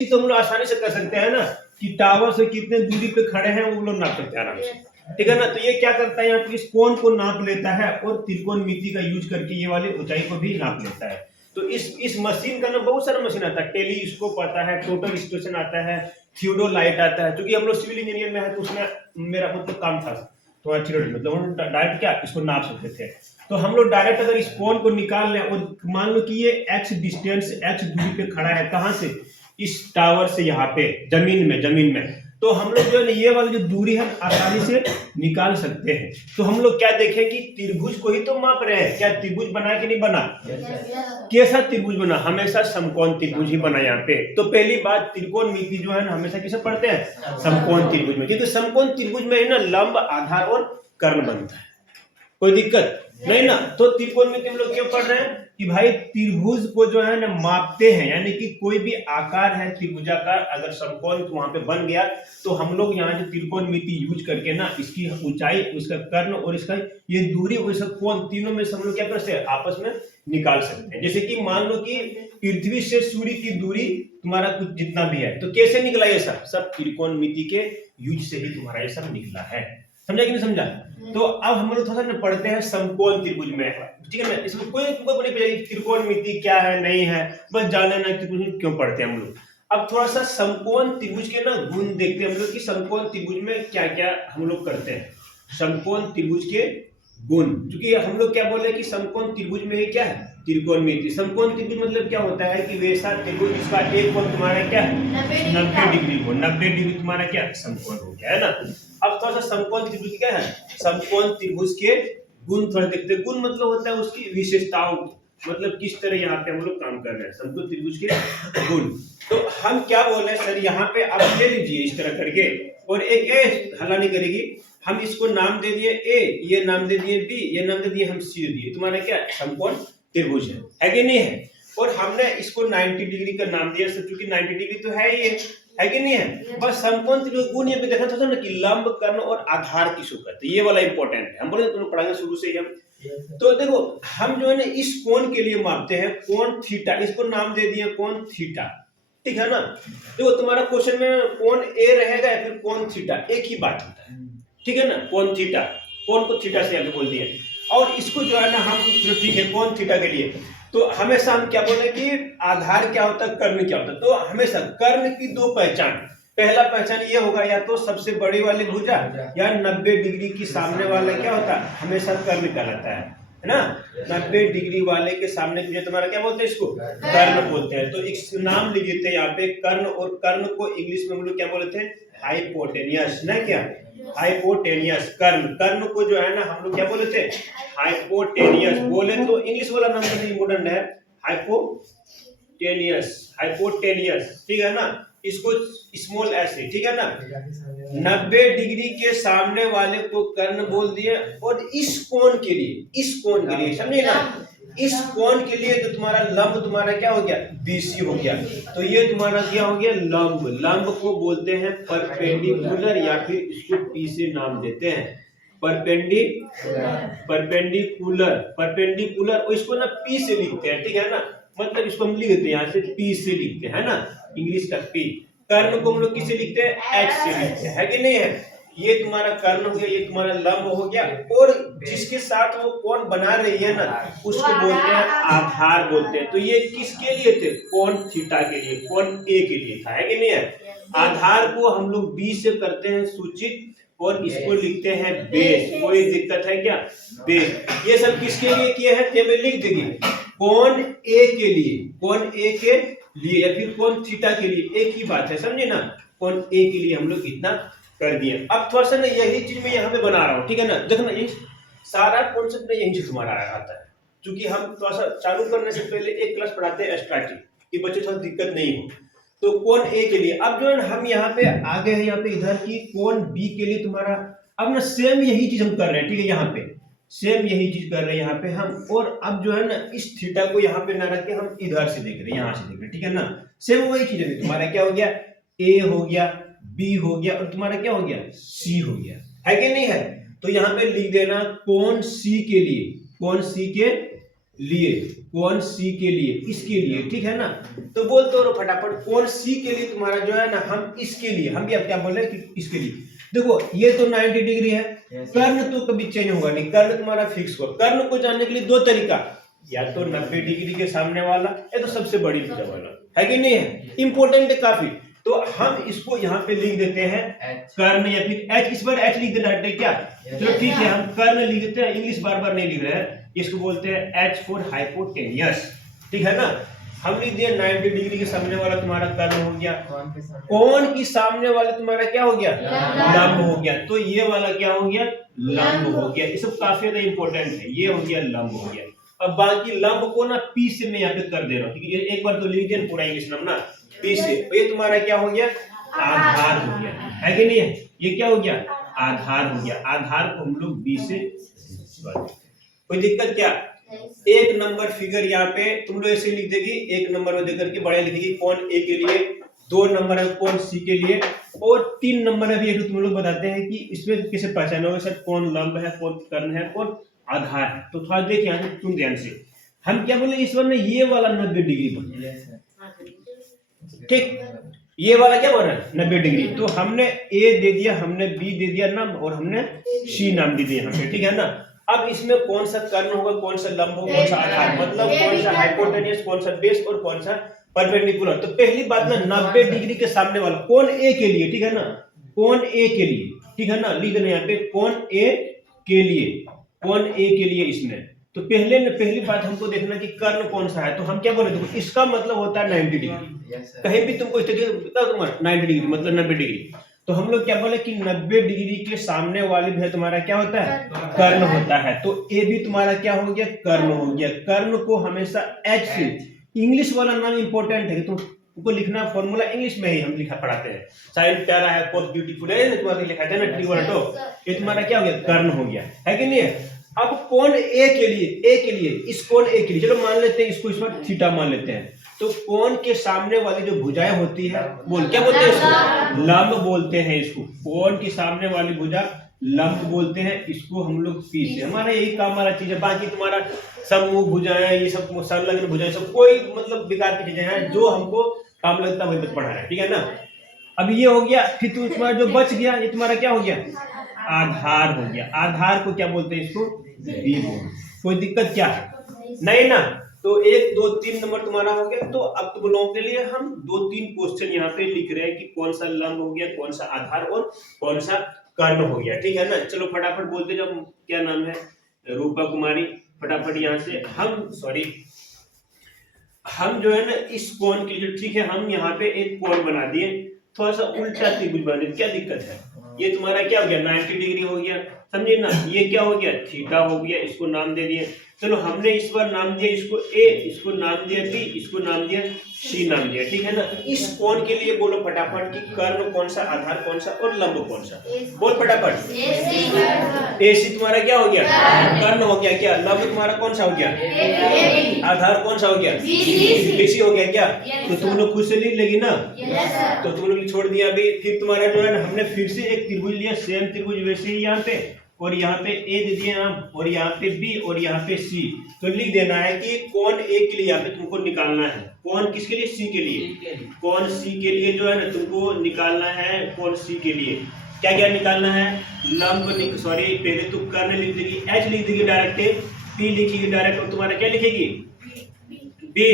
तो हम लोग आसानी से कर सकते हैं ना कि टावर से कितने दूरी पे खड़े हैं वो लोग नाप सकते हैं आराम से, ठीक है ना। तो ये क्या करता है, यहाँ पे इस कोण को नाप लेता है और त्रिकोणमिति का यूज करके ये वाली ऊंचाई को भी नाप लेता है। तो इस मशीन का ना बहुत सारा मशीन आता है, टेलीस्कोप आता है, टोटल स्टेशन आता है, थियोडोलाइट आता है। क्योंकि हम लोग सिविल इंजीनियर में है तो उसमें मेरा मतलब काम था तो मतलब डायरेक्ट क्या इसको नाप सकते थे। तो हम लोग डायरेक्ट अगर इस कोण को निकाल लें और मान लो कि ये x डिस्टेंस x दूरी पे खड़ा है, कहां से, इस टावर से यहाँ पे जमीन में, तो हम लोग जो है ये वाली जो दूरी है आसानी से निकाल सकते हैं। तो हम लोग क्या देखें कि त्रिभुज को ही तो माप रहे हैं, क्या त्रिभुज बना कि नहीं बना, कैसा त्रिभुज बना, हमेशा समकोण त्रिभुज ही बना यहाँ पे। तो पहली बात त्रिकोणमिति जो है ना हमेशा किसे पढ़ते हैं, समकोण त्रिभुज में, क्योंकि समकोण त्रिभुज में है ना लंब, आधार और कर्ण बनता है, कोई दिक्कत नहीं ना। तो त्रिकोणमिति हम लोग क्यों पढ़ रहे हैं कि भाई त्रिभुज को जो है ना मापते हैं, यानी कि कोई भी आकार है त्रिभुजाकार अगर समकोण वहां पे बन गया तो हम लोग यहाँ जो त्रिकोणमिति यूज करके ना इसकी ऊंचाई, उसका कर्ण और इसका ये दूरी और इसका कोण, तीनों में से हम लोग क्या कर सकते हैं, आपस में निकाल सकते हैं। जैसे कि मान लो कि पृथ्वी से सूर्य की दूरी तुम्हारा कुछ जितना भी है, तो कैसे निकला ये सब त्रिकोणमिति के यूज से ही तुम्हारा ये सब निकला है। समझा कि नहीं समझा। तो अब हम लोग थोड़ा सा पढ़ते हैं समकोण त्रिभुज में, ठीक है ना। इसमें कोई त्रिकोणमिति क्या है नहीं है, बस जानना ना त्रिभुज क्यों पढ़ते हैं हम लोग। अब थोड़ा सा समकोण त्रिभुज के ना गुण देखते हैं हम लोग कि समकोण त्रिभुज में क्या क्या हम लोग करते हैं। समकोण त्रिभुज के गुण, क्योंकि हम लोग क्या बोले कि समकोण त्रिभुज में क्या है, त्रिकोणमिति। समकोण त्रिभुज मतलब क्या होता है कि वैसा त्रिभुज जिसका एक कोण तुम्हारा क्या है 90 डिग्री हो, 90 डिग्री तुम्हारा क्या समकोण हो गया है ना। अब थोड़ा सा समकोण त्रिभुज क्या है, समकोण त्रिभुज के गुण थोड़ा देखते हैं। गुण मतलब होता है उसकी विशेषताओं, मतलब किस तरह यहाँ पे हम लोग काम कर रहे हैं, समकोण त्रिभुज के गुण। तो हम क्या बोल रहे हैं सर, यहाँ पे आप ले लीजिए इस तरह करके, और एक ए हल्ला नहीं करेगी, हम इसको नाम दे दिए ए, ये नाम दे दिए बी, ये नाम दे दिए हम सी दे दिए, तुम्हारा क्या समकोण त्रिभुज है कि नहीं है। और हमने इसको 90 डिग्री का नाम दिया सर, क्योंकि 90 डिग्री तो है ही है कि नहीं है। बस समकोण त्रिभुज गुण ये पे देखा था ना कि लंब, कर्ण और आधार किसको कहते हैं, ये वाला इंपॉर्टेंट है। हम बोले तुम पढ़ाएंगे शुरू से ही हम। तो देखो हम जो है ना इस कोण के लिए मापते हैं कोण थीटा, इसको नाम दे दिए कोण थीटा, ठीक है ना। देखो तुम्हारा क्वेश्चन में कोण ए रहेगा या फिर कोण थीटा, एक ही बात होता है, ठीक है ना। कोण थीटा, कोण को थीटा से आगे बोल दिए, और इसको जो है ना हम ठीक है कोण थीटा के लिए, तो हमेशा हम क्या बोले कि आधार क्या होता है, कर्ण क्या होता है। तो हमेशा कर्ण की दो पहचान, पहला पहचान ये होगा या तो सबसे बड़ी वाली भुजा या 90 डिग्री की सामने वाला क्या होता है, हमेशा कर्ण कहलाता है ना। 90 डिग्री वाले के सामने मुझे तुम्हारा क्या बोलते हैं, इसको कर्ण बोलते हैं। तो इस नाम लीजिए थे यहाँ पे कर्ण, और कर्ण को इंग्लिश में हम लोग क्या बोलते हैं, हाइपोटेनियस ना, क्या हाइपोटेनियस। कर्ण, कर्ण को जो है ना हम लोग क्या बोले थे, हाइपोटेनियस। बोले तो इंग्लिश वाला नाम तो इम्पोर्टेंट है, हाइपोटेनियस, हाइपोटेनियस, ठीक है ना। इसको स्मॉल एस है, ठीक है ना। 90 डिग्री के सामने वाले को कर्ण बोल दिए, और इस कोण के लिए, इस कोण के लिए समझे ना, इस कोण के लिए तो तुम्हारा लंब तुम्हारा क्या हो गया, बीसी हो गया। तो ये तुम्हारा क्या हो गया, लंब। लंब को बोलते हैं परपेंडिकुलर, या फिर इसको पी से नाम देते हैं परपेंडिकुलर, परपेंडिकुलर। और इसको ना पी से लिखते हैं, ठीक है ना, मतलब इसको हम लिखते हैं यहाँ से पी से लिखते हैं ना, इंग्लिश का पी। कर्ण को हम लोग किसे लिखते हैं, एच से लिखते हैं, है कि नहीं है। ये तुम्हारा कर्ण हो गया, ये तुम्हारा लंब हो गया, और जिसके साथ वो कोण बना रही है ना उसको बोलते हैं आधार बोलते हैं। तो ये किसके लिए थे, कोण थीटा के लिए, कोण ए के लिए था, है कि नहीं है। आधार को हम लोग बी से करते हैं सूचित, और इसको लिखते हैं बेस। कोई दिक्कत है क्या, बेस। ये सब किसके लिए किए हैं, टेबल लिख देंगे, कोण ए के लिए, कोण ए के लिए या फिर कोण थीटा के लिए, एक ही बात है, समझे ना। कोण ए के लिए हम लोग इतना कर दिए। अब थोड़ा सा ना यही चीज मैं यहाँ पे बना रहा हूँ, ठीक है ना। देखना ये सारा कॉन्सेप्ट यहीं से तुम्हारा आता है, क्योंकि हम थोड़ा सा चालू करने से पहले एक क्लास पढ़ाते हैं स्टार्टिंग, कि बच्चे थोड़ा दिक्कत नहीं हो। तो कोण ए के लिए अब जो है हम यहाँ पे आगे है, यहाँ पे इधर की कोण बी के लिए तुम्हारा, अब ना सेम यही चीज हम कर रहे हैं, ठीक है। यहाँ पे सेम यही चीज कर रहे हैं यहाँ पे हम, और अब जो है ना इस थीटा को यहाँ पे ना रख के हम इधर से देख रहे हैं, यहाँ से देख रहे हैं, ठीक है ना। सेम वही चीज है, तुम्हारा क्या हो गया, ए हो गया, बी हो गया, और तुम्हारा क्या हो गया, सी हो गया, है कि नहीं है। तो यहाँ पे लिख देना कोण सी के लिए, कोण सी के लिए, कोण सी के लिए, इसके लिए, ठीक है ना। तो बोलते रहो फटाफट, कोण सी के लिए तुम्हारा जो है ना, हम इसके लिए, हम भी अब क्या बोले कि इसके लिए। देखो ये तो 90 डिग्री है, कर्ण तो कभी चेंज होगा नहीं, कर्ण तुम्हारा फिक्स हो। कर्ण को जानने के लिए दो तरीका, या तो 90 डिग्री के सामने वाला, या तो सबसे बड़ी भुजा वाला, है कि नहीं है, इंपॉर्टेंट है काफी। तो हम इसको यहाँ पे लिख देते हैं कर्ण, या फिर एच, इस बार एच लिख देना है क्या, चलो ठीक है, हम कर्ण लिख देते हैं, इंग्लिश बार बार नहीं लिख रहे हैं, इसको बोलते हैं एच फॉर हाइपोटेनियस, ठीक है ना। हम लिख दिए 90 डिग्री के सामने वाला तुम्हारा कर्ण हो गया, कोण की सामने वाला तुम्हारा क्या हो गया, लंब हो गया, तो ये वाला क्या हो गया, लंब हो गया। ये सब काफी ज्यादा इंपॉर्टेंट है, ये हो गया लंब हो गया। अब बाकी लंब को ना पी से मैं यहाँ पे कर दे रहा हूँ, ठीक है, एक बार तो लिख दिया पूरा इंग्लिश नाम ना पी से, ये तुम्हारा क्या हो गया, आधार हो गया, है कि नहीं है, ये क्या हो गया, आधार हो गया। आधार को हम लोग बी से, कोई दिक्कत क्या, एक नंबर फिगर यहाँ पे तुम लोग ऐसे लिख देगी, एक नंबर में देकर के बड़े लिखेगी कोण ए के लिए, 2 नंबर है कोण सी के लिए, और 3 नंबर अभी एक तुम लोग बताते हैं कि इसमें कैसे पहचानोगे सर, कौन लंब है, कौन कर्ण है, कौन आधार है। तो थोड़ा देखिए यहाँ से तुम ध्यान से, हम क्या बोले इस बार में ये वाला 90 डिग्री बन, ठीक, ये वाला क्या बोल रहा है 90 डिग्री। तो हमने ए दे दिया, हमने बी दे दिया नाम, और हमने सी नाम दे दिया यहाँ पे, ठीक है ना। अब इसमें कौन सा कर्ण होगा, कौन सा लंब होगा, कौन सा आधार, मतलब कौन सा हाइपोटेनियस, कौन सा बेस, और कौन सा परपेंडिकुलर। तो पहली बात ना 90 डिग्री के सामने वाला कोण ए के लिए, ठीक है ना, कोण ए के लिए, ठीक है ना, लिख देना यहाँ पे कोण ए के लिए, कोण ए के लिए इसमें। तो पहली बात हमको देखना कि कर्ण कौन सा है। तो हम क्या बोले, देखो इसका मतलब होता है 90 डिग्री, कहीं भी तुमको स्थिति 90 डिग्री मतलब 90 डिग्री। तो हम लोग क्या बोले कि 90 डिग्री के सामने वाले भी तुम्हारा क्या होता है, कर्ण होता है। तो ए भी तुम्हारा क्या हो गया, कर्ण हो गया। कर्ण को हमेशा एच से, इंग्लिश वाला नाम इंपॉर्टेंट है, तुमको लिखना फॉर्मूला इंग्लिश में ही हम लिखा पढ़ाते हैं, साइन प्यारा है, कोस ब्यूटीफुल है, तुम्हारा लिखा है ना ट्रिगोनोमेट्री, ये तुम्हारा क्या हो गया, कर्ण हो गया, है कि नहीं है। अब कोण ए के लिए, इस कोण ए के लिए चलो मान लेते हैं इसको, इस पर थीटा मान लेते हैं। तो कोण के सामने वाली जो भुजाएं होती है, क्या बोलते हैं इसको, लंब बोलते हैं इसको। कोण के सामने वाली भुजा लंब बोलते हैं, इसको हम लोग पी से, हमारा यही काम वाला चीज है। बाकी तुम्हारा समूह भुजाएं, ये सब संलग्न भुजाएं, सब कोई मतलब बेकार की चीजें हैं, जो हमको काम लगता है वही बस पढ़ा है, ठीक है ना। अब ये हो गया, फिर तुम्हारा जो बच गया ये तुम्हारा क्या हो गया, आधार हो गया। आधार को क्या बोलते हैं, इसको बी बोलते। कोई दिक्कत क्या है, नहीं ना। तो 1 2 3 नंबर तुम्हारा हो गया। तो अब तुम लोगों के लिए हम 2-3 क्वेश्चन यहाँ पे लिख रहे हैं कि कौन सा लंब हो गया, कौन सा आधार, और कौन सा कर्ण हो गया, ठीक है ना। चलो फटाफट बोलते जाओ, क्या नाम है, रूपा कुमारी, फटाफट यहाँ से हम जो है ना इस कोण के लिए, ठीक है, हम यहाँ पे एक कोण बना दिए, थोड़ा सा उल्टा त्रिभुज बना दिए, क्या दिक्कत है। ये तुम्हारा क्या हो गया, 90 डिग्री हो गया, समझे ना। ये क्या हो गया, थीटा हो गया, इसको नाम दे दिए। चलो हमने इस बार नाम दिया इसको ए, इसको नाम दिया बी, इसको नाम दिया सी नाम दिया, ठीक है ना। इस कोण के लिए बोलो फटाफट कि कर्ण कौन सा, आधार कौन सा, और लंब कौन सा, बोल फटाफट। ए सी तुम्हारा क्या हो गया, कर्ण हो गया, क्या लंब तुम्हारा कौन सा हो गया, आधार कौन सा हो गया, बी सी हो गया क्या। तो तुम लोग खुद से लिख लेगी ना, तो तुम लोग छोड़ दिया अभी। फिर तुम्हारा जो है ना, हमने फिर से एक त्रिभुज लिया, सेम त्रिभुज वैसे ही यहाँ पे, और यहाँ पे ए दे दिया नाम, और यहाँ पे बी, और यहाँ पे सी। तो लिख देना है कि कोण ए के लिए यहाँ पे तुमको निकालना है, कोण किसके लिए, सी के लिए, कोण सी के लिए जो है ना तुमको निकालना है, कोण सी के लिए क्या क्या निकालना है, लंब, पहले तो कर्ण लिख देगी, एच लिख देगी डायरेक्ट, पी लिखेगी डायरेक्ट, और तुम्हारा क्या लिखेगी, बी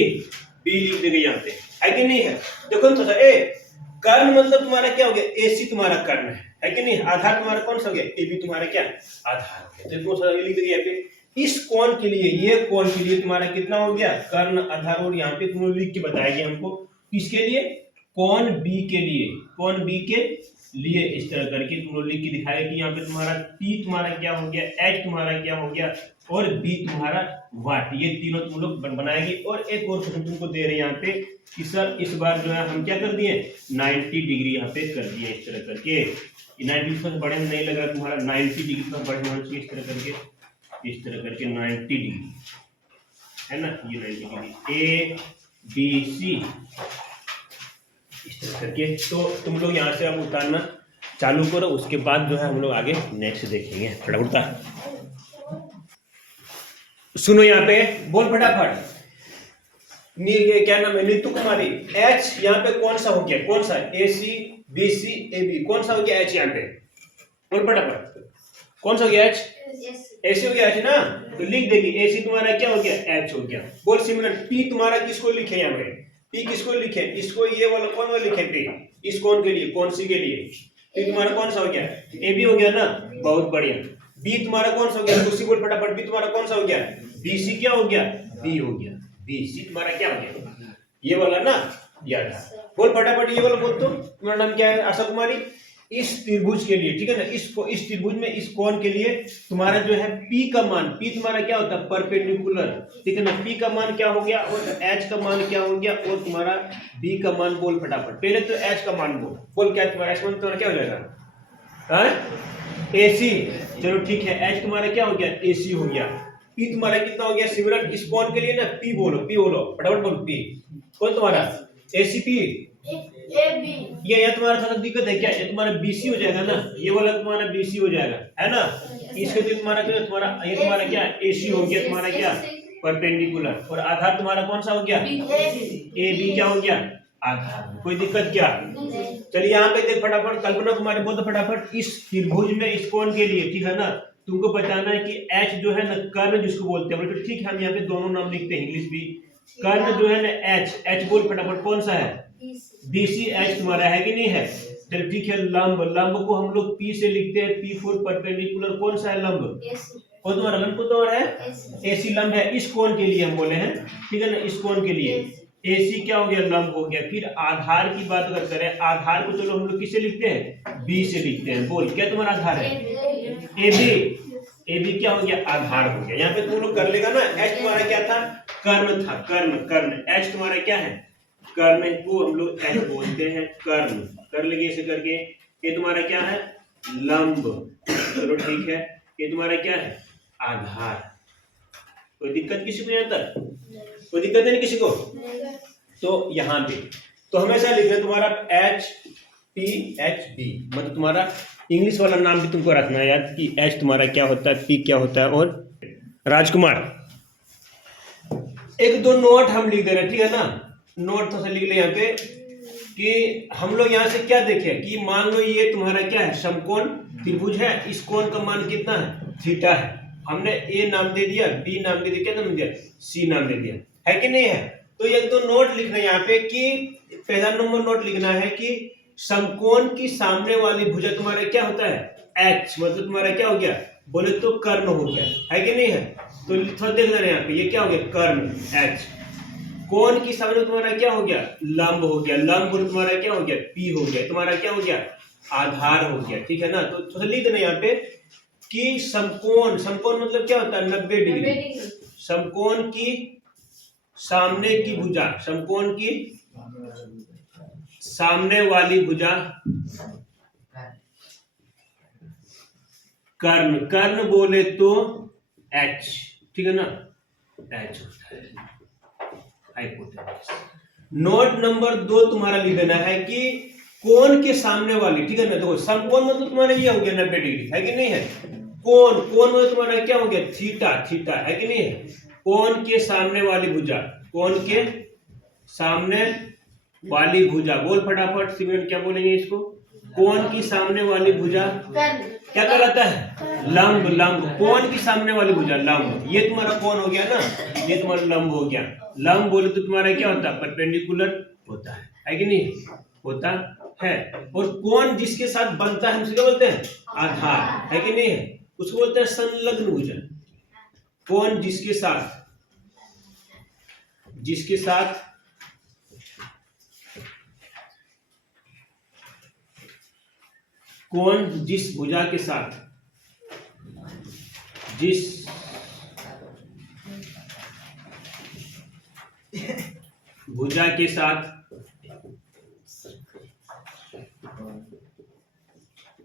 लिख देगी यहाँ पे, है कि नहीं है। देखो तो ए कर्ण मतलब तुम्हारा क्या हो गया, ए सी तुम्हारा कर्ण है कि नहीं। आधार तुम्हारा कौन सा हो गया, ए बी तुम्हारा क्या आधार है। तो लिख देगी यहाँ पे। इस कोण के लिए, ये कोण के लिए तुम्हारा कितना हो गया, कर्ण, आधार, और यहाँ पे तुम लोग लिख के बताएगी हमको किसके लिए, कोण बी के लिए, कोण बी के लिए इस तरह करके तुम लोग लिख के दिखाएगा कि यहाँ पे तुम्हारा P तुम्हारा क्या हो गया, H तुम्हारा क्या हो गया, और B तुम्हारा वाट, ये तीनों तुम लोग बनाएगी। और एक और क्वेश्चन तुमको दे रहे हैं यहाँ पे कि सर इस बार जो है हम क्या कर दिए, 90 डिग्री यहाँ पे कर दिए इस तरह करके। 90 से बड़े में नहीं लगा तुम्हारा, 90 डिग्री का बड़े होना चाहिए इस तरह करके 90 डिग्री है ना, ये 90 डिग्री ABC इस तरह करके। तो तुम लोग यहाँ से अब उतारना चालू करो, उसके बाद जो है हम लोग आगे नेक्स्ट देखेंगे फटाफट। सुनो यहाँ पे, बोल फटाफट। ये क्या नाम है, नीतू कुमारी। एच यहाँ पे कौन सा हो गया, कौन सा, ए C B C A B, कौन सा हो गया एच यहाँ पे, बोल फटाफट, कौन सा हो गया एच, ऐसे हो गया एच ना, तो लिख देगी ए सी तुम्हारा क्या हो गया, एच हो गया। बोल सिमरन, पी तुम्हारा किसको लिखे यहाँ पे, पी किसको लिखे, इसको, ये वाला कौन वाला लिखे पी, इस कौन के लिए, कौन सी के लिए, पी तुम्हारा कौन सा हो गया, ए बी हो गया ना, बहुत बढ़िया। बी तुम्हारा कौन सा हो गया, उसी बोल फटाफट, बी तुम्हारा कौन सा हो गया, बी सी क्या हो गया, बी हो गया, बी सी तुम्हारा क्या हो गया, ये वाला ना, याद है। बोल फटाफट ये वाला बोल, तो तुम्हारा नाम क्या है, आशा कुमारी। इस त्रिभुज के लिए, ठीक है ना, इसको, इस त्रिभुज में इस कोण के लिए तुम्हारा जो है P का मान, P तुम्हारा क्या होता है, परपेंडिकुलर, ठीक है ना, P का मान क्या हो गया और H का मान क्या हो गया और तुम्हारा B का मान बोल फटाफट। पहले तो H का मान बोल क्या तुम्हारा H मान तुम्हारा क्या हो जाएगा, AC। चलो ठीक है, H तुम्हारा क्या हो गया, AC हो गया। P तुम्हारा कितना हो गया सिमरन, इस कोण के लिए ना, P बोलो फटाफट बोलो, P कौन तुम्हारा, ACP, ये तुम्हारा थोड़ा दिक्कत है क्या, ये तुम्हारा BC हो जाएगा ना, ये वाला तुम्हारा BC हो जाएगा, है ना। इसके तो तुम्हारा क्या, तुम्हारा ये तुम्हारा क्या AC हो गया, तुम्हारा क्या परपेंडिकुलर, और आधार तुम्हारा कौन सा हो गया, AB क्या हो गया, आधार। कोई दिक्कत क्या, चलिए यहाँ पे देख फटाफट, कल्पना कुमारी बोल दो फटाफट, इस त्रिभुज में इस कोण के लिए, ठीक है ना, तुमको बताना है कि H जो है ना, कर्ण जिसको बोलते हैं, तो ठीक है, हम यहाँ पे दोनों नाम लिखते हैं इंग्लिश भी, कर्ण जो है ना H बोल फटाफट कौन सा है, BC H तुम्हारा है कि नहीं है। चलो ठीक है, लंब, लंब को हम लोग P से लिखते हैं, P फॉर परपेंडिकुलर, कौन सा है लंब, और तुम्हारा लंब को तो है AC लंब है, इस कोण के लिए हम बोले हैं, ठीक है ना, इस कोण के लिए AC क्या हो गया, लंब हो गया। फिर आधार की बात अगर करें, आधार को चलो हम लोग किससे लिखते हैं, B से लिखते हैं। बोल क्या तुम्हारा आधार है, AB क्या हो गया, आधार हो गया। यहाँ पे तुम लोग कर लेगा ना, H तुम्हारा क्या था, कर्ण था, कर्ण H तुम्हारा क्या है, कर्ण को हम लोग H बोलते हैं, कर्ण कर लेंगे ऐसे करके। ये तुम्हारा क्या है, लंब, चलो ठीक है, ये तुम्हारा क्या है, आधार। कोई दिक्कत किसी को यहाँ तक, कोई दिक्कत नहीं किसी को। तो यहाँ पे तो हमेशा लिखना तुम्हारा HPHB, मतलब तुम्हारा इंग्लिश वाला नाम भी तुमको रखना है याद, कि H तुम्हारा क्या होता है, P क्या होता है। और राजकुमार एक दो नोट हम लिख दे रहे हैं, ठीक है ना, नोट थोड़ा सा लिख ले यहाँ पे, कि हम लोग यहाँ से क्या देखें कि मान लो ये तुम्हारा क्या है, समकोण त्रिभुज है, इस कोण का मान कितना है, थीटा है। हमने A नाम दे दिया, B नाम दे दिया, क्या नाम दिया, C नाम दे दिया, है कि नहीं है। तो एक दो नोट लिखना है यहाँ पे, कि पहला नंबर नोट लिखना है कि समकोण की सामने वाली भुजा तुम्हारा क्या होता है, H, मतलब तुम्हारा क्या हो गया, बोले तो कर्ण हो गया, है कि नहीं है। तो थोड़ा देख लेना यहाँ पे, ये क्या हो गया, कर्ण H। कोण की सामने तुम्हारा क्या हो गया, लंब हो गया, लंब तुम्हारा क्या हो गया, P हो गया, तुम्हारा क्या हो गया, आधार हो गया, ठीक है ना। तो थोड़ा लिख देना यहाँ पे कि समकोण, समकोण मतलब क्या होता है, 90 डिग्री। समकोण की सामने की भुजा, समकोण की सामने वाली भुजा कर्ण, कर्ण बोले तो H, ठीक है ना, H होता है हाइपोटेनस। नोट नंबर 2 तुम्हारा लिख देना है कि कोण के सामने वाली, ठीक है ना, देखो समकोण मतलब तुम्हारा ये हो गया 90 डिग्री, है कि नहीं है। कोण, कोण में तुम्हारा क्या हो गया, थीटा, थीटा, है कि नहीं है। कोण के सामने वाली भुजा, कोण के सामने वाली भुजा, बोल फटाफट सिमरन क्या बोलेंगे इसको, कोण की सामने वाली भुजा क्या कहलाता है, लंब, लंब, कोण की सामने वाली भुजा लंब। ये तुम्हारा कोण हो गया ना, ये तुम्हारा लंब हो गया। लंब बोले तो तुम्हारा क्या होता है, परपेंडिकुलर होता है कि नहीं, होता है। और कोण जिसके साथ बनता है हम क्या बोलते हैं, आधार, है कि नहीं है, उसको बोलते हैं संलग्न भुजा। कोण जिसके साथ, जिसके साथ कोण जिस भुजा के साथ, जिस भुजा के साथ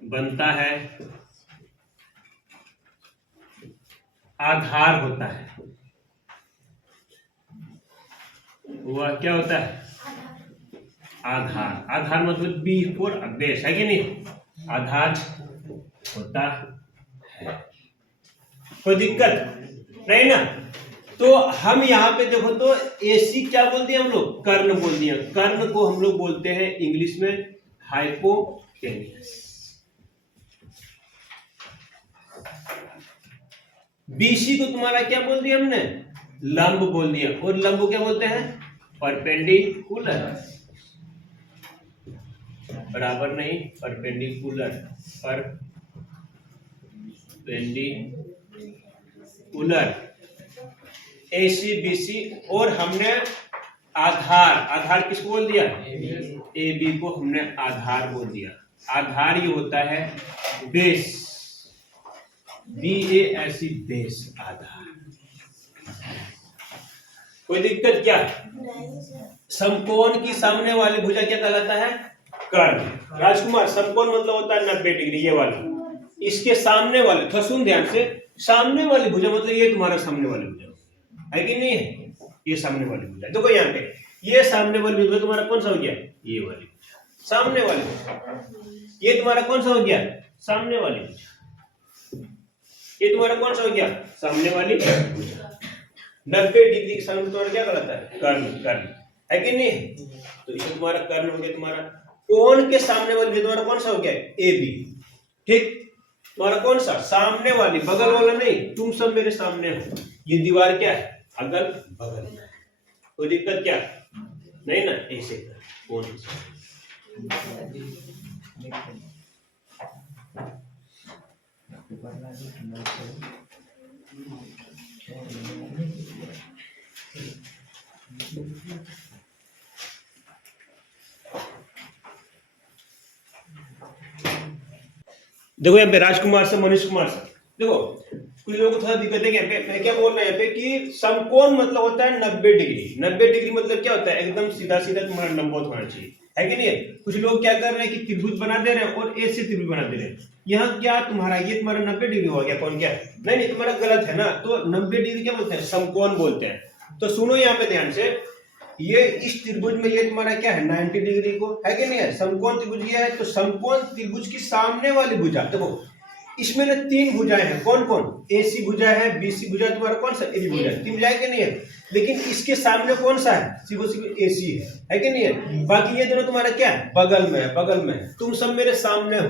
बनता है, आधार होता है, वह क्या होता है, आधार। आधार मतलब B फॉर बेस, है कि नहीं, आधार होता है। कोई दिक्कत नहीं ना। तो हम यहाँ पे देखो तो एसी क्या बोल दिया हम लोग, कर्ण बोल दिया। कर्ण को हम लोग बोलते हैं इंग्लिश में हाइपोटेनियस। बीसी को तुम्हारा क्या बोल दिया हमने, लंब बोल दिया। और लंब को क्या बोलते हैं, परपेंडिकुलर। बराबर नहीं, परपेंडिकुलर, परपेंडिकुलर एसी बीसी। और हमने आधार, आधार किसको बोल दिया, ए बी को हमने आधार बोल दिया। आधार ये होता है बेस, बी ए ऐसी बेस, आधार। कोई दिक्कत क्या, समकोण की सामने वाली भुजा क्या कहलाता है, कर्ण। राजकुमार समकोण मतलब होता है 90 डिग्री, ये वाला। इसके सामने वाले, थोड़ा सुन ध्यान से, सामने वाली भुजा मतलब ये तुम्हारा सामने वाली भुजा है कि नहीं है, ये सामने वाली भुजा। देखो यहाँ पे ये सामने वाली भुजा तुम्हारा कौन सा हो गया, ये वाली सामने वाली भुजा। ये तुम्हारा कौन सा हो गया, सामने वाली भुजा। ये तुम्हारा कौन सा हो गया, सामने वाली भुजा। 90 डिग्री के सामने तुम्हारा क्या कहलाता है, कर्ण। कर्ण है कि नहीं, तो इसमें तुम्हारा कर्ण हो गया। तुम्हारा कोण के सामने वाली भुजा तुम्हारा कौन सा हो गया, ए बी। ठीक, तुम्हारा कौन सा, सामने वाली, बगल वाला नहीं। तुम सब मेरे सामने हो, ये दीवार क्या है, अगल बगल में। कोई दिक्कत क्या नहीं ना, ऐसे कोण। देखो यहाँ पे राजकुमार से मनीष कुमार से, देखो कुछ लोगों को थोड़ा दिक्कत है। यहाँ पे मैं क्या बोल रहा हूँ यहाँ पे कि समकोण मतलब होता है 90 डिग्री। 90 डिग्री मतलब क्या होता है, एकदम सीधा सीधा तुम्हारा लंबवत होना चाहिए, है कि नहीं। कुछ लोग क्या कर रहे हैं कि त्रिभुज बना दे रहे हैं और ए से त्रिभुज बना दे रहे हैं। यहाँ क्या तुम्हारा, ये तुम्हारा 90 डिग्री हो गया, कौन क्या, नहीं तुम्हारा गलत है ना। तो 90 डिग्री क्या बोलते हैं, समकोण बोलते हैं। तो सुनो यहाँ पे ध्यान से, ये इस त्रिभुज में ये तुम्हारा क्या है, 90 डिग्री को, है कि नहीं है। समकोण त्रिभुज ये है, तो समकोण त्रिभुज की सामने वाली भुजा, देखो इसमें ना 3 भुजाएं हैं। कौन कौन, एसी भुजा है, बीसी भुजा, तुम्हारा कौन सा, एबी भुजा। 3 भुजाएं के नहीं है, लेकिन इसके सामने कौन सा है, सिर्फ एसी है कि नहीं है। बाकी ये दोनों तुम्हारा क्या है, बगल में है, बगल में। तुम सब मेरे सामने हो,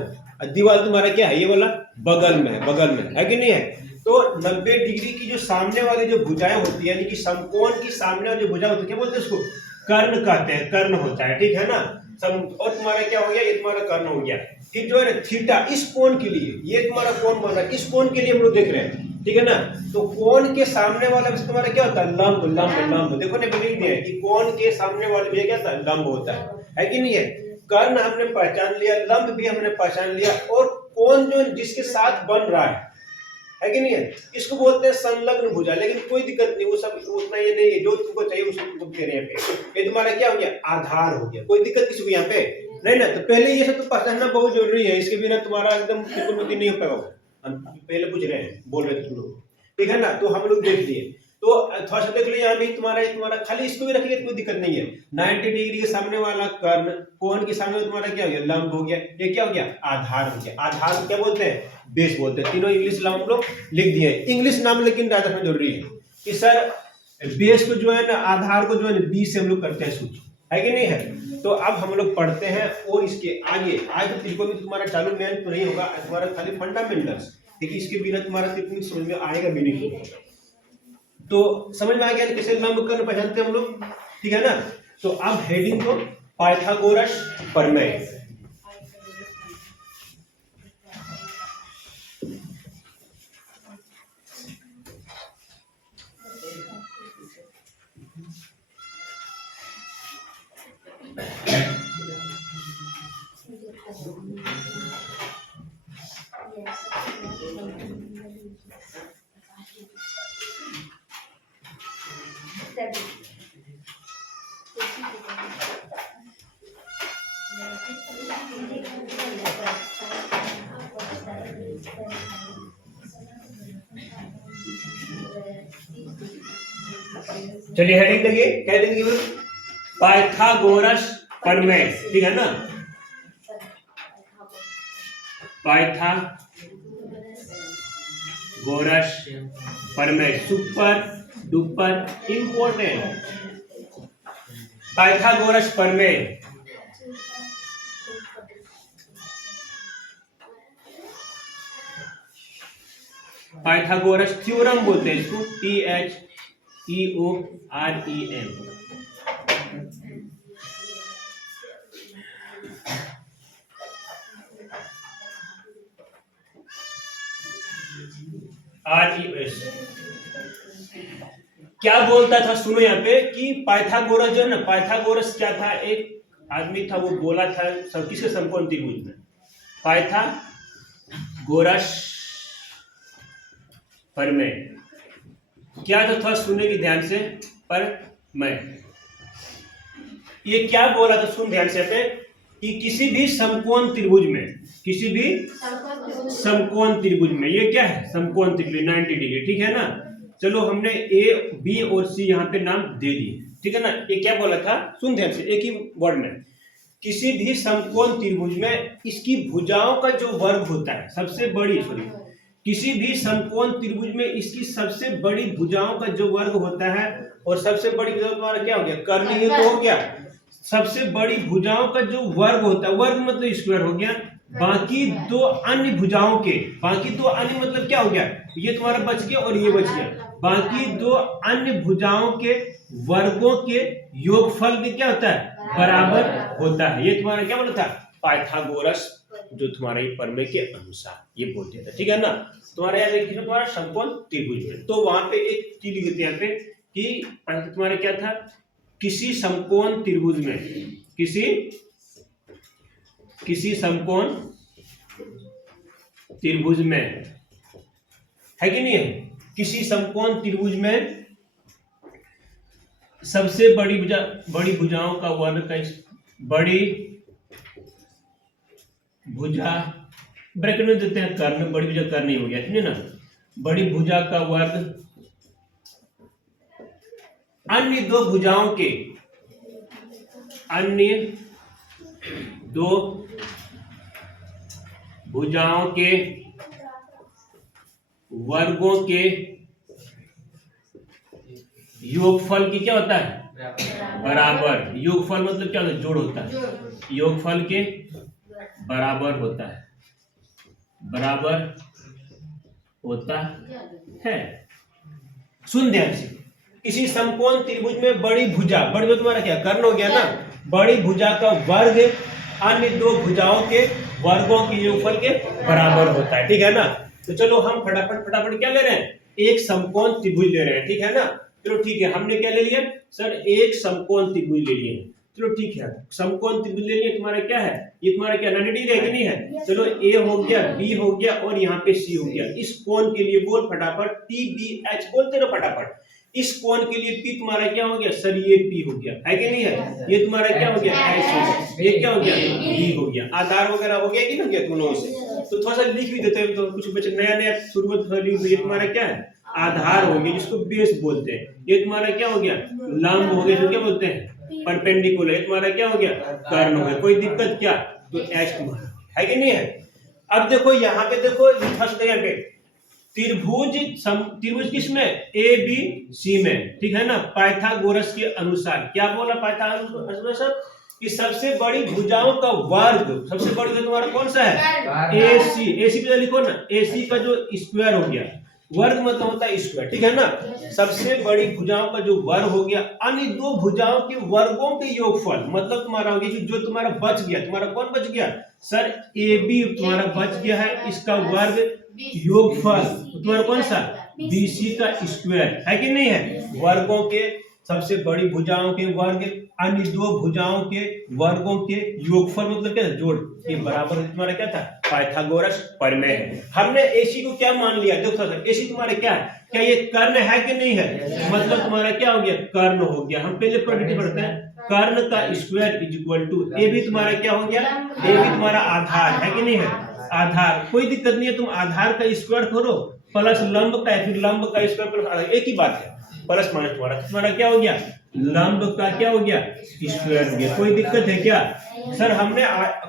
दीवार तुम्हारा क्या है, ये वाला बगल में है, बगल में है कि नहीं है। तो 90 डिग्री की जो सामने वाली जो भुजाएं होती है, यानी कि समकोण की सामने वाली जो भुजा होती है, क्या बोलते हैं उसको, कर्ण कहते हैं, कर्ण होता है, ठीक है ना। और तुम्हारा क्या हो गया, ये तुम्हारा कर्ण हो गया। फिर जो है ना थीटा, इस कोण के लिए, ये तुम्हारा कोण बन रहा है, इस कोण के लिए हम लोग देख रहे हैं, ठीक है ना। तो कोण के सामने वाला तुम्हारा क्या होता है, लंब। लंब लंब देखो ना, लिख दिया है कि कोण के सामने वाले भुजा क्या होता है, लंब होता है कि नहीं है। कर्ण हमने पहचान लिया, लंब भी हमने पहचान लिया, और कोण जो जिसके साथ बन रहा है कि नहीं है, इसको बोलते हैं संलग्न भुजा। लेकिन कोई दिक्कत नहीं, वो सब उतना ये नहीं है, जो तुमको चाहिए उसको तुमको दे रहे हैं। ये तुम्हारा क्या हो गया, आधार हो गया। कोई दिक्कत किसी को यहाँ पे नहीं ना। तो पहले ये सब तो पहचानना बहुत जरूरी है, इसके बिना तुम्हारा एकदम त्रिकोणमिति नहीं हो पाएगा। हम पहले पूछ रहे हैं, बोल रहे थे तुम लोग, ठीक है ना। तो हम लोग देख लिए, तो थोड़ा सा देख लो यहाँ भी तुम्हारा खाली इसको भी रखिए, कोई दिक्कत नहीं है। 90 डिग्री के सामने वाला कर्ण, कोण के सामने तुम्हारा क्या हो गया, लंब हो गया। ये क्या हो गया, आधार हो गया। आधार क्या बोलते हैं, बेस बोलते हैं। तीनों इंग्लिश नाम हम लोग लिख दिए। इंग्लिश नाम लेकिन याद रखना जरूरी है कि सर बेस को जो है ना, आधार को जो है बी से हम लोग करते हैं सूत्र, है कि नहीं है। तो अब हम लोग पढ़ते हैं, और इसके आगे आज तो त्रिकोण तुम्हारा चालू मेन तो नहीं होगा, तुम्हारा खाली फंडामेंटल्स, लेकिन इसके बिना तुम्हारा त्रिकोण समझ में आएगा भी नहीं। तो समझ में आ गया कैसे लंब कर्ण पहचानते हैं हम लोग, ठीक है ना। तो अब हेडिंग को पाइथागोरस प्रमेय। चलिए हेडिंग देखिए, क्या हेडिंग है, पाइथागोरस प्रमेय, ठीक है ना। पाइथागोरस गोरस प्रमेय सुपर डुपर इंपॉर्टेंट। पाइथागोरस प्रमेय, पाइथागोरस थ्योरम बोलते हैं इसको, THEOREM। RES क्या बोलता था, सुनो यहाँ पे कि पाइथागोरस जो है ना, पाइथागोरस क्या था, एक आदमी था, वो बोला था सब किसके समकोण त्रिभुज में, पाइथागोरस प्रमेय क्या तो था, सुनेगी ध्यान से, पर मैं ये क्या बोला था, सुन ध्यान से पे, कि किसी भी समकोण त्रिभुज में, किसी भी समकोण त्रिभुज में, ये क्या है समकोण त्रिभुज 90 डिग्री, ठीक है ना। चलो हमने ए बी और सी यहाँ पे नाम दे दिए, ठीक है ना। ये क्या बोला था, सुन ध्यान से, एक ही वर्ड में, किसी भी समकोण त्रिभुज में इसकी भुजाओं का जो वर्ग होता है सबसे बड़ी, सॉरी, किसी भी समकोण त्रिभुज में इसकी सबसे बड़ी भुजाओं का जो वर्ग होता है, और सबसे बड़ी भुजा तुम्हारा क्या हो गया, कर्ण, ये तो हो गया। सबसे बड़ी भुजाओं का जो वर्ग होता है, वर्ग मतलब स्क्वायर हो गया, बाकी दो अन्य भुजाओं के, बाकी दो अन्य मतलब क्या हो गया, ये तुम्हारा बच गया और ये बच गया, बाकी दो अन्य भुजाओं के वर्गों के योगफल के क्या होता है, बराबर होता है। ये तुम्हारा क्या बोला था, पाइथागोरस जो तुम्हारे प्रमेय के अनुसार ये बोलते थे, ठीक है ना। तुम्हारे यहाँ देखिए तुम्हारा समकोण त्रिभुज में, तो वहां पे एक चीज लिखते हैं यहाँ पे कि तुम्हारे क्या था, किसी समकोण त्रिभुज में, किसी समकोण त्रिभुज में, है कि नहीं है, किसी समकोण त्रिभुज में सबसे बड़ी भुजाओं का वर्ग का, बड़ी भुजा ब्रैकेट में देते हैं कर्ण, बड़ी भुजा कर्ण नहीं हो गया, ठीक है ना, बड़ी भुजा का वर्ग अन्य दो भुजाओं के, अन्य दो भुजाओं के वर्गों के योगफल की क्या होता है, बराबर। योगफल मतलब क्या होता है, जोड़ होता है, योगफल के बराबर होता है, बराबर होता है। सुन ध्यान से, किसी समकोण त्रिभुज में बड़ी भुजा, बड़ी भुजा तुम्हारा क्या, कर्ण हो गया ना, बड़ी भुजा का वर्ग अन्य दो भुजाओं के वर्गों के योगफल के बराबर होता है, ठीक है ना। तो चलो हम फटाफट क्या ले रहे हैं, एक समकोण त्रिभुज ले रहे हैं, ठीक है ना। चलो ठीक है, हमने क्या ले लिया सर, एक समकोण त्रिभुज ले लिए, चलो ठीक है, समकोण त्रिभुज ले लिए, तुम्हारा क्या है, ये तुम्हारा क्या 90 डिग्री है कि नहीं है। चलो ए हो गया, बी हो गया, और यहाँ पे सी हो गया। इस कोण के लिए बोल फटाफट, TBH बोलते रहो फटाफट। इस कोण के लिए P तुम्हारा क्या हो गया सर, ये P हो गया, है कि नहीं है। ये तुम्हारा क्या हो गया S, ये क्या हो गया B हो गया। आधार वगैरह हो गया कि नहीं हो गया दोनों से, तो थोड़ा सा लिख भी देते हैं, तो कुछ बच्चे नया शुरुआत लिख। ये तुम्हारा क्या है, आधार हो गया, जिसको बेस बोलते हैं। ये तुम्हारा क्या हो गया, लंब हो गया, जो क्या बोलते हैं परपेंडिकुलर। ये तुम्हारा क्या हो गया, कर्ण हो गया। कोई दिक्कत क्या, तो H तुम्हारा है कि नहीं है। अब देखो यहाँ पे, देखो फर्स्ट यहाँ पे त्रिभुज किसमें, ए बी सी में, ठीक है ना। पाइथागोरस के अनुसार क्या बोला पाइथागोरस, कि सबसे बड़ी भुजाओं का वर्ग, सबसे बड़ी तुम्हारा कौन सा है, AC। AC पे लिखो ना, AC का जो स्क्वायर हो गया, वर्ग मतलब होता है स्क्वायर, ठीक है ना। सबसे बड़ी भुजाओं का जो वर्ग हो गया, अन्य दो भुजाओं के वर्गों के योगफल, मतलब तुम्हारा हो गया जो तुम्हारा बच गया, तुम्हारा कौन बच गया सर, AB तुम्हारा बच गया है, इसका वर्ग योगफल तुम्हारा कौन सा, BC का स्क्वायर, है कि नहीं है। वर्गों के, सबसे बड़ी भुजाओं के वर्ग अन्य दो भुजाओं के वर्गों के योगफल मतलब क्या, जोड़, ये बराबर तुम्हारा क्या था, पाइथागोरस प्रमेय है। हमने AC को क्या मान लिया, देखो सर AC तुम्हारा क्या है, क्या ये कर्ण है कि नहीं है, मतलब तुम्हारा क्या हो गया, कर्ण हो गया। हम पहले प्रोडक्ट पढ़ते हैं, कर्ण का स्क्वायर इज इक्वल टू, ए भी तुम्हारा क्या हो गया, ए भी तुम्हारा आधार है कि नहीं है, आधार। कोई दिक्कत नहीं है, तुम आधार का स्क्वायर करो प्लस लंब का, फिर लंब का स्क्वायर प्लस आधार, एक ही बात है। प्लस माइनस तुम्हारा क्या हो गया, लंब का क्या हो गया, स्क्वायर हो गया। कोई दिक्कत है क्या सर? हमने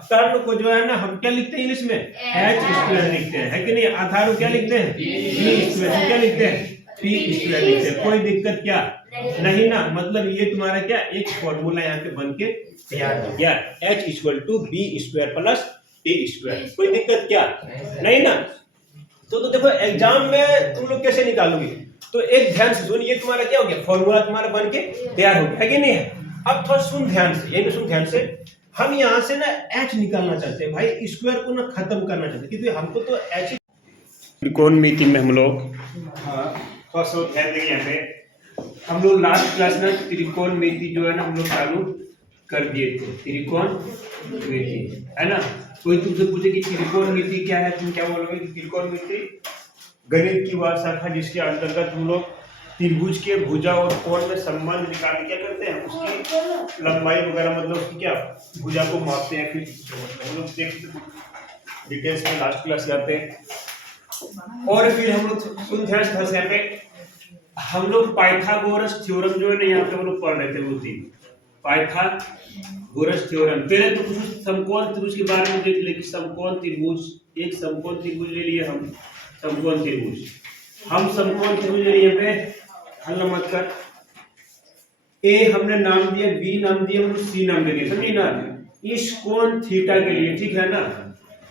कर्ण को जो है ना हम क्या लिखते हैं इंग्लिश में, एच स्क्वायर लिखते हैं, है कि नहीं? आधार को क्या लिखते हैं, पी स्क्वायर। हम क्या लिखते हैं, पी स्क्वायर लिखते हैं। कोई दिक्कत क्या नहीं ना? मतलब ये तुम्हारा क्या एक फॉर्मूला यहाँ पे बन के तैयार हो गया, H equal to B square plus T square. कोई दिक्कत क्या नहीं ना? तो देखो एग्जाम में तुम लोग कैसे निकालोगे, तो एक ध्यान से सुन, ये तुम्हारा क्या हो गया, फॉर्मूला तुम्हारा बन के तैयार हो गया, है कि नहीं है? अब थोड़ा सुन ध्यान से, ये सुन ध्यान से, हम यहाँ से ना एच निकालना चाहते हैं भाई, स्क्वायर को ना खत्म करना चाहते हैं, क्योंकि हमको तो एच त्रिकोणमिति में हम लोग थोड़ा सा ध्यान देंगे। यहाँ पे हम लोग लास्ट क्लास में त्रिकोणमिति जो है ना हम लोग चालू कर दिए थे, त्रिकोणमिति, है ना? कोई तुमसे पूछे कि त्रिकोणमिति क्या है, तुम क्या बोलोगे? त्रिकोणमिति गणित की वह शाखा जिसके अंतर्गत हम लोग त्रिभुज के भुजा और कोण में संबंध निकाल क्या करते हैं, उसकी लंबाई वगैरह, मतलब उसकी क्या भुजा को मापते हैं। फिर हम लोग देखते डिटेल्स में लास्ट क्लास जाते हैं। और फिर हम लोग सुन ध्यान से यहाँ पे हम लोग पाइथागोरस थ्योरम जो है ना यहाँ पे हम लोग पढ़ रहे थे, वो तीन पाइथागोरस थ्योरम। पहले तो कुछ समकोण त्रिभुज के बारे में देख ले कि समकोण त्रिभुज, एक समकोण त्रिभुज ले लिए हम, समकोण त्रिभुज, हम समकोण त्रिभुज ले लिए पे, हल मत कर, ए हमने नाम दिया, बी नाम दिया, हम सी नाम दे दिए, समझी ना? इस कोण थीटा के लिए, ठीक है ना,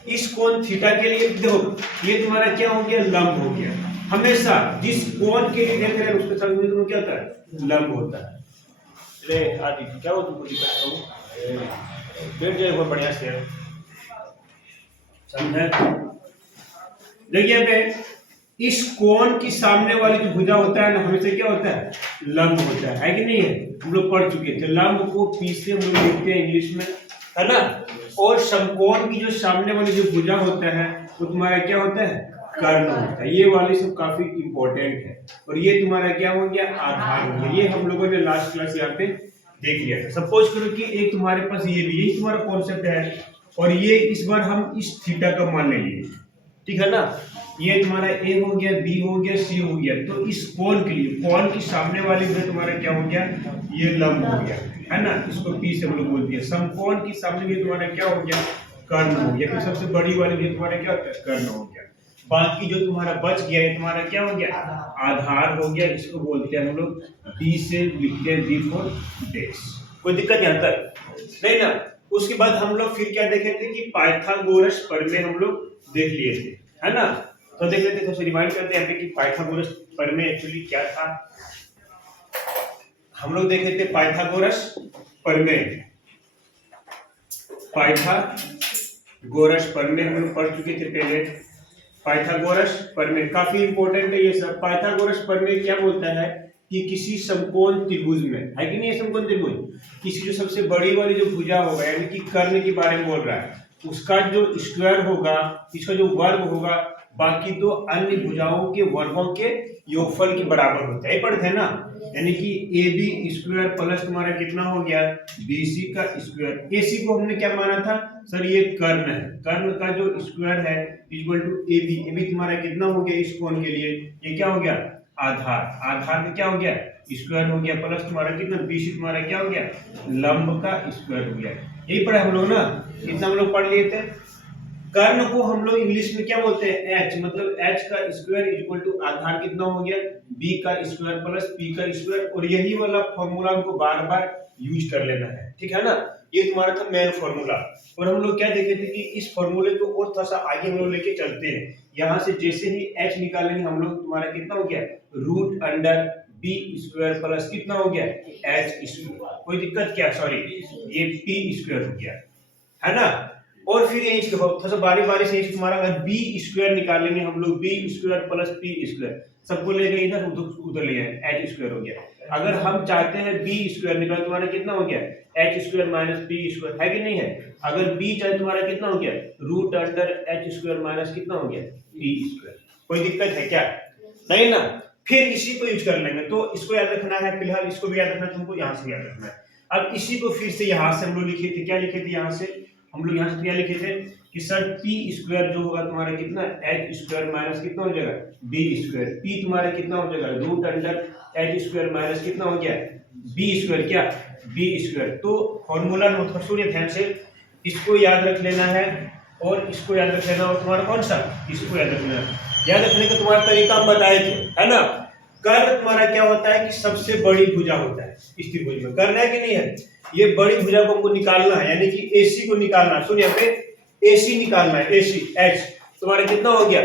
इस कोण थीटा के लिए देखो ये तुम्हारा क्या हो गया, लंब हो गया। हमेशा जिस कोण के लिए देख रहे हैं उसके संग में क्या होता है, लंब होता है। आदि क्या हो तुमको दिक्कत हो, बैठ जाए बहुत बढ़िया से, समझे? देखिए पे इस कोण की सामने वाली जो भुजा होता है ना हमेशा क्या होता है, लंब होता है कि नहीं है? हम लोग पढ़ चुके थे, लंब को पी से हम लोग लिखते हैं इंग्लिश में, है ना? और समकोण की जो सामने वाली जो भुजा होता है वो तुम्हारा क्या होता है, कर्ण होता है। ये वाली सब काफी इंपॉर्टेंट है। और ये तुम्हारा क्या हो गया, आधार हो गया। ये हम लोगों ने लास्ट क्लास यहाँ पे देख लिया था। सपोज करो कि एक तुम्हारे पास ये भी, यही तुम्हारा कॉन्सेप्ट है, और ये इस बार हम इस थीटा का मान लेंगे, ठीक है ना? ये तुम्हारा ए हो गया, बी हो गया, सी हो गया। तो इस कोण के लिए, कोण की सामने वाली में तुम्हारा क्या हो गया, ये लंब हो गया, है ना? इसको पी से हम लोग बोलते हैं। समकोण की सामने में तुम्हारा क्या हो गया, कर्ण हो गया। फिर सबसे बड़ी वाली में तुम्हारा क्या होता है, कर्ण हो गया। बाकी जो तुम्हारा बच गया है तुम्हारा क्या हो गया, आधार हो गया। इसको बोलते हैं हम लोग डी से लिखते हैं, डी फॉर डेश। कोई दिक्कत यहाँ तक नहीं ना? उसके बाद हम लोग फिर क्या देखे थे कि पाइथागोरस प्रमेय हम लोग देख लिए थे, है ना? तो देख लेते, तो रिवाइंड करते हैं कि पाइथागोरस प्रमेय एक्चुअली क्या था। हम लोग देखे थे पाइथागोरस प्रमेय, पाइथागोरस प्रमेय हम लोग पढ़ चुके थे पहले। पाइथागोरस प्रमेय काफी इंपॉर्टेंट है ये सब। पाइथागोरस प्रमेय क्या बोलता है कि किसी समकोण त्रिभुज में, है कि नहीं, समकोण त्रिभुज, किसी जो सबसे बड़ी वाली जो भुजा होगा, यानी कि कर्ण के बारे में बोल रहा है, उसका जो स्क्वायर होगा, इसका जो वर्ग होगा, बाकी तो अन्य भुजाओं के वर्गों के योगफल के बराबर होता है, पढ़ते हैं ना? यानी कि ए बी स्क्वायर प्लस तुम्हारा कितना हो गया, बी सी का स्क्वायर। ए सी को हमने क्या माना था सर, ये कर्ण है, कर्ण का जो स्क्वायर है equal to A B. A B तुम्हारा कितना हो गया इस कोण के लिए, ये क्या हो गया, आधार। आधार में क्या हो गया, स्क्वायर हो गया, प्लस तुम्हारा कितना, बी सी तुम्हारा क्या हो गया, लंब का स्क्वायर हो गया। यही पढ़े हम लोग ना, इतना हम लोग पढ़ लिए थे। कर्ण को हम लोग इंग्लिश में क्या बोलते हैं, एच, मतलब एच का स्क्वायर इक्वल टू आधार कितना हो गया, बी का स्क्वायर प्लस पी का स्क्वायर। और यही वाला फॉर्मूला हमको बार बार यूज कर लेना है, ठीक है ना? ये तुम्हारा था मेन फॉर्मूला। और हम लोग क्या देखे थे कि इस फॉर्मूले को और थोड़ा सा आगे हम लोग लेके चलते हैं। यहाँ से जैसे ही एच निकालेंगे हम लोग, तुम्हारा कितना हो गया, root under B square plus कितना हो गया, एच स्क्वायर। कोई दिक्कत क्या, सॉरी ये पी स्क्वायर हो गया, है ना? और फिर यही थोड़ा सा बारी बारी से तुम्हारा अगर बी स्क्वायर निकालेंगे हम लोग, B square plus P square, सबको ले गए इधर, उधर ले आए, एच स्क्वायर हो गया। अगर हम चाहते हैं बी स्क्वायर निकाल, तुम्हारा कितना हो गया, H square minus P square, है कि नहीं है? अगर बी चाहे तुम्हारा कितना हो गया, root under H square minus कितना हो गया, पी स्क्वायर। कोई दिक्कत है क्या, नहीं ना? फिर इसी को यूज कर लेंगे। तो इसको याद रखना है, फिलहाल इसको भी याद रखना है, तुमको यहाँ से याद रखना है। अब इसी को फिर से यहाँ से हम लोग लिखे थे, क्या लिखे थे यहाँ से, हम लोग यहाँ से क्या लिखे थे कि सर पी स्क्वायर जो होगा तुम्हारा कितना, एच स्क्वायर माइनस कितना हो जाएगा, बी स्क्वायर। पी तुम्हारा कितना हो जाएगा, root under H square minus कितना हो गया बी स्क्वायर, क्या बी स्क्वायर। तो फॉर्मूला नोट सुनिए ध्यान से, इसको याद रख लेना है और इसको याद रख लेना, और तुम्हारा कौन सा इसको याद रखना है। याद रखने का तुम्हारा तरीका हम बताए थे, है ना। कर्ण तुम्हारा क्या होता है कि सबसे बड़ी भुजा होता है स्थिर भुज में, कर्ण है कि नहीं है। ये बड़ी भुजा को हमको निकालना है, यानी कि एसी को निकालना है। सुनिए यहाँ पे एसी निकालना है, एसी एच तुम्हारा कितना हो गया,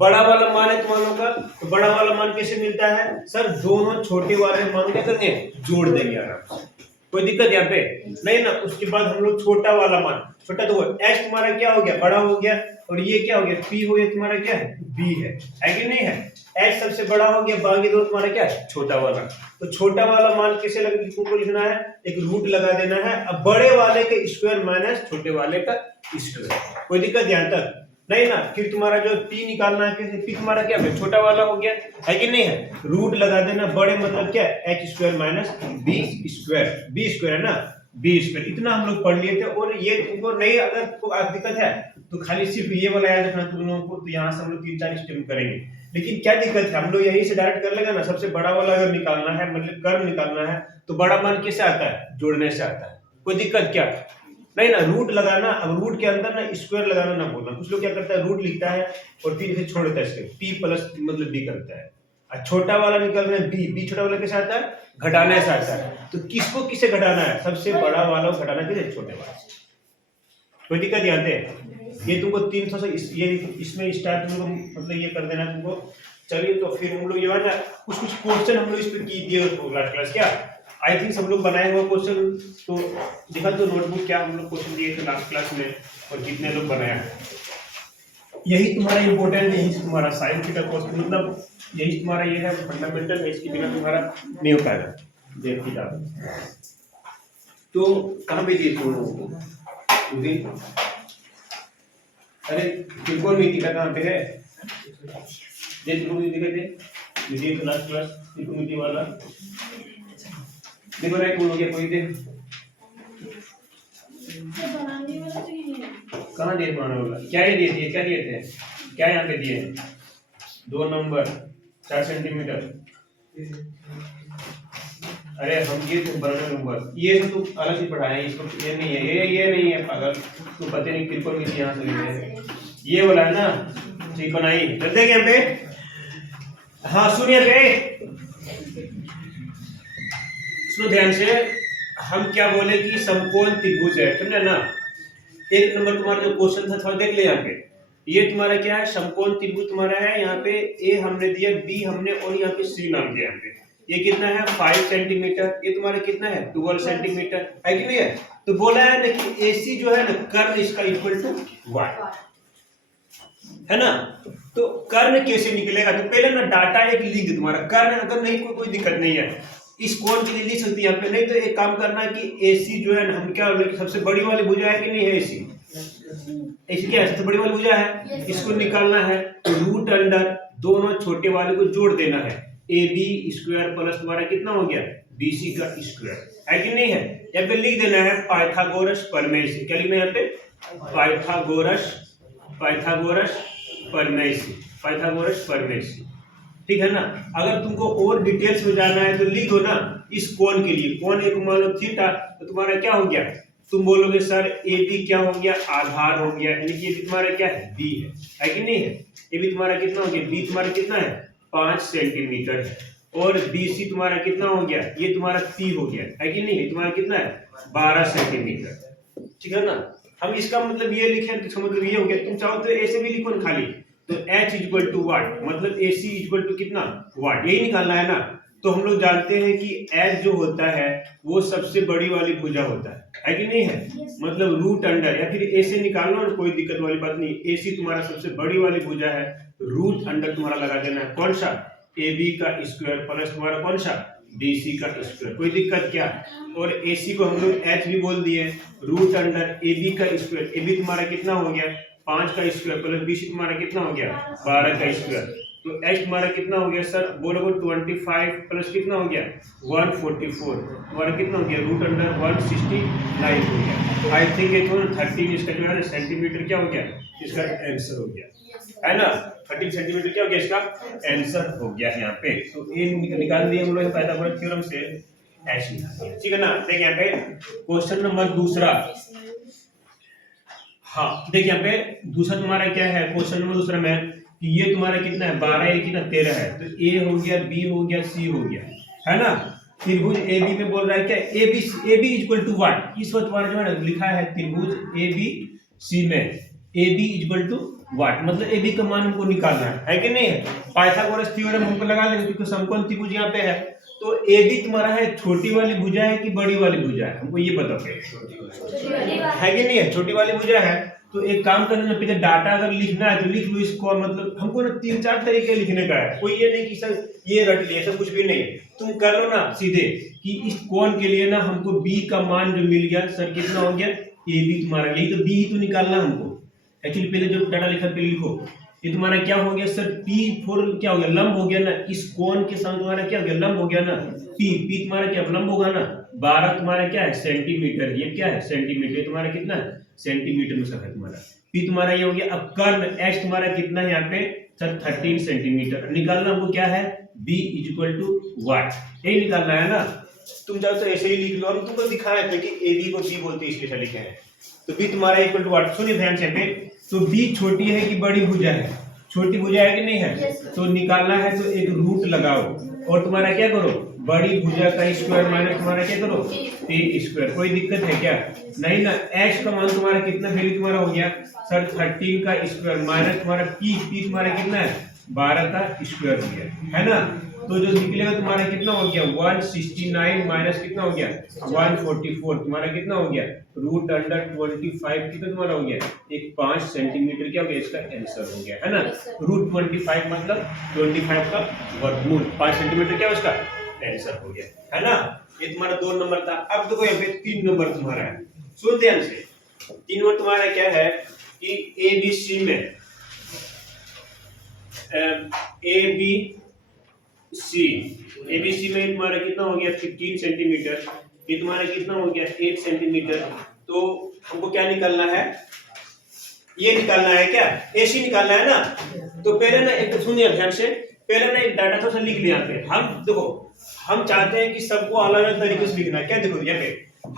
बड़ा वाला मान है तुम्हारा का। तो बड़ा वाला मान कैसे मिलता है सर, दोनों छोटे वाले मान क्या करेंगे, जोड़ देंगे आराम से, कोई दिक्कत यहाँ पे नहीं ना। उसके बाद हम लोग छोटा वाला मान, छोटा तो एच तुम्हारा क्या हो गया, बड़ा हो गया, और ये क्या हो गया, पी हो गया तुम्हारा क्या है, बी है कि नहीं है। एच सबसे बड़ा हो गया, बाकी दो तुम्हारा क्या है, छोटा वाला। तो छोटा वाला मान कैसे लिखना है, एक रूट लगा देना है। अब बड़े वाले के स्क्वायर माइनस छोटे वाले का स्क्वायर, कोई दिक्कत यहाँ तक नहीं ना। फिर तुम्हारा जो पी निकालना है, कैसे पी तुम्हारा क्या है, छोटा वाला हो गया, है कि नहीं है। रूट लगा देना, बड़े मतलब क्या है, H square minus B square, B square है ना, बी स्क्वायर। इतना हम लोग पढ़ लिए थे। और ये तुमको नहीं, अगर कोई दिक्कत है तो खाली सिर्फ ये वाला याद रखना तुम लोगों को। तो यहाँ से हम लोग 3-4 स्टेप करेंगे, लेकिन क्या दिक्कत है, हम लोग यही से डायरेक्ट कर लेगा ना। सबसे बड़ा वाला अगर निकालना है, मतलब कर्व निकालना है, तो बड़ा मान कैसे आता है, जोड़ने से आता है, कोई दिक्कत क्या नहीं ना। रूट लगाना, अब रूट के अंदर ना स्क्वायर लगाना ना बोलना। कुछ लोग क्या करता है, रूट लिखता है और फिर इसे छोड़ देता है, इसके पी प्लस मतलब बी करता है। और छोटा वाला निकलना है बी, बी छोटा वाला कैसे आता है, घटाने से आता है। तो किसको किसे घटाना है, सबसे बड़ा वाला को घटाना किसे, छोटे वाले से। कोई दिक्कत यहाँ पे, ये तुमको 300 से ये इसमें स्टार्ट तुमको मतलब ये कर देना तुमको। चलिए तो फिर हम लोग ये वाला कुछ क्वेश्चन हम लोग इस पे की दिए लास्ट क्लास, क्या आई थिंक सब लोग बनाए हुआ क्वेश्चन। तो दिखा दो नोटबुक, क्या हम लोग क्वेश्चन दिए थे लास्ट क्लास में और कितने लोग बनाया। यही तुम्हारा इंपॉर्टेंट, यही तुम्हारा साइन थीटा क्वेश्चन, मतलब यही तुम्हारा ये है फंडामेंटल है, इसके बिना तुम्हारा नहीं हो पाएगा। देख थीटा तो कहाँ पे दिए तुम लोगों को, अरे त्रिकोणमिति का कहाँ पे है, ये त्रिकोणमिति दिखे थे, ये तो लास्ट क्लास त्रिकोणमिति वाला देखो ना, कौन हो गया कोई दे, कहाँ दिए बनाने वाला, क्या ये दिए थे, क्या दिए थे, क्या यहाँ पे दिए हैं, 2 नंबर 4 सेंटीमीटर। अरे हम ये तो बनाने नंबर, ये तो अलग से पढ़ाए, इसको ये नहीं है, ये नहीं है पागल, तो पता नहीं त्रिकोणमिति यहाँ से लिए, ये वाला है ना त्रिकोणाई, करते क्या पे। हाँ सुनिए रे, सुनो ध्यान से, हम क्या बोले कि समकोण त्रिभुज है, समझे ना। एक नंबर तुम्हारा जो क्वेश्चन था थोड़ा देख ले यहाँ पे, ये तुम्हारा क्या है, समकोण त्रिभुज तुम्हारा है। यहाँ पे ए हमने दिया, बी हमने, और यहाँ पे सी नाम दिया हमने। ये कितना है 5 सेंटीमीटर, ये तुम्हारा कितना है 12 सेंटीमीटर, है कि नहीं है। तो बोला है ना कि एसी जो है ना, कर्ण इसका इक्वल टू वाट है ना। तो कर्ण कैसे निकलेगा, तो पहले ना डाटा एक लिख दे तुम्हारा, कर्ण अगर नहीं कोई दिक्कत नहीं है, इस कोण के लिए लिख सकती है यहाँ पे। नहीं तो एक काम करना है कि एसी जो है ना, हम क्या बोले, सबसे बड़ी वाली भुजा है कि नहीं है एसी, एसी क्या है, सबसे बड़ी वाली भुजा है, इसको निकालना है। तो रूट अंडर दोनों छोटे वाले को जोड़ देना है, ए बी स्क्वायर प्लस तुम्हारा कितना हो गया, बी सी का स्क्वायर, है कि नहीं है। यहाँ पे लिख देना है पाइथागोरस प्रमेय से, क्या लिखना है यहाँ पे, पाइथागोरस प्रमेय से, ठीक है ना। अगर तुमको और डिटेल्स में जाना है तो लिख दो ना, इस कोण के लिए, कोण एक मान लो थीटा, तो तुम्हारा क्या हो गया, तुम बोलोगे सर ए बी क्या हो गया, आधार हो गया, यानी कि ये भी तुम्हारा क्या है, बी है कि नहीं है। ये भी तुम्हारा कितना हो गया, बी तुम्हारा कितना है 5 सेंटीमीटर है, और बी सी तुम्हारा कितना हो गया, ये तुम्हारा सी हो गया, है कि नहीं है, तुम्हारा कितना है 12 सेंटीमीटर, ठीक है ना। हम इसका मतलब ये लिखे तो इसका मतलब ये हो गया, तुम चाहो तो ऐसे भी लिखो ना खाली, तो H इक्वल टू वाट, मतलब AC इक्वल टू कितना वाट, यही निकालना है ना। तो हम लोग जानते हैं कि H जो होता है वो सबसे बड़ी वाली भुजा होता है कि नहीं है। मतलब रूट अंडर, या फिर A से निकालना और कोई दिक्कत वाली बात नहीं, AC तुम्हारा सबसे बड़ी वाली भुजा है, रूट अंडर तुम्हारा लगा देना है, कौन सा, AB का स्क्वायर प्लस तुम्हारा कौन सा, BC का स्क्वायर, कोई दिक्कत क्या। और AC को हम लोग H भी बोल दिए, रूट अंडर AB का स्क्वायर, AB तुम्हारा कितना हो गया 5 का स्क्वायर प्लस BC तुम्हारा कितना हो गया 12 का स्क्वायर, तो h तुम्हारा कितना हो गया सर, बोलोगे 25 प्लस कितना हो गया 144, तुम्हारा कितना हो गया रूट अंडर 169 हो गया। आई थिंक ये 13 इसका जो है ना सेंटीमीटर क्या हो गया, इसका आंसर हो गया है ना। 13 सेंटीमीटर क्या हो गया, इसका आंसर हो गया यहाँ पे। तो ये निकाल दिए हम लोग पाइथागोरस थ्योरम से, ऐसे ठीक है ना। देखिए यहाँ पे क्वेश्चन नंबर दूसरा, हाँ देखिए यहाँ पे दूसरा तुम्हारा क्या है, क्वेश्चन नंबर दूसरा में कि ये तुम्हारा कितना है 12 ये कितना 13 है, तो ए हो गया, बी हो गया, सी हो गया, है ना। त्रिभुज ए बी में बोल रहा है क्या, A B equal to what, इस वक्त तुम्हारा जो है ना लिखा है त्रिभुज ए बी सी में A B equal to what, मतलब ए बी का मान हमको निकालना है कि नहीं है। पाइथागोरस थ्योरम हमको लगा लेंगे क्योंकि समकोण त्रिभुज यहाँ पे है। तो ए बी तुम्हारा है छोटी वाली भुजा है कि बड़ी वाली भुजा है, हमको ये बताओ है कि नहीं है, छोटी वाली भुजा है। तो एक काम करना, पहले डाटा अगर लिखना है तो लिख लो इसको, मतलब हमको ना 3-4 तरीके लिखने का है, कोई ये नहीं कि सर ये रट लिया, ऐसा कुछ भी नहीं है। तुम कर लो ना सीधे कि इस कोण के लिए ना हमको b का मान जो मिल गया सर कितना हो गया ए बी, तुम्हारा यही तो b ही तो निकालना हमको। एक्चुअली पहले जो डाटा लिखा पहले लिखो, ये तुम्हारा क्या हो गया सर P4 क्या हो गया, लंब हो गया ना, इस कोण के साथ तुम्हारा क्या हो गया लंब हो गया ना, P तुम्हारा क्या लंब होगा ना, 12 तुम्हारा क्या है सेंटीमीटर, ये क्या है सेंटीमीटर, तुम्हारा कितना है सेंटीमीटर में सब है तुम्हारा। P तुम्हारा ये हो गया। अब कर्ण H तुम्हारा कितना है यहाँ पे सर 13 सेंटीमीटर, निकालना हमको क्या है B इक्वल टू वाट, यही निकालना है ना। तुम चाहो तो ऐसे ही लिख लो, हम तुमको दिखाया था कि ए बी को B बोलते हैं इसलिए लिखे हैं। तो B तुम्हारा इक्वल टू वाट, सुनिए ध्यान से पे, तो B छोटी है कि बड़ी भुजा है, छोटी भुजा है कि नहीं है, तो निकालना है तो एक रूट लगाओ और तुम्हारा क्या करो बड़ी भुजा का स्क्वायर माइनस तुम्हारा क्या करो a स्क्वायर। कोई दिक्कत है क्या, नहीं ना। h का मान तुम्हारा कितना वैल्यू तुम्हारा हो गया सर 13 का स्क्वायर माइनस तुम्हारा p तुम्हारा कितना है 12 का स्क्वायर हो गया, है ना। तो जो निकलेगा तुम्हारा कितना हो गया 169 माइनस कितना हो गया 144, तुम्हारा कितना हो गया रूट अंडर 25 कितना तुम्हारा हो गया एक 5 सेंटीमीटर क्या हो गया, इसका आंसर हो गया, है ना। रूट 25 मतलब 25 का वर्गमूल 5 सेंटीमीटर क्या इसका आंसर हो गया, है ना। ये तुम्हारा 2 नंबर था। अब देखो यहाँ पे 3 नंबर तुम्हारा है, सुन ध्यान से। 3 नंबर तुम्हारा क्या है कि ए बी सी में एबीसी में तुम्हारा कितना हो गया 15 सेंटीमीटर, ये तुम्हारा कितना हो गया 8 सेंटीमीटर। तो हमको क्या निकालना है, ये निकालना है क्या एसी निकालना है ना। तो पहले ना एक सुनिए ध्यान से, पहले ना एक डाटा थोड़ा सा लिख लिया पे। हम देखो हम चाहते हैं कि सबको अलग अलग तरीके से लिखना है। क्या देखो यहाँ पे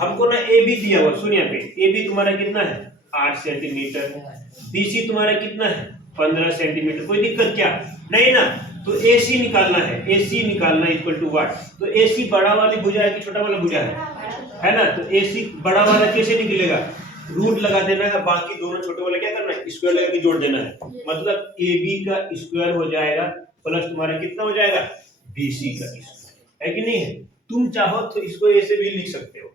हमको ना ए बी दिया हुआ, सुनिए पे ए बी तुम्हारा कितना है 8 सेंटीमीटर, बी सी तुम्हारा कितना है 15 सेंटीमीटर, कोई दिक्कत क्या नहीं ना। तो AC निकालना है, AC निकालना इक्वल टू व्हाट, तो AC बड़ा वाली भुजा है कि छोटा वाला भुजा है ना। तो AC बड़ा वाला कैसे निकलेगा, रूट लगा देना है, बाकी दोनों छोटे वाले क्या करना है स्क्वायर लगा के जोड़ देना है, मतलब AB का स्क्वायर हो जाएगा प्लस तुम्हारा कितना हो जाएगा BC का स्क्वायर, है कि नहीं है। तुम चाहो तो इसको ऐसे भी लिख सकते हो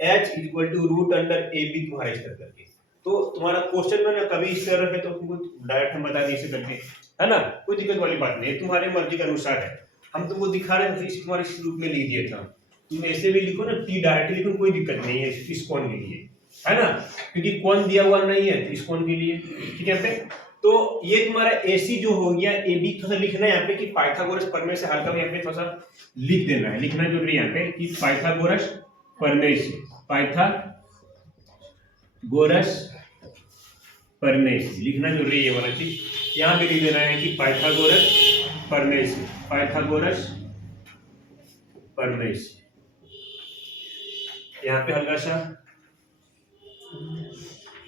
H equal to root under AB तुम्हारा इस तरह करके। तो तुम्हारा क्वेश्चन में ना कभी इस तरह है तो तुमको डायरेक्ट हम बता दें इसे करके, है ना, कोई दिक्कत वाली बात नहीं, तुम्हारे मर्जी के अनुसार है। हम तुमको दिखा रहे हैं इस तुम्हारे रूप में लिख दिया था, तुम ऐसे भी लिखो ना टी डायरेक्ट लिखो, कोई दिक्कत नहीं है इस कोण के लिए, है ना, क्योंकि कोण दिया हुआ नहीं है इस कोण के लिए, ठीक है पे। तो ये तुम्हारा AC जो हो गया AB थोड़ा लिखना है यहाँ पे कि पाइथागोरस प्रमेय से हल्का यहाँ पे थोड़ा सा लिख देना है, लिखना जरूरी है यहाँ पे कि पाइथागोरस प्रमेय से, पाइथागोरस प्रमेय से लिखना जरूरी है ये वाला चीज। यहाँ पे लिख देना है कि पाइथागोरस प्रमेय से, पाइथागोरस प्रमेय से, यहाँ पे हल्का सा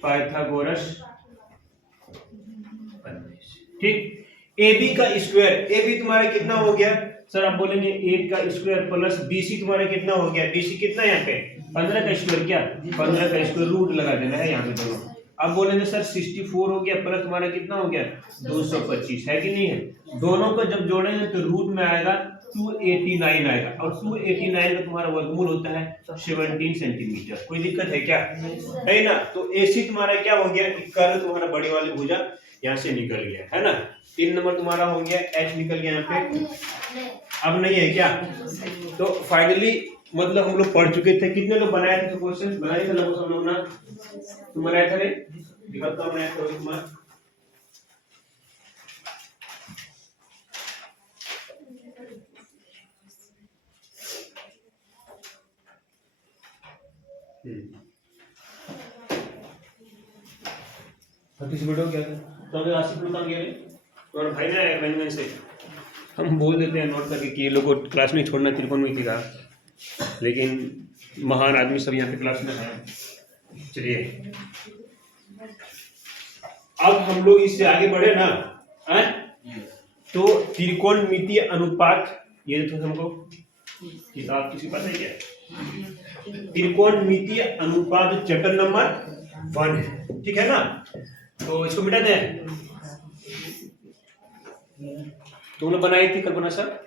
पाइथागोरस प्रमेय से, ठीक। AB का स्क्वायर, AB तुम्हारा कितना हो गया सर, आप बोलेंगे 8 का स्क्वायर प्लस BC तुम्हारा कितना हो गया, BC कितना यहाँ पे 15 का स्क्वायर, क्या 15 का स्क्वायर रूट लगा देना है यहाँ पे दोनों। अब बोलेंगे सर 64 हो गया प्लस तुम्हारा कितना हो गया 225, है कि नहीं है। दोनों को जब जोड़ेंगे तो रूट में आएगा 289 आएगा, और 289 का तुम्हारा वर्गमूल होता है 17 सेंटीमीटर, कोई दिक्कत है क्या नहीं ना। तो AC तुम्हारा क्या हो गया, कर्व तुम्हारा बड़ी वाली भुजा यहाँ से निकल गया, है ना। 3 नंबर तुम्हारा हो गया, H निकल गया यहाँ पे, अब नहीं है क्या। तो फाइनली मतलब हम लोग पढ़ चुके थे, कितने लोग बनाए थे क्वेश्चन बनाए थे लगभग हम लोग ना, तुम बनाए थे दिखाता हूं मैं तुम्हारा पार्टिसिपेट हो क्या था तो हमें आसिफ लोग काम किया और भाई ने आया मैंने से हम बोल देते हैं नोट करके कि ये लोग को क्लास में छोड़ना त्रिकोणमिति का, लेकिन महान आदमी सब यहाँ पे क्लास में है। चलिए अब हम लोग इससे आगे बढ़े ना, तो त्रिकोणमितीय अनुपात, ये तो हमको किताब किसी पता है क्या? त्रिकोणमितीय अनुपात चैप्टर नंबर 1 है, ठीक है ना? तो इसको मिटा दें। तुमने बनाई थी कल्पना सर?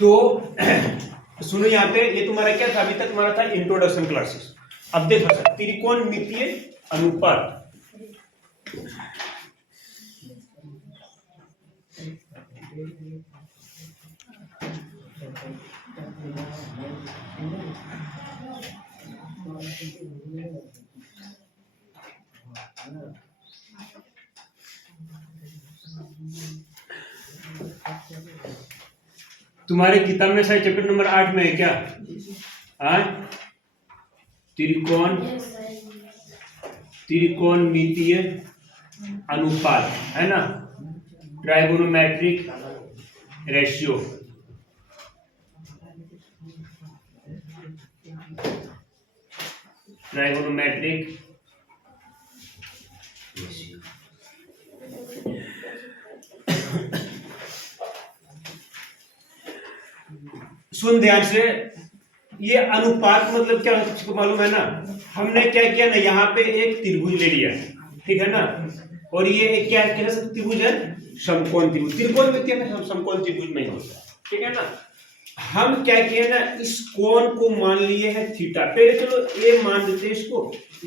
तो सुनो यहाँ पे, ये तुम्हारा क्या था? अभी तक तुम्हारा था इंट्रोडक्शन क्लासेस। अब देखो सर, त्रिकोणमितीय अनुपात, तुम्हारे किताब में शायद चैप्टर नंबर 8 में है क्या? त्रिकोणमितीय अनुपात है ना, ट्राइगोनोमेट्रिक रेशियो। ट्राइगोनोमेट्रिक सुन ध्यान से, ये अनुपात मतलब क्या होता है मालूम है ना? हमने क्या किया ना, यहाँ पे एक त्रिभुज ले लिया, ठीक है ना? और ये एक क्या त्रिभुज है? समकोण त्रिभुज। त्रिकोणमितीय में समकोण त्रिभुज नहीं होता, ठीक है ना? हम क्या किए ना, इस कोण को मान लिए हैं थीटा। पहले चलो ए मान देते हैं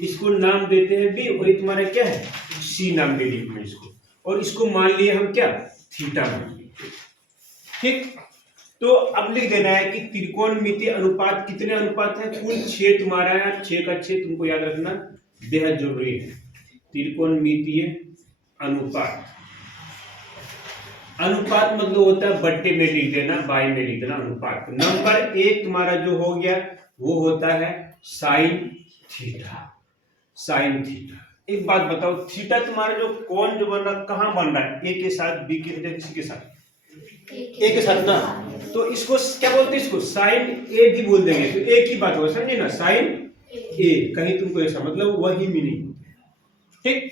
इसको नाम देते हैं बी, और तुम्हारा क्या है? सी नाम दे दिए इसको, और इसको मान लिए हम क्या? थीटा मान लिए, ठीक? तो अब लिख देना है कि त्रिकोणमितीय अनुपात कितने अनुपात है? कुल 6 तुम्हारा है, 6 का 6 तुमको याद रखना बेहद जरूरी है। त्रिकोणमितीय अनुपात, अनुपात मतलब होता है बट्टे में लिख देना, बाई में लिख देना अनुपात। नंबर 1 तुम्हारा जो हो गया वो होता है साइन थीटा। साइन थीटा, एक बात बताओ, थीटा तुम्हारा जो कोण जो बन रहा कहाँ बन रहा है? ए के साथ, बी के साथ, किसी के साथ? ए के साथ ना। तो इसको क्या बोलते हैं? इसको साइन ए भी बोल देंगे, तो एक ही बात हो, समझे ना? साइन ए, कहीं तुमको ऐसा मतलब वही मीनिंग, ठीक?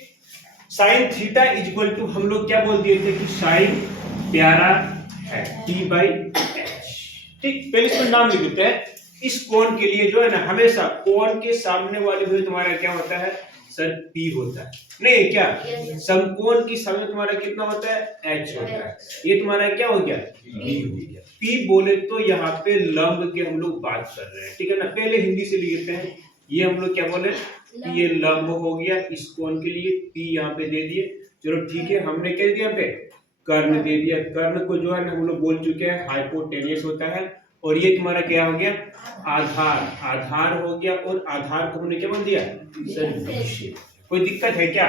Sine theta is equal to, हम लोग क्या बोल दिए थे कि साइन प्यारा है टी बाई एच, ठीक? पहले इसमें नाम लिख देते हैं। इस कोण के लिए जो है ना, हमेशा कोण के सामने वाले में तुम्हारा क्या होता है सर? पी होता है, नहीं क्या? समकोण की सामने तुम्हारा कितना होता है? एच होता है। ये तुम्हारा क्या हो गया? बी हो गया। पी बोले तो यहाँ पे लंब के हम लोग बात कर रहे हैं, ठीक है ना? पहले हिंदी से लिखते हैं, ये हम लोग क्या बोले? ये लंब हो गया इस कोण के लिए, पी यहाँ पे दे दिए। चलो ठीक है, हमने क्या दिया पे? कर्ण दे दिया। कर्ण को जो है ना हम लोग बोल चुके हैं हाइपोटेन्यूस होता है। और ये तुम्हारा क्या हो गया? आधार। आधार हो गया, और आधार को हमने क्या बोल दिया? सर कोई दिक्कत है क्या?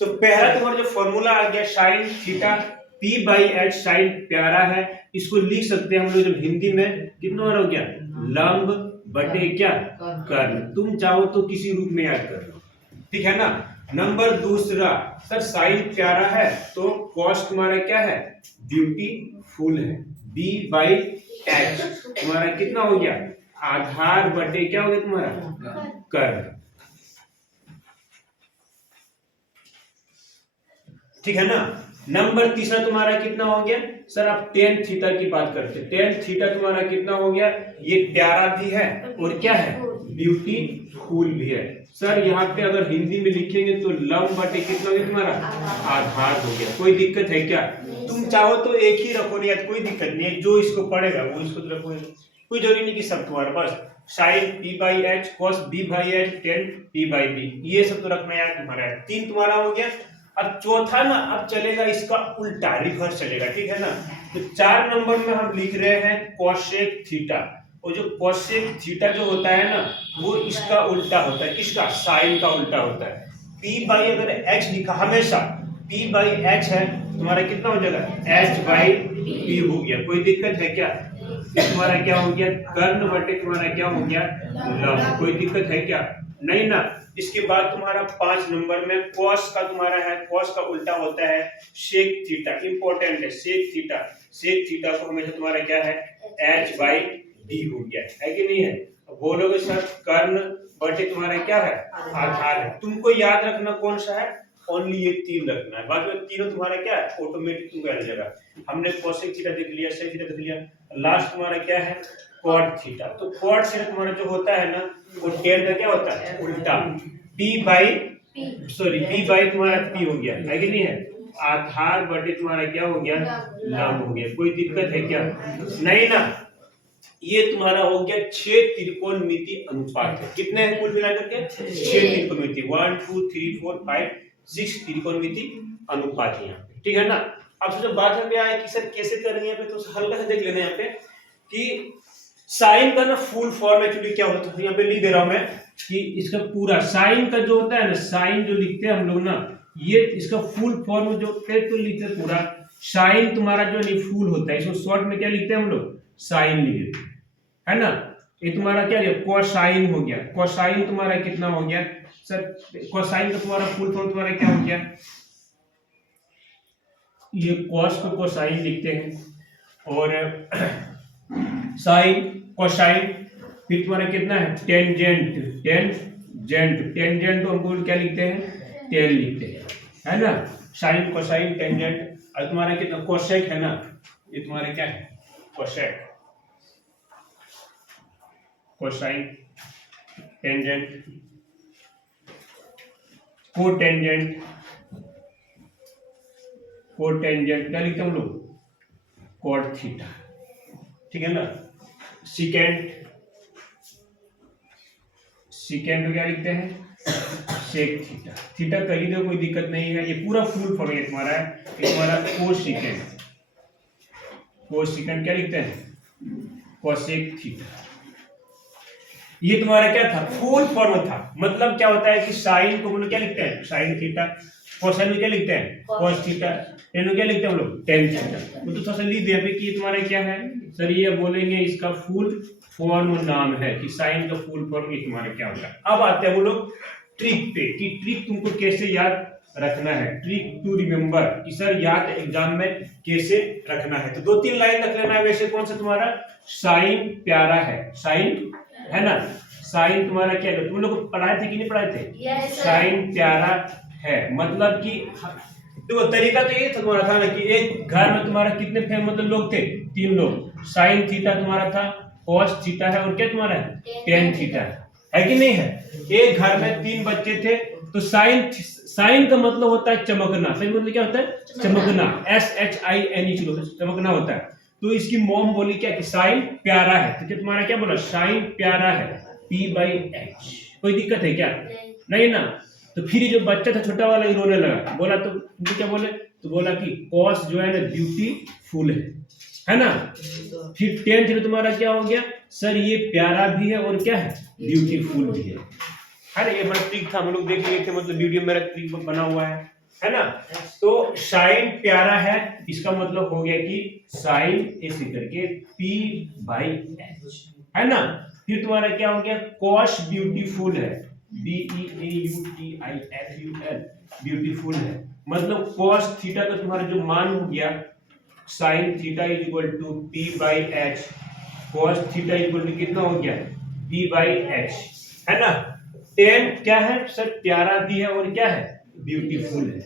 तो पहला तुम्हारा जो फॉर्मूला आ गया sine theta P by H, sine प्यारा है, इसको लिख सकते हैं हम लोग जब हिंदी में, कितना हो गया? लंब बटे क्या? कर्ण। तुम चाहो तो किसी रूप में याद कर लो, ठीक है ना? नंबर दूसरा, सर साइन प्यारा है तो कॉस तुम्हारा क्या है? ब्यूटीफुल है। बी बाई एच तुम्हारा कितना हो गया? आधार बटे क्या हो गया तुम्हारा? कर्ण, ठीक है ना? नंबर तीसरा तुम्हारा कितना हो गया? सर आप टेन थीटा की बात करते हैं। टेन थीटा तुम्हारा कितना हो गया? ये प्यारा भी है और क्या है? ब्यूटीफुल भी है। सर यहाँ पे अगर हिंदी में लिखेंगे तो लंब बटे कितना हो गया तुम्हारा? आधार हो गया। कोई दिक्कत है क्या? तुम चाहो तो एक ही रखो, नहीं कोई दिक्कत नहीं है, जो इसको पढ़ेगा वो इसको रखोगे, कोई जरूरी नहीं कि सब तुम्हारे पास sine p by h cos b by h tan p by b, ये सब तो रखना यार तुम्हारा है। 3 तुम्हारा हो गया। अब चौथा ना अब चलेगा इसका उल्टा, रिवर्स चलेगा, ठीक है ना। तो 4 नंबर में हम लिख रहे हैं कोसेक थीटा, और जो कोसेक थीटा जो होता है ना वो इसका उल्टा होता है, किसका, साइन का उल्टा होता है। p बाई अगर h लिखा हमेशा p बाई h है तुम्हारा कितना हो जाएगा h बाई p हो गया, कोई दिक्कत है क्या। तुम्हारा क्या हो गया कर्ण बटे तुम्हारा क्या हो गया लंब, कोई दिक्कत है क्या, नहीं ना। इसके बाद तुम्हारा 5 नंबर में कॉस का तुम्हारा है, कॉस का उल्टा होता है सेक थीटा, इंपॉर्टेंट है सेक थीटा। सेक थीटा को हमेशा तुम्हारा क्या है h बाई d हो गया, है कि नहीं है। बोलोगे सर कर्ण बटे तुम्हारा क्या है आधार है। तुमको याद रखना कौन सा है, ओनली ये 3 रखना है, बाकी तीनों तुम्हारा क्या है ऑटोमेटिक तुमको याद रहेगा। हमने कोसेक थीटा देख लिया, सेक थीटा देख लिया, लास्ट तुम्हारा क्या है कॉट थीटा। तो कॉट थीटा तुम्हारा जो होता है ना वो टेन का क्या होता है उल्टा, p बाई तुम्हारा p हो गया, है कि नहीं है। आधार बटे तुम्हारा क्या हो गया लंब हो गया, कोई दिक्कत है क्या, नहीं ना। ये तुम्हारा हो गया 6 त्रिकोणमिति अनुपात है। कितने हैं कुल मिलाकर के 6 त्रिकोणमिति, 1 2 3 4 5 6 त्रिकोणमिति अनुपात है यहाँ पे, ठीक है ना। अब जो बात हमें आए कि सर कैसे करेंगे यहाँ पे, तो हल्का सा देख लेना यहाँ पे कि साइन का ना फुल फॉर्म एक्चुअली क्या होता है, यहाँ पे लिख दे रहा हूं मैं कि इसका पूरा साइन का जो होता है ना, साइन जो लिखते हैं हम लोग ना, ये इसका फुल फॉर्म जो तो लिखते हैं पूरा साइन तुम्हारा जो नहीं फुल होता है, इसको शॉर्ट में क्या लिखते हैं हम लोग साइन लिख देते हैं, है ना। ये तुम्हारा क्या है कोसाइन हो गया, कोसाइन तुम्हारा कितना हो गया सर, कोसाइन का तुम्हारा फुल फॉर्म तुम्हारा क्या हो गया, ये कॉस को कोसाइन लिखते हैं और साइन कोसाइन, फिर तुम्हारा कितना है टेंजेंट, टेंजेंट तो हमको क्या लिखते हैं टेन लिखते हैं, है ना। साइन कोसाइन टेंजेंट, और तुम्हारा कितना कोसेक है ना, ये तुम्हारा क्या है cosec, cosine tangent cotangent, cotangent क्या लिखते हैं हम लोग कॉट थीटा, ठीक है ना। सिकेंड क्या लिखते हैं सेक थीटा, थीटा कहीं दो कोई दिक्कत नहीं है, ये पूरा फुल फॉर्म है तुम्हारा है, ये तुम्हारा कोसेकेंड क्या लिखते हैं कोसेक थीटा। ये तुम्हारा क्या था फुल फॉर्म था, मतलब क्या होता है कि साइन को हम लोग क्या लिखते हैं साइन थीटा, कोसाइन में क्या लिखते हैं कॉस थीटा, टेन में क्या लिखते हैं हम लोग टेन थीटा। तो थोड़ा सा लिख दिया कि तुम्हारा क्या है सर, ये बोलेंगे इसका फुल फॉर्म नाम है कि साइन का फुल फॉर्म ये तुम्हारा क्या होता है। अब आते हैं वो लोग ट्रिक पे कि ट्रिक तुमको कैसे याद रखना है, ट्रिक टू रिमेम्बर कि सर याद एग्जाम में कैसे रखना है। तो 2-3 लाइन रख लेना है। वैसे कौन सा तुम्हारा साइन प्यारा है, साइन है ना, साइन तुम्हारा क्या है, तुम लोग पढ़ाए थे कि नहीं पढ़ाए थे साइन प्यारा है, मतलब कि देखो तरीका तो ये तुम्हारा था ना कि एक घर में तुम्हारा कितने मतलब लोग थे 3 लोग, साइन थीटा तुम्हारा था, कॉस थीटा है और क्या तुम्हारा है टेन थीटा है कि नहीं है। एक घर में 3 बच्चे थे, तो साइन का मतलब होता है चमकना, साइन मतलब क्या होता है चमकना, SHINE चमकना होता है। तो इसकी मॉम बोली क्या कि साइन प्यारा है, तो क्या तुम्हारा क्या बोला साइन प्यारा है P/H, कोई दिक्कत है क्या, नहीं ना। तो फिर जो बच्चा था छोटा वाला रोने लगा, बोला तो तुमको क्या बोले, तो बोला कि कॉस जो है ना ब्यूटीफुल है ना। फिर टेंथ में तुम्हारा क्या हो गया सर, ये प्यारा भी है और क्या है ब्यूटीफुल भी है ना। ये बड़ा ट्रिक था, हम लोग देख लिए थे, मतलब वीडियो में मेरा ट्रिक बना हुआ है ना। तो साइन प्यारा है, इसका मतलब हो गया कि साइन ऐसे करके P/H है ना। फिर तुम्हारा क्या हो गया कॉस ब्यूटीफुल है, BEAUTIFUL ब्यूटीफुल है, मतलब कॉस थीटा का तुम्हारा जो मान हो गया sine theta is equal to P/H, cos theta equal to कितना हो गया P/H है ना। टेन क्या है सर, प्यारा भी है और क्या है ब्यूटीफुल है,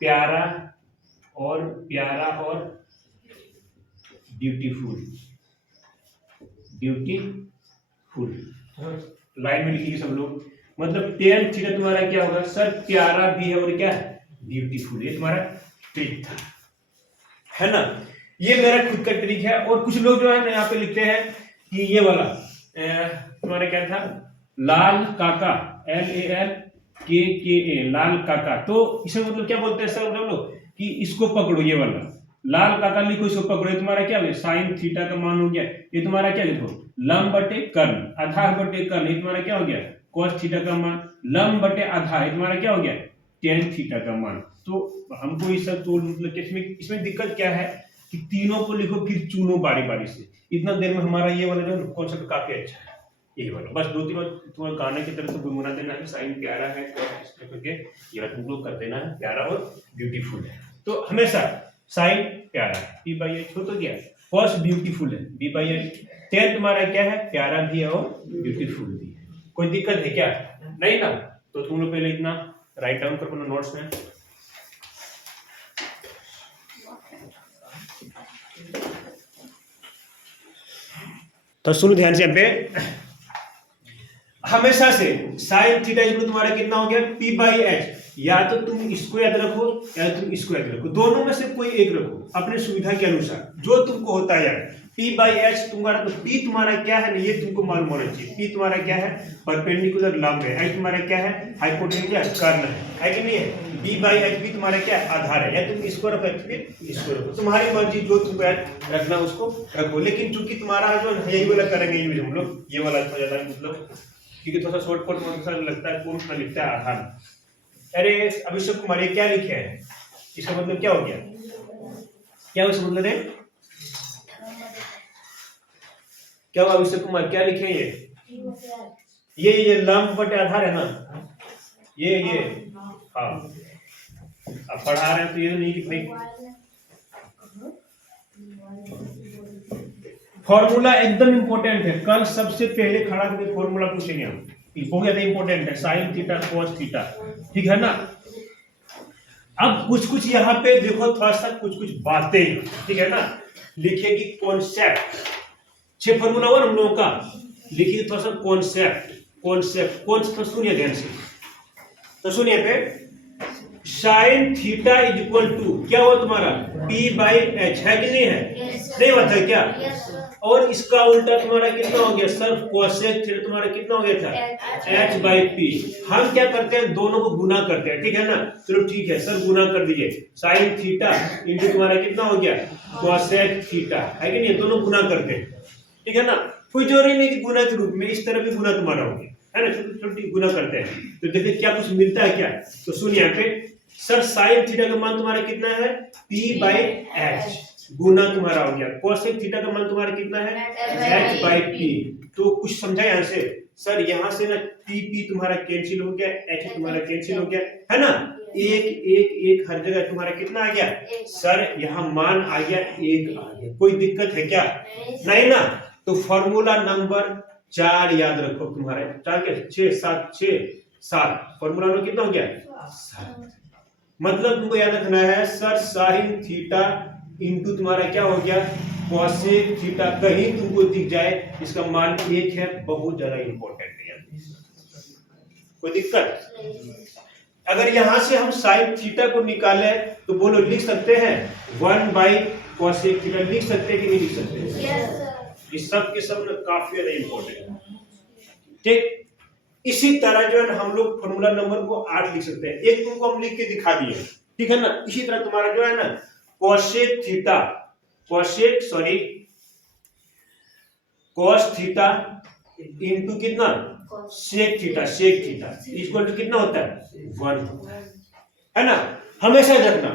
प्यारा और ब्यूटीफुल लाइन में लिखिए सब लोग। मतलब टेन थीटा तुम्हारा क्या होगा सर, प्यारा भी है और क्या है ब्यूटीफुल, ये तुम्हारा ट्रिक था है ना। ये मेरा खुद का ट्रिक है। और कुछ लोग जो है ना यहाँ पे लिखते हैं कि ये वाला तुम्हारा क्या था, लाल काका, LALKKA, लाल काका। तो इसमें मतलब क्या बोलते हैं सर हम लोग कि इसको पकड़ो, ये वाला लाल काका लिखो, इसको पकड़ो। ये तुम्हारा क्या हो गया, साइन थीटा का मान हो गया। ये तुम्हारा क्या लिखो, लंब बटे कर्ण, आधार बटे कर्ण। ये तुम्हारा क्या हो गया, cos थीटा का मान। लंब बटे आधार, ये तुम्हारा क्या हो गया, tan थीटा का मान। तो हमको ये सब तो मतलब इसमें दिक्कत क्या है कि तीनों को लिखो फिर चुनो बारी बारी से। इतना देर में हमारा ये वाला जो कॉन्सेप्ट काफी अच्छा है, यही वाला। बस 2-3 बार तुम्हारा गाने की तरफ से गुनगुना देना है, साइन प्यारा है करके ये तुम लोग कर देना है, प्यारा और ब्यूटीफुल है। तो हमेशा साइन प्यारा है, p/h हो तो गया, cos ब्यूटीफुल है, b/h। tan तुम्हारा क्या है, प्यारा भी है और ब्यूटीफुल भी है। कोई दिक्कत है क्या, नहीं ना? तो तुम लोग पहले इतना राइट डाउन करो अपना नोट्स में। तो सुनो ध्यान से, यहाँ पे हमेशा से साइन थीटा इक्वल तुम्हारा कितना हो गया, p/h। या तो तुम इसको याद रखो या तुम इसको याद रखो, दोनों में से कोई एक रखो अपने सुविधा के अनुसार, जो तुमको होता है यार। p/h तुम्हारा, तो p तुम्हारा क्या है ना, ये तुमको मालूम होना चाहिए। p तुम्हारा क्या है, परपेंडिकुलर लंब है। h तुम्हारा क्या है, हाइपोटेन्यूज कर्ण है कि नहीं है। b/h भी तुम्हारा क्या है, आधार है। या तुम इसको रखो फिर इसको रखो, तुम्हारी मर्जी, जो तुमको याद रखना उसको रखो। लेकिन चूंकि तुम्हारा जो यही वाला करेंगे यूज हम लोग, ये वाला थोड़ा ज्यादा मतलब क्योंकि थोड़ा सा शॉर्टकट में लगता है, पूर्ण में लिखता है आधार। अरे अभिषेक कुमार, ये क्या लिखे हैं, इसका मतलब क्या हो गया, क्या इसका मतलब है, क्या हुआ अभिषेक कुमार, क्या लिखे ये लंब बटे आधार है ना, ये हाँ। अब पढ़ा रहे हैं तो ये नहीं लिख भाई। फॉर्मूला एकदम इंपॉर्टेंट है, कल सबसे पहले खड़ा करके फॉर्मूला पूछेंगे हम, बहुत ज्यादा इंपॉर्टेंट है, साइन थीटा cos थीटा, ठीक है ना। अब कुछ यहाँ पे देखो, थोड़ा सा कुछ बातें, ठीक है ना, लिखिए कि कॉन्सेप्ट, 6 फॉर्मूला हुआ हम लोगों का, लिखिए थोड़ा सा कॉन्सेप्ट सुनिए ध्यान से। तो सुनिए पे, sine theta is equal to क्या हुआ तुम्हारा, p/h है कि नहीं है, नहीं होता है क्या। और इसका उल्टा तुम्हारा कितना हो गया सर, कोसेक थीटा तुम्हारा कितना हो गया था, h/p। हम क्या करते हैं, दोनों को गुना करते हैं, ठीक है ना। चलो ठीक है सर, गुना कर दीजिए, साइन थीटा इंटू तुम्हारा कितना हो गया, कोसेक थीटा, है कि नहीं, दोनों गुना करते हैं, ठीक है ना। कोई जरूरी नहीं कि गुना के रूप में, इस तरह भी गुना तुम्हारा हो गया है ना, छोटी गुना करते हैं। तो देखिए क्या कुछ मिलता है क्या। तो सुनिए यहाँ पे सर, साइन थीटा का मान तुम्हारा कितना है, p/h, गुना तुम्हारा हो गया। कोसेक थीटा का मान तुम्हारा कितना है, h/p। तो कुछ समझा यहाँ से सर, यहाँ से ना p तुम्हारा कैंसिल हो गया, h तुम्हारा कैंसिल हो गया, है ना। एक हर जगह तुम्हारा कितना आ गया सर, यहाँ मान आ गया 1 आ गया। कोई दिक्कत है क्या, नहीं ना। तो फॉर्मूला नंबर 4 याद रखो, तुम्हारे 4 के 6 फॉर्मूला नंबर कितना हो गया, 7। मतलब तुमको याद रखना है सर, साइन थीटा इंटू तुम्हारा क्या हो गया, कोसेक थीटा। कहीं तुमको दिख जाए इसका मान 1 है, बहुत ज्यादा इंपॉर्टेंट है यार। कोई दिक्कत, अगर यहां से हम साइन थीटा को निकाले तो बोलो लिख सकते हैं 1/कोसेक थीटा, लिख सकते हैं कि नहीं लिख सकते। ये सब के सब काफी ज्यादा इंपॉर्टेंट है, ठीक। इसी तरह जो है ना हम लोग फॉर्मूला नंबर को 8 लिख सकते हैं, एक तुमको हम लिख के दिखा दिए, ठीक है ना। इसी तरह तुम्हारा जो है ना cosec theta, cos theta into कितना, सेक थीटा इक्वल टू कितना होता है, 1 होता है ना। हमेशा रखना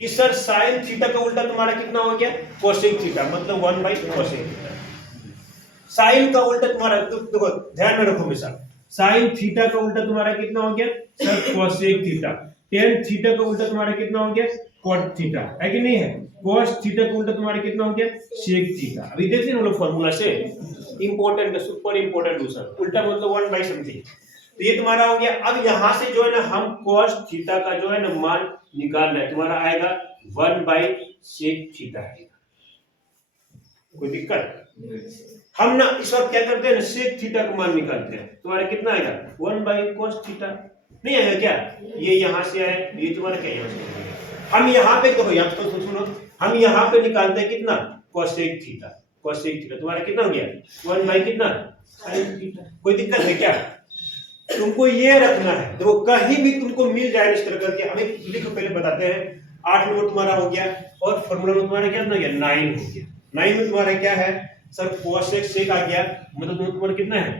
कि सर साइन थीटा का उल्टा तुम्हारा कितना हो गया, कोसेक थीटा, मतलब 1/कोसेक थीटा। साइन का उल्टा तुम्हारा, देखो ध्यान में रखो हमेशा, साइन थीटा का उल्टा तुम्हारा कितना हो गया sir, cosec theta. Tan theta का उल्टा तुम्हारा कितना हो गया, कॉट थीटा, है कि नहीं है। cos थीटा का उल्टा तुम्हारा कितना हो गया, सेक थीटा। अभी देखते हैं हम लोग फॉर्मूला से, इंपॉर्टेंट है, सुपर इंपॉर्टेंट है सर, उल्टा मतलब 1/समथिंग। तो ये तुम्हारा हो गया। अब यहां से जो है ना हम cos थीटा का जो है ना मान निकाल रहे हैं, तुम्हारा आएगा 1/सेक थीटा आएगा। कोई दिक्कत, हम ना इस वक्त क्या करते हैं ना, सेक थीटा का मान निकालते हैं, तुम्हारा कितना आएगा 1/cos थीटा, नहीं आएगा क्या, ये यहां से आए, ये तुम्हारा क्या यहां से। हम यहाँ पे देखो, यहाँ तो सुनो, हम यहाँ पे निकालते हैं कितना, कोसेक थीटा। कोसेक थीटा तुम्हारा कितना हो गया 1 बाई कितना साइन थीटा। कोई दिक्कत है क्या? तुमको ये रखना है, देखो कहीं भी तुमको मिल जाए इस तरह करके, अभी लिखो पहले बताते हैं। 8 नंबर तुम्हारा हो गया और फॉर्मूला में तुम्हारा क्या हो गया 9 हो गया। 9 में तुम्हारा क्या है सर कोसेक सेक आ गया, मतलब तुम्हारा कितना है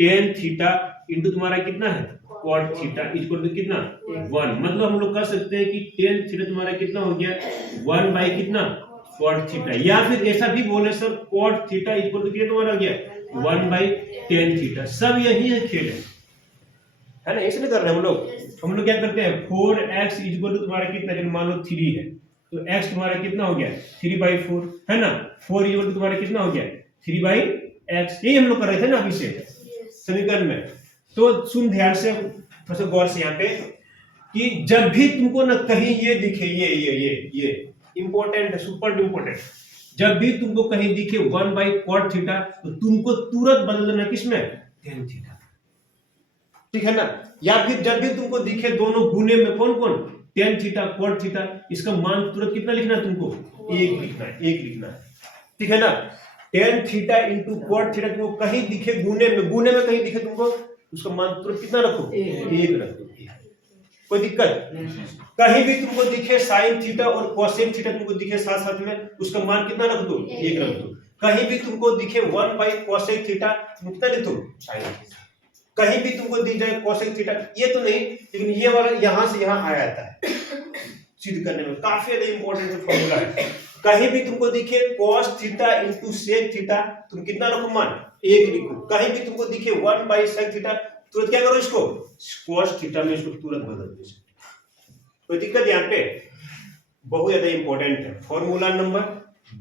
tan थीटा इनटू तुम्हारा कितना है cot थीटा इक्वल टू कितना 1। मतलब हम लोग कह सकते हैं कि tan थीटा तुम्हारा कितना हो गया 1 बाई कितना cot थीटा, या फिर ऐसा भी बोले sir cot theta equal to कितना तुम्हारा हो गया 1 बाई tan थीटा। सब यही है खेल है ना, ऐसे नहीं कर रहे हम लोग क्या करते हैं 4x इक्वल टू तुम्हारा कितना, चलो मान लो 3 है तो x तुम्हारा कितना हो गया 3/4 है ना, 4 इक्वल टू तुम्हारा कितना हो गया 3/x। यही हम लोग कर रहे थे ना अभी से समीकरण में। तो सुन ध्यान से थोड़ा सा गौर से यहाँ पे कि जब भी तुमको ना कहीं ये दिखे ये इंपॉर्टेंट है, सुपर इंपॉर्टेंट, जब भी तुमको कहीं दिखे 1 बाई cot थीटा तो तुमको तुरंत बदल देना किसमें tan थीटा, ठीक है ना। या फिर जब भी तुमको दिखे दोनों गुने में कौन कौन tan थीटा cot थीटा, इसका मान तुरंत कितना लिखना है तुमको 1 लिखना है, ठीक है ना। tan theta into cot theta तुमको कहीं दिखे गुने में कहीं दिखे तुमको, उसका मान तुरंत कितना रखो 1 रख दो। कोई दिक्कत? कहीं भी तुमको दिखे sin थीटा और cosec थीटा तुमको दिखे साथ साथ में, उसका मान कितना रख दो 1 रख दो। कहीं भी तुमको दिखे 1 बाई cosec थीटा कितना लिख दो sin थीटा। कहीं भी तुमको दी जाए cosec थीटा, ये तो नहीं लेकिन ये वाला यहां से यहां आ जाता है सिद्ध करने में, काफी ज्यादा इंपॉर्टेंट फॉर्मूला है। कहीं भी तुमको दिखे cos theta into sec theta, तुम कितना रखो मान 1 लिखो। कहीं भी तुमको दिखे 1 बाई sec थीटा, तुरंत क्या करो इसको cos थीटा में इसको तुरंत बदल दो। कोई दिक्कत? यहाँ पे बहुत ज्यादा इंपॉर्टेंट है फॉर्मूला नंबर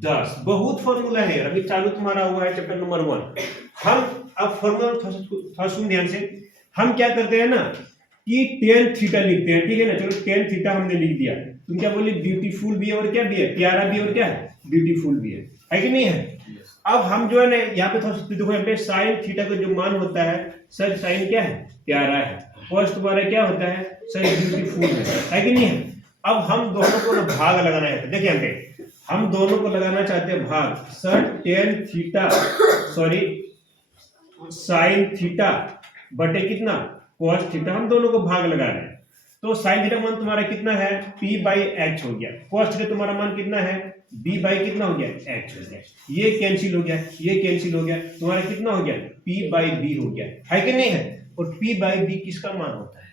10, बहुत फॉर्मूला है अभी चालू तुम्हारा हुआ है चैप्टर नंबर 1। हम अब फॉर्मूला थोड़ा सुन ध्यान से, हम क्या करते हैं ना कि tan थीटा लिखते हैं, ठीक है ना। चलो tan थीटा हमने लिख दिया, तुम क्या बोले ब्यूटीफुल भी है और क्या भी है प्यारा भी है और क्या है ब्यूटीफुल भी है कि नहीं है। अब हम जो है ना यहाँ पे थोड़ा देखो, यहाँ पे sin थीटा का जो मान होता है सर sin क्या है प्यारा है, cos तुम्हारा क्या होता है सर ब्यूटीफुल है कि नहीं है। अब हम दोनों को ना भाग लगाना है, देखिए यहाँ पे हम दोनों को लगाना चाहते हैं भाग, sir tan theta sin theta बटे कितना cos थीटा, हम दोनों को भाग लगा रहे हैं। तो sin थीटा मान तुम्हारा कितना है p बाई h हो गया, cos थीटा तुम्हारा मान कितना है b बाई कितना हो गया h हो गया, ये कैंसिल हो गया ये कैंसिल हो गया, तुम्हारा कितना हो गया p बाई b हो गया है कि नहीं है। और p बाई b किसका मान होता है?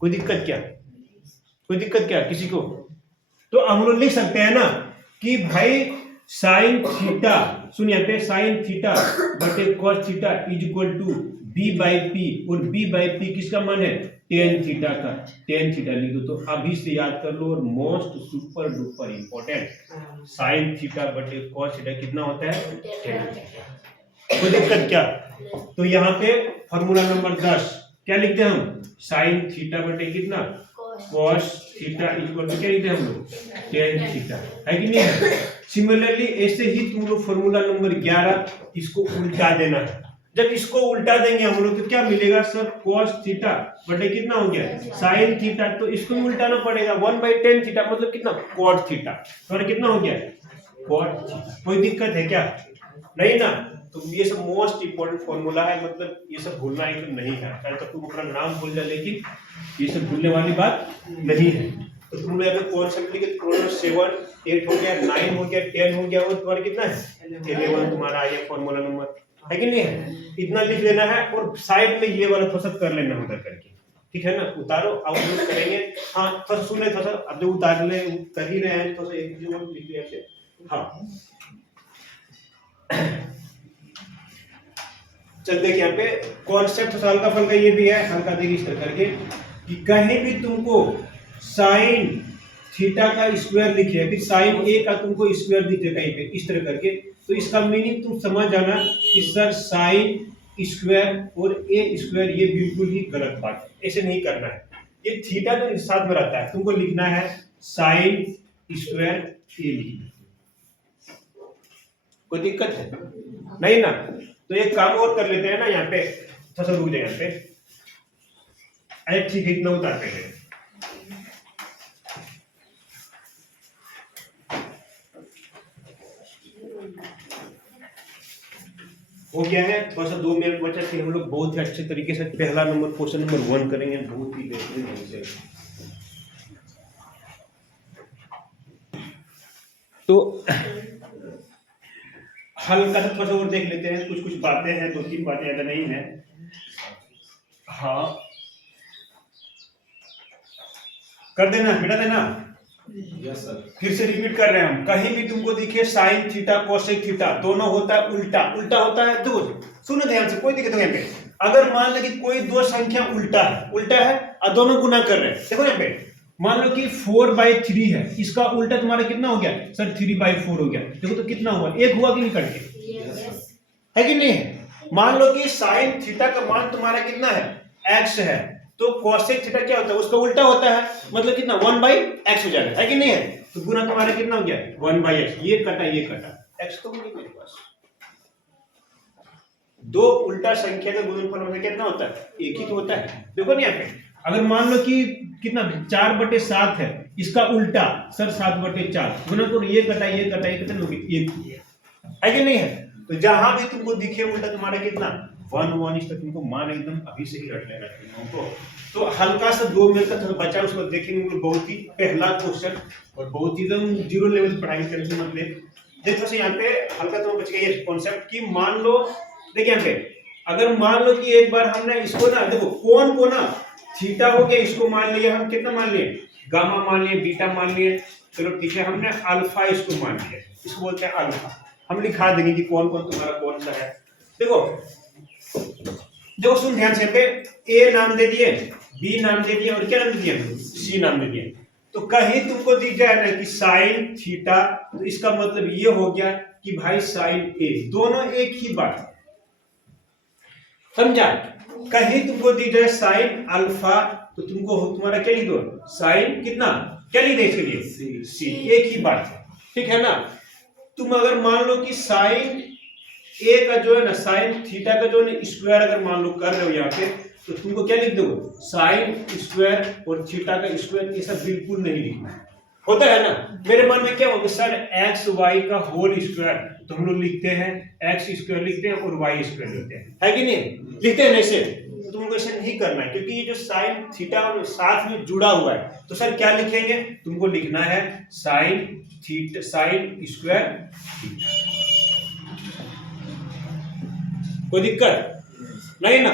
कोई दिक्कत क्या किसी को? तो हम लोग लिख सकते हैं ना कि भाई साइन थीटा, सुन यहाँ पे साइन थीटा बटे cos theta is equal to b by पी, और b बाई पी किसका मान है tan थीटा का, tan थीटा लिख दो। तो अभी से याद कर लो, और most super duper important sine theta बटे cos थीटा कितना होता है tan थीटा। कोई दिक्कत क्या? तो यहाँ पे फॉर्मूला नंबर 10 क्या लिखते हैं हम साइन थीटा बटे कितना cos थीटा इक्वल टू क्या लिखते हैं हम लोग tan थीटा है कि नहीं। सिमिलरली ऐसे ही तुम लोग फॉर्मूला नंबर 11 इसको उल्टा देना है। जब इसको उल्टा देंगे हम लोग तो क्या मिलेगा सर cos थीटा बटे कितना हो गया sin थीटा, तो इसको भी उल्टाना पड़ेगा 1 बाई tan थीटा मतलब कितना cot थीटा, तो कितना हो गया cot थीटा। कोई दिक्कत है क्या? नहीं ना। तो ये सब मोस्ट इंपोर्टेंट फॉर्मूला है, मतलब ये सब भूलना एकदम नहीं है, चाहे तो तुम अपना नाम भूल जाए लेकिन ये सब भूलने वाली बात नहीं है। तो तुम लोग कॉन्सेप्ट लिखे 7 8 हो गया 9 हो गया 10 हो गया, और तुम्हारा कितना है 11 तुम्हारा आया फॉर्मूला नंबर है कि नहीं है। इतना लिख लेना है और साइड में ये वाला थोड़ा सा कर लेना उधर करके, ठीक है ना। उतारो आउटलुक करेंगे, हाँ थोड़ा सुने थोड़ा सा, अब जो उतार ले कर ही रहे हैं थोड़ा सा एक चीज और लिख लिया ऐसे। हाँ चल देखिए यहाँ पे कॉन्सेप्ट हल्का फुल्का ये भी है, हल्का देखिए इस तरह करके कि कहीं भी तुमको साइन थीटा का स्क्वायर लिखे फिर साइन ए का तुमको स्क्वायर दिखे कहीं पे इस तरह करके, तो इसका मीनिंग तुम समझ जाना कि सर साइन स्क्वायर और ए स्क्वायर ये बिल्कुल ही गलत बात है, ऐसे नहीं करना है। ये थीटा तो साथ में रहता है, तुमको लिखना है साइन स्क्वायर ए लिखना। कोई दिक्कत है नहीं ना। तो एक काम और कर लेते हैं ना, यहाँ पे थोड़ा सा रुक जाए यहाँ पे, अरे ठीक है इतना उतारते हैं। हो गया है। थोड़ा सा 2 मिनट बचा, फिर हम लोग बहुत ही अच्छे तरीके से पहला नंबर क्वेश्चन नंबर 1 करेंगे, बहुत ही बेहतरीन ढंग से। तो हल्का सा थोड़ा सा और देख लेते हैं, कुछ बातें हैं, 2-3 बातें ज्यादा नहीं है। हाँ कर देना, मिटा देना। Yes sir. फिर से रिपीट कर रहे हैं हम, कहीं भी तुमको दिखे साइन थीटा कोसेक थीटा दोनों होता है उल्टा, उल्टा होता है। देखो सुनो ध्यान से, कोई दिक्कत नहीं पे। अगर मान लो कि कोई दो संख्या उल्टा है और दोनों गुना कर रहे हैं, देखो यहाँ पे मान लो कि 4/3 है, इसका उल्टा तुम्हारा कितना हो गया सर 3/4 हो गया। देखो तो कितना हुआ, एक हुआ कि नहीं कट के, है कि नहीं है। मान लो कि साइन थीटा का मान तुम्हारा कितना है x है, तो कोसेक थीटा क्या होता है उसका उल्टा होता है, मतलब कितना 1/x हो जाएगा, है कि नहीं है। तो गुना तुम्हारा कितना हो गया 1/x, ये कटा x तो नहीं मेरे पास। दो उल्टा संख्या का गुणनफल में कितना होता है, एक ही तो होता है। देखो ना यहाँ पे, अगर मान लो कि कितना 4/7 है, इसका उल्टा सर 7/4 गुना तो ये कटा एक है कि नहीं है। तो जहां भी तुमको दिखे उल्टा तुम्हारा कितना 1 इस तक तुमको मान एकदम अभी से ही रट लेना तुमको। तो हल्का सा 2 मिनट का थोड़ा बचा, उसको देखेंगे बहुत ही पहला क्वेश्चन, और बहुत ही एकदम 0 लेवल पढ़ाई करने मत ले। देखो से यहाँ पे हल्का तो बच गया ये कॉन्सेप्ट कि मान लो, देखिए यहाँ पे अगर मान लो कि एक बार हमने इसको ना, देखो कोण को ना थीटा हो गया, इसको मान लिया हम, कितना मान लिए गामा मान लिए, बीटा मान लिए, चलो ठीक है, हमने अल्फा इसको मान लिया, इसको बोलते हैं अल्फा। हम लिखा देंगे कि कौन तुम्हारा कौन सा है। देखो सुन ध्यान से, पे ए नाम दे दिए, बी नाम दे दिए, और क्या नाम दे दिए सी नाम दे दिए। तो कहीं तुमको दिख जाए ना कि साइन थीटा, तो इसका मतलब ये हो गया कि भाई साइन ए, दोनों एक ही बात, समझा। कहीं तुमको दिख जाए साइन अल्फा, तो तुमको तुम्हारा क्या लिख दो साइन कितना, क्या लिख दे इसके लिए सी, एक ही बात है, ठीक है ना। तुम अगर मान लो कि साइन ए का जो है ना, साइन थीटा का जो है स्क्वायर अगर मान लो कर रहे हो यहाँ पे, तो तुमको क्या लिख दो साइन स्क्वायर और थीटा का स्क्वायर, ये सब बिल्कुल नहीं लिखना है, होता है ना। मेरे मन में क्या होगा सर एक्स वाई का होल स्क्वायर, तो हम लोग लिखते हैं एक्स स्क्वायर लिखते हैं और वाई स्क्वायर लिखते हैं, है कि नहीं, लिखते हैं ऐसे। तो तुमको ऐसे नहीं करना है, क्योंकि ये जो साइन थीटा और साथ में जुड़ा हुआ है, तो सर क्या लिखेंगे, तुमको लिखना है sine theta, sine square theta. कोई दिक्कत नहीं ना,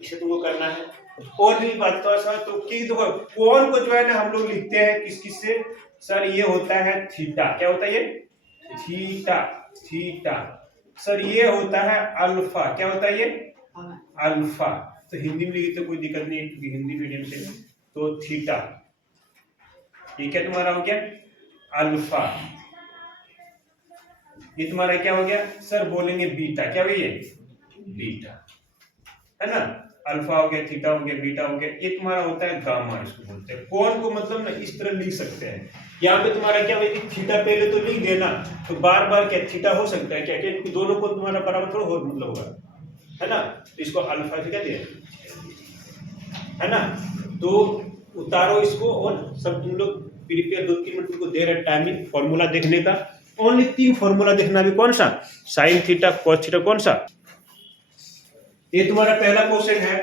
इसे तुमको करना है। और भी बात तो कि देखो कोण को जो है ना हम लोग लिखते हैं किस से सर, ये होता है थीटा, क्या होता है ये थीटा सर, ये होता है अल्फा, क्या होता है ये अल्फा। तो हिंदी में लिखते कोई दिक्कत नहीं है, क्योंकि हिंदी मीडियम से, तो थीटा ठीक है, तुम्हारा हो गया अल्फा। ये तुम्हारा क्या हो गया सर, बोलेंगे बीटा, क्या भैया बीटा, है ना। अल्फा हो गया, थीटा हो गया, बीटा हो गया, ये तुम्हारा होता है गामा, इसको बोलते हैं। कोण को मतलब ना इस तरह लिख सकते हैं। यहाँ पे तुम्हारा क्या होगा, थीटा पहले तो लिख देना, तो बार बार क्या थीटा हो सकता है क्या, क्योंकि दोनों को तुम्हारा बराबर थोड़ा हो मतलब होगा, है ना। तो इसको अल्फा से क्या दिया, है ना। तो उतारो इसको, और सब तुम लोग प्रिपेयर 2-3 मिनट तुमको दे रहे टाइमिंग फॉर्मूला देखने का। ओनली 3 फॉर्मूला देखना भी, कौन सा साइन थीटा कॉस थीटा, कौन सा, ये तुम्हारा पहला क्वेश्चन है।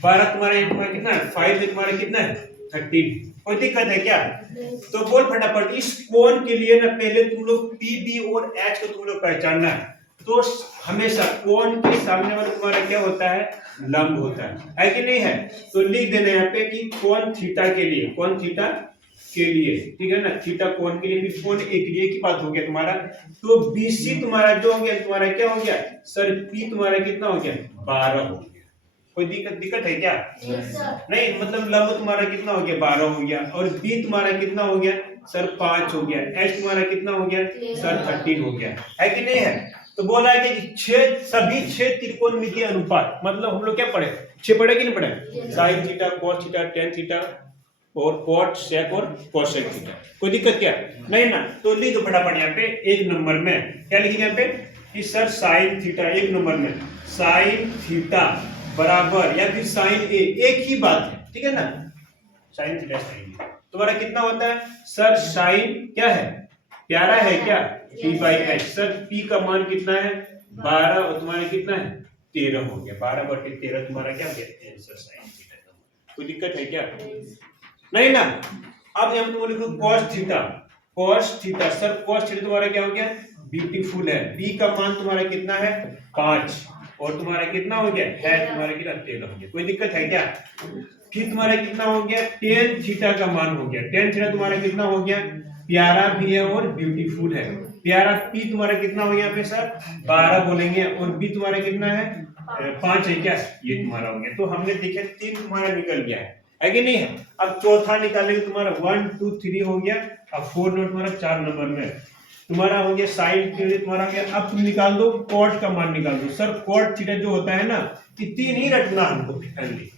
12 तुम्हारा ये तुम्हारा कितना है 5, तुम्हारा कितना है 13। कोई दिक्कत है क्या, तो बोल फटाफट। इस कोण के लिए ना पहले तुम लोग पी बी और एच को तुम लोग पहचानना है। तो हमेशा कोण के सामने वाला तुम्हारा क्या होता है लंब होता है कि नहीं है। तो लिख देना यहाँ पे कि कोण थीटा के लिए, कोण थीटा के लिए, ठीक है ना, थीटा कोण के लिए, फिर कोण ए के लिए की बात हो गया तुम्हारा। तो बीसी तुम्हारा जो हो गया तुम्हारा क्या हो गया सर, पी तुम्हारा कितना हो गया 12 हो गया। कोई दिक्कत है क्या, नहीं, मतलब लंब तुम्हारा कितना हो गया 12 हो गया, और बी तुम्हारा कितना हो गया सर 5 हो गया, एच तुम्हारा कितना हो गया सर 13 हो गया, है कि नहीं है। तो बोला है कि सभी 6 त्रिकोणमितीय अनुपात, मतलब हम लोग क्या पढ़े 6 पढ़े कि नहीं पढ़े, sine theta cos theta tan theta और कॉट सेक और कोसेक थीटा। कोई दिक्कत क्या नहीं ना। तो लिख दो फटाफट यहाँ पे 1 नंबर में, क्या लिखेंगे यहाँ पे कि सर साइन थीटा 1 नंबर में साइन थीटा बराबर, या फिर साइन ए, एक ही बात है, ठीक है ना, साइन थीटा साइन ए तुम्हारा कितना होता है सर, साइन क्या है प्यारा है क्या P/H। सर P का मान कितना है 12 और तुम्हारा कितना है 13 हो गया। 12/13 तुम्हारा क्या हो गया आंसर साइन थीटा का। कोई दिक्कत है क्या? नहीं ना। अब हम तुम लिखो cos theta. cos theta sir cos theta तुम्हारा क्या हो गया ब्यूटीफुल है। बी का मान तुम्हारा कितना है 5 और तुम्हारा कितना हो गया है तुम्हारा कितना 13 हो गया। कोई दिक्कत है क्या? फिर तुम्हारा कितना हो गया tan थीटा का मान हो गया। tan थीटा तुम्हारा कितना हो गया प्यारा भी है और ब्यूटीफुल है। प्यारा पी तुम्हारा कितना हो गया यहाँ पे सर 12 बोलेंगे और बी तुम्हारा कितना है 5 है क्या ये तुम्हारा हो गया। तो हमने देखे 3 तुम्हारा निकल गया है कि नहीं है। अब चौथा निकालेंगे तुम्हारा 1 2 3 हो गया। अब 4 नंबर तुम्हारा 4 नंबर में तुम्हारा हो गया साइन तुम्हारा हो गया। अब तुम निकाल दो कॉट का मान निकाल दो। सर कॉट थीटा जो होता है ना कि 3 ही रखना हमको फिर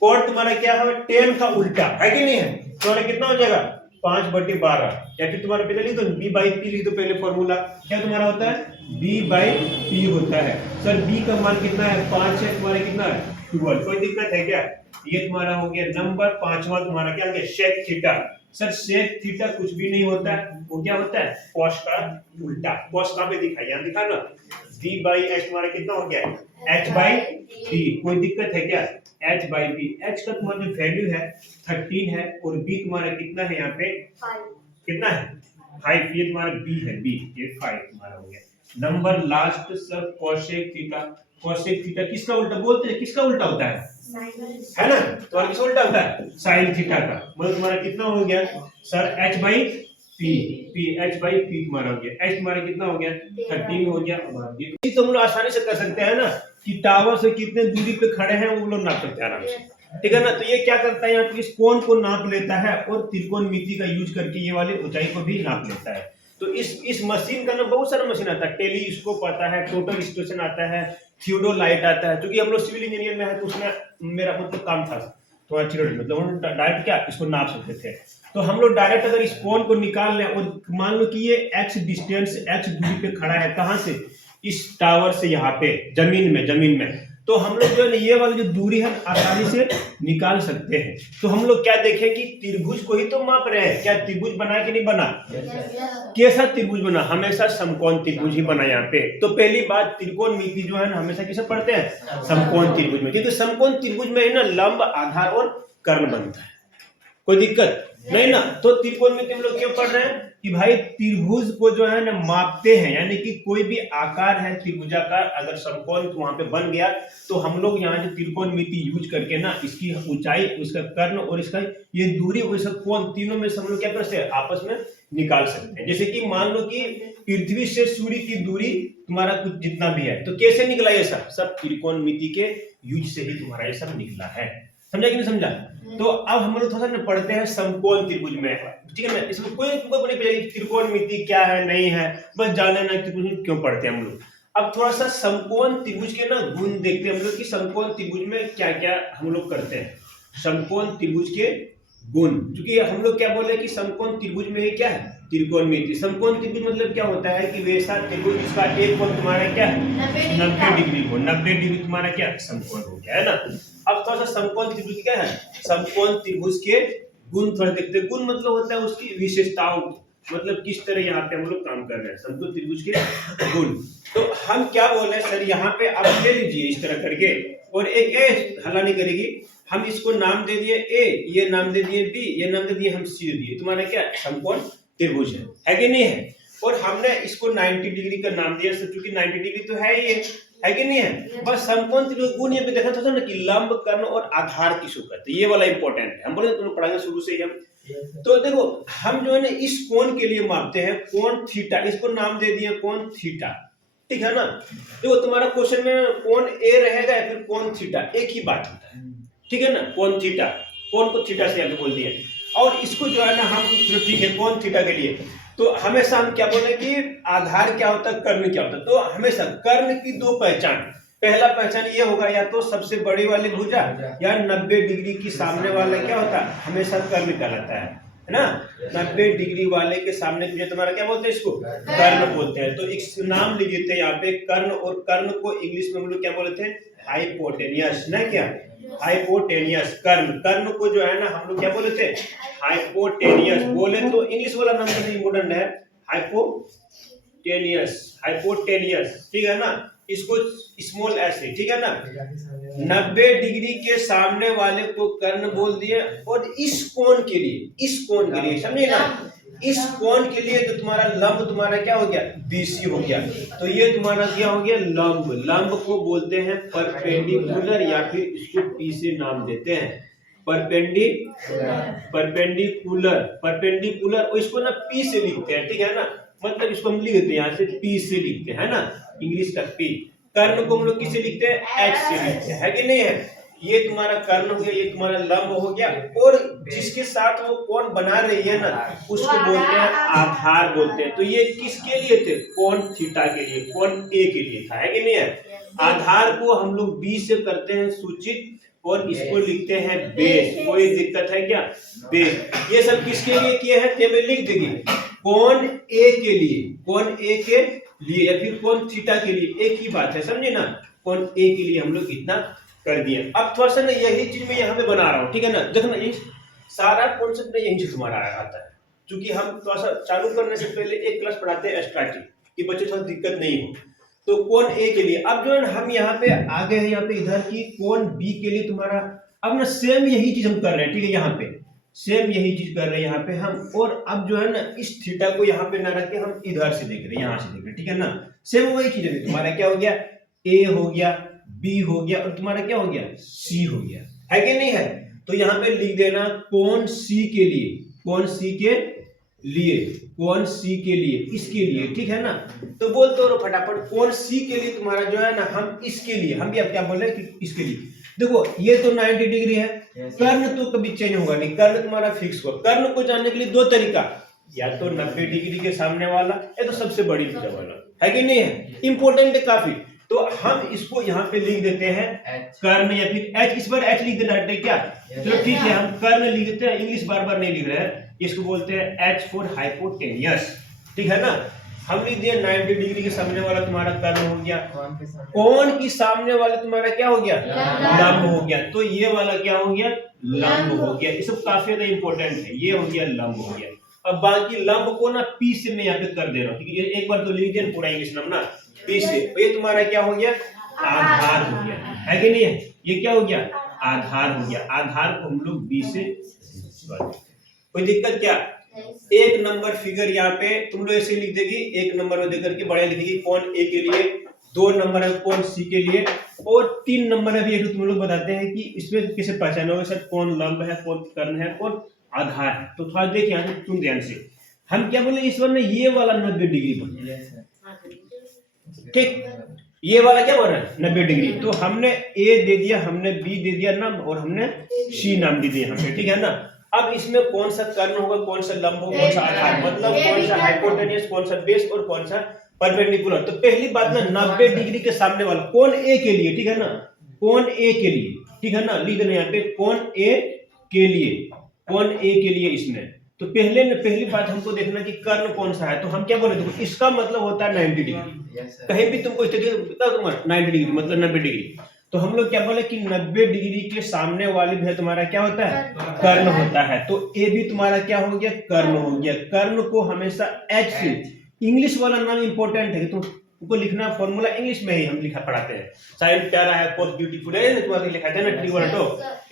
कॉट तुम्हारा क्या है 10 का उल्टा है कि नहीं है। तुम्हारा कितना हो जाएगा 5/12 या फिर तुम्हारा पहले लिख दो b/p लिख दो पहले फॉर्मूला। क्या तुम्हारा होता है b/p होता है। सर b का मान कितना है 5 है तुम्हारा कितना है 12। कोई दिक्कत है क्या? ये तुम्हारा हो गया नंबर 5वां तुम्हारा क्या हो गया sec theta. Sir sec theta कुछ भी नहीं होता है वो क्या होता है cos का उल्टा। cos कहां पे दिखा यहां दिखा ना v/h तुम्हारा कितना हो गया h/p। कोई दिक्कत है क्या? h/p h का तुम्हारा जो वैल्यू है 13 है और b तुम्हारा कितना है यहाँ पे 5 कितना है 5। ये तुम्हारा b है b ये 5 तुम्हारा हो गया। Number last sir cosec theta. cosec theta किसका उल्टा बोलते हैं किसका उल्टा होता है ना तुम्हारा किसका उल्टा होता है sin थीटा का। मतलब तुम्हारा कितना हो गया सर h/p h/p तुम्हारा हो गया। h तुम्हारा कितना हो गया 13 हो गया। ये तो हम लोग आसानी से कर सकते हैं ना कि टावर से कितने दूरी पे खड़े हैं वो लोग नाप सकते हैं आराम से ठीक है ना। तो ये क्या करता है यहाँ पे इस कोण को नाप लेता है और त्रिकोणमिति का यूज करके ये वाले ऊंचाई को भी नाप लेता है। तो इस मशीन का ना बहुत सारा मशीन आता है। टेलीस्कोप आता है टोटल स्टेशन आता है थियोडोलाइट आता है। क्योंकि हम लोग सिविल इंजीनियर में है तो उसमें मेरा मतलब काम था तो मतलब हम डायरेक्ट क्या इसको नाप सकते थे। तो हम लोग डायरेक्ट अगर इस कोण को निकाल लें और मान लो कि ये x डिस्टेंस x दूरी पे खड़ा है कहां से इस टावर से यहाँ पे जमीन में तो हम लोग जो है ये वाली जो दूरी है आसानी से निकाल सकते हैं। तो हम लोग क्या देखें कि त्रिभुज को ही तो माप रहे हैं। क्या त्रिभुज बना कि नहीं बना कैसा त्रिभुज बना हमेशा समकोण त्रिभुज ही बना यहाँ पे। तो पहली बात त्रिकोणमिति जो है ना हमेशा किसे पढ़ते हैं समकोण त्रिभुज में क्योंकि समकोण त्रिभुज में है ना लंब आधार और कर्ण बनता है। कोई दिक्कत नहीं ना। तो त्रिकोणमिति हम लोग क्यों पढ़ रहे हैं कि भाई त्रिभुज को जो है ना मापते हैं यानी कि कोई भी आकार है त्रिभुजाकार अगर समकोण वहां पे बन गया तो हम लोग यहाँ से त्रिकोणमिति यूज करके ना इसकी ऊंचाई उसका कर्ण और इसका ये दूरी और इसका कोण तीनों में से हम लोग क्या कर सकते हैं आपस में निकाल सकते हैं। जैसे कि मान लो कि पृथ्वी से सूर्य की दूरी तुम्हारा कुछ जितना भी है तो कैसे निकला ये सब त्रिकोणमिति के यूज से ही तुम्हारा ये सब निकला है। समझा कि नहीं समझा? तो अब हम लोग थोड़ा सा पढ़ते हैं समकोण त्रिभुज में ठीक है ना। इसमें कोई तुमको नहीं पता त्रिकोणमिति क्या है नहीं है बस जाने ना त्रिभुज क्यों पढ़ते हैं हम लोग। अब थोड़ा सा समकोण त्रिभुज के ना गुण देखते हैं हम लोग कि समकोण त्रिभुज में क्या क्या हम लोग करते हैं। समकोण त्रिभुज के गुण क्योंकि हम लोग क्या बोल रहे हैं कि समकोण त्रिभुज में क्या है त्रिकोणमिति। समकोण त्रिभुज मतलब क्या होता है कि वैसा त्रिभुज जिसका एक कोण तुम्हारा क्या है 90 डिग्री हो 90 डिग्री तुम्हारा क्या समकोण हो गया है ना। अब थोड़ा सा समकोण त्रिभुज क्या है समकोण त्रिभुज के गुण थोड़ा देखते हैं। गुण मतलब होता है उसकी विशेषताओं मतलब किस तरह यहाँ पे हम लोग काम कर रहे हैं समकोण त्रिभुज के गुण। तो हम क्या बोल रहे हैं सर यहाँ पे आप ले लीजिए इस तरह करके और एक ए हल्ला नहीं करेगी हम इसको नाम दे दिए ए ये नाम दे दिए बी ये नाम दे दिए हम सी दे दिए तुम्हारा क्या समकोण त्रिभुज है कि नहीं है। और हमने इसको 90 डिग्री का नाम दिया सर क्योंकि 90 डिग्री तो है ही है कि नहीं है। बस समकोण त्रिभुज गुण ये पे देखा था ना कि लंब कर्ण और आधार किसको कहते हैं ये वाला इंपॉर्टेंट है। हम बोले तुम पढ़ाएंगे शुरू से ही हम तो देखो हम जो है ना इस कोण के लिए मापते हैं कोण थीटा इसको नाम दे दिए कोण थीटा ठीक है ना। देखो तुम्हारा क्वेश्चन में कोण ए रहेगा या फिर कोण थीटा एक ही बात होता है ठीक है ना। कोण थीटा कोण को थीटा से यहाँ बोल दिया और इसको जो है ना हम ठीक है कोण थीटा के लिए तो हमेशा हम क्या बोले कि आधार क्या होता है कर्ण क्या होता है। तो हमेशा कर्ण की दो पहचान पहला पहचान ये होगा या तो सबसे बड़ी वाली भुजा या 90 डिग्री की सामने वाला क्या होता है हमेशा कर्ण कहलाता है ना। 90 डिग्री वाले के सामने तुझे तुम्हारा क्या बोलते हैं इसको कर्ण बोलते हैं। तो एक नाम लीजिए थे यहाँ पे कर्ण और कर्ण को इंग्लिश में हम लोग क्या बोलते हैं हाइपोटेनियस ना क्या हाइपोटेनियस कर्ण कर्ण को जो है ना हम लोग क्या बोले थे हाइपोटेनियस बोले तो इंग्लिश वाला नाम तो इम्पोर्टेंट है हाइपोटेनियस, हाइपोटेनियस, ठीक है ना, इसको स्मॉल एस से, ठीक है ना। 90 डिग्री के सामने वाले को कर्ण बोल दिए, और इस कोण के लिए समझे ना, इस कोण के लिए तो तुम्हारा लंब तुम्हारा क्या हो गया, BC हो गया। तो ये तुम्हारा क्या हो गया, लंब। लंब को बोलते हैं परपेंडिकुलर, या फिर इसको P से नाम देते हैं परपेंडिकुलर, और इसको ना P से लिखते हैं, ठीक है ना, मतलब इसको हम लिख देते हैं यहाँ से P से लिखते हैं ना, इंग्लिश का P। कर्ण को हम लोग किससे लिखते हैं, H से लिखते हैं, है कि नहीं है। ये तुम्हारा कर्ण हो गया, ये तुम्हारा लंब हो गया, और जिसके साथ वो कोण बना रही है ना, उसको बोलते हैं आधार बोलते हैं। तो ये किसके लिए थे, कोण थीटा के लिए, कोण A के लिए था, है कि नहीं है। आधार को हम लोग B से करते हैं सूचित, और इसको लिखते हैं बेस। कोई दिक्कत है क्या, बेस। ये सब किसके लिए किए हैं, टेबल लिख देंगे, कोण A के लिए, कोण A के लिए, या फिर कोण थीटा के लिए, एक ही बात है, समझे ना। कोण A के लिए हम लोग इतना कर दिया। अब थोड़ा सा ना यही चीज मैं यहाँ पे बना रहा हूँ, ठीक है ना। देखो ना, ये सारा कॉन्सेप्ट यही से तुम्हारा आता है, क्योंकि हम थोड़ा सा चालू करने से पहले एक क्लास पढ़ाते हैं स्टार्टिंग, कि बच्चे थोड़ा दिक्कत नहीं हो। तो कोण A के लिए, अब जो है हम यहाँ पे आगे है, यहाँ पे इधर की कोण B के लिए तुम्हारा, अब ना सेम यही चीज हम कर रहे हैं, ठीक है, यहाँ पे सेम यही चीज कर रहे हैं यहाँ पे हम। और अब जो है ना, इस थीटा को यहाँ पे ना रख के हम इधर से देख रहे हैं, यहाँ से देख रहे हैं, ठीक है ना। सेम वही चीज है, तुम्हारा क्या हो गया, A हो गया, B हो गया, और तुम्हारा क्या हो गया, C हो गया, है कि नहीं है। तो यहाँ पे लिख देना कोण C के लिए, कोण C के लिए, कोण C के लिए, इसके लिए, ठीक है ना। तो बोलते हो फटाफट, कोण C के लिए तुम्हारा जो है ना, हम इसके लिए, हम भी अब क्या बोल रहे हैं कि इसके लिए। देखो ये तो 90 डिग्री है, कर्ण तो कभी चेंज होगा नहीं, कर्ण तुम्हारा फिक्स हो। कर्ण को जानने के लिए दो तरीका, या तो 90 डिग्री के सामने वाला, या तो सबसे बड़ी भुजा वाला, है कि नहीं है। इंपॉर्टेंट है काफी। तो हम इसको यहाँ पे लिख देते हैं कर्ण, या फिर H, इस बार H लिख देना है क्या, चलो ठीक है, हम कर्ण लिख देते हैं, इंग्लिश बार बार नहीं लिख रहे हैं। इसको बोलते हैं H फॉर हाइपोटेनियस, ठीक है ना। हम लिख दिए 90 डिग्री के सामने वाला तुम्हारा कर्ण हो गया, कोण की सामने वाला तुम्हारा क्या हो गया, लंब हो गया। तो ये वाला क्या हो गया, लंब हो गया। ये सब काफी ज्यादा इंपॉर्टेंट है, ये हो गया लंब हो गया। अब बाकी लंब को ना P से मैं यहाँ पे कर दे रहा हूँ, ठीक है, एक बार तो लिख दिया पूरा इंग्लिश नाम ना P से। ये तुम्हारा क्या हो गया, आधार हो गया, है कि नहीं है। ये क्या हो गया, आधार हो गया। आधार को हम लोग B से, कोई दिक्कत क्या। एक नंबर फिगर यहाँ पे तुम लोग ऐसे लिख देगी, एक नंबर में देकर के बड़े लिखेगी कोण A के लिए, 2 नंबर है कोण C के लिए, और 3 नंबर है तुम लोग बताते हैं कि इसमें किसे पहचानोगे सर, कौन लंब है, कौन कर्ण है, कौन आधार है। तो थोड़ा देख यहाँ से तुम ध्यान से, हम क्या बोले इस बार में ये वाला 90 डिग्री बन, ठीक, ये वाला क्या बोल रहा है 90 डिग्री। तो हमने A दे दिया, हमने B दे दिया नाम, और हमने C नाम दे दिया हमने, ठीक है ना। अब इसमें कौन सा कर्ण होगा, कौन सा लंब होगा, कौन सा आधार, मतलब कौन सा हाइपोटेनियस, कौन सा बेस, और कौन सा परपेंडिकुलर। तो पहली बात ना 90 डिग्री के सामने वाला कोण A के लिए, ठीक है ना, कोण A के लिए, ठीक है ना, लिख देना यहाँ पे कोण A के लिए, कोण A के लिए इसमें। तो पहली बात हमको देखना कि कर्ण कौन सा है। तो हम क्या बोले, देखो इसका मतलब होता है 90 डिग्री, कहीं भी तुमको स्थिति 90 डिग्री मतलब 90 डिग्री। तो हम लोग क्या बोले कि 90 डिग्री के सामने वाली भी तुम्हारा क्या होता है, कर्ण होता है। तो ए भी तुम्हारा क्या हो गया, कर्ण हो गया। कर्ण को हमेशा H से, इंग्लिश वाला नाम इंपॉर्टेंट है, तुमको लिखना फॉर्मूला इंग्लिश में ही हम लिखा पढ़ाते हैं। साइन प्यारा है, कोस ब्यूटीफुल है, तुम्हारा लिखा था ना ट्रिगोनोमेट्री,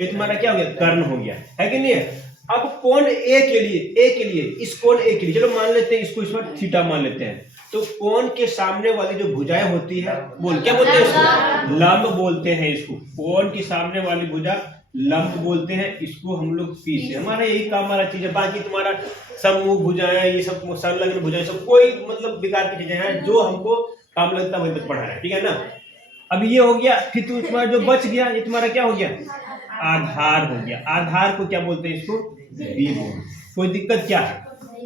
ये तुम्हारा क्या हो गया, कर्ण हो गया, है कि नहीं है। अब कोण A के लिए, इस कोण A के लिए चलो मान लेते हैं, इसको इस बार थीटा मान लेते हैं। तो कोण के सामने वाली जो भुजाएं होती है, बोल क्या बोलते हैं इसको, लंब बोलते हैं इसको। कोण के सामने वाली भुजा लंब बोलते हैं, इसको हम लोग P से, हमारा यही काम वाला चीज है। बाकी तुम्हारा समूह भुजाएं, ये सब संलग्न भुजाएं, सब कोई मतलब बेकार की चीजें हैं, जो हमको काम लगता है वही बस पढ़ा रहा है, ठीक है ना। अब ये हो गया, फिर तुम्हारा जो बच गया ये तुम्हारा क्या हो गया, आधार हो गया। आधार को क्या बोलते हैं, इसको B बोलते। कोई दिक्कत क्या है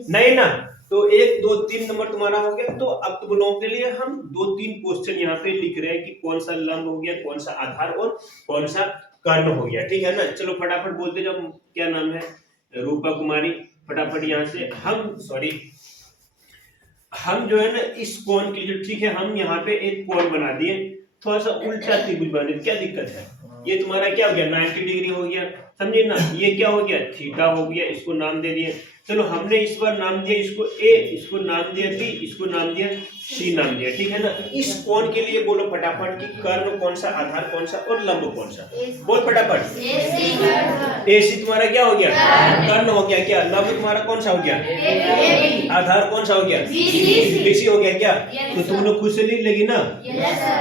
नहीं ना। तो 1 2 3 नंबर तुम्हारा हो गया। तो अब तुम लोगों के लिए हम 2-3 क्वेश्चन यहाँ पे लिख रहे हैं कि कौन सा लंब हो गया, कौन सा आधार, और कौन सा कर्ण हो गया, ठीक है ना। चलो फटाफट बोलते जाओ, क्या नाम है, रूपा कुमारी। फटाफट यहाँ से हम जो है ना इस कोण के लिए, ठीक है, हम यहाँ पे एक कोण बना दिए, थोड़ा सा उल्टा त्रिभुज बना दिए, क्या दिक्कत है। ये तुम्हारा क्या हो गया, 90 डिग्री हो गया, समझे ना। ये क्या हो गया, थीटा हो गया, इसको नाम दे दिए। चलो हमने इस बार नाम दिया इसको ए, इसको नाम दिया बी, इसको नाम दिया सी नाम दिया, ठीक है ना। इस कोण के लिए बोलो फटाफट कि कर्ण कौन सा, आधार कौन सा और लंब कौन सा। बोल फटाफट। ए सी तुम्हारा क्या हो गया, कर्ण हो गया क्या, लंब तुम्हारा कौन सा हो गया, आधार कौन सा हो गया, बी सी हो गया क्या। तो तुम लोग खुद से लिख लेगी ना,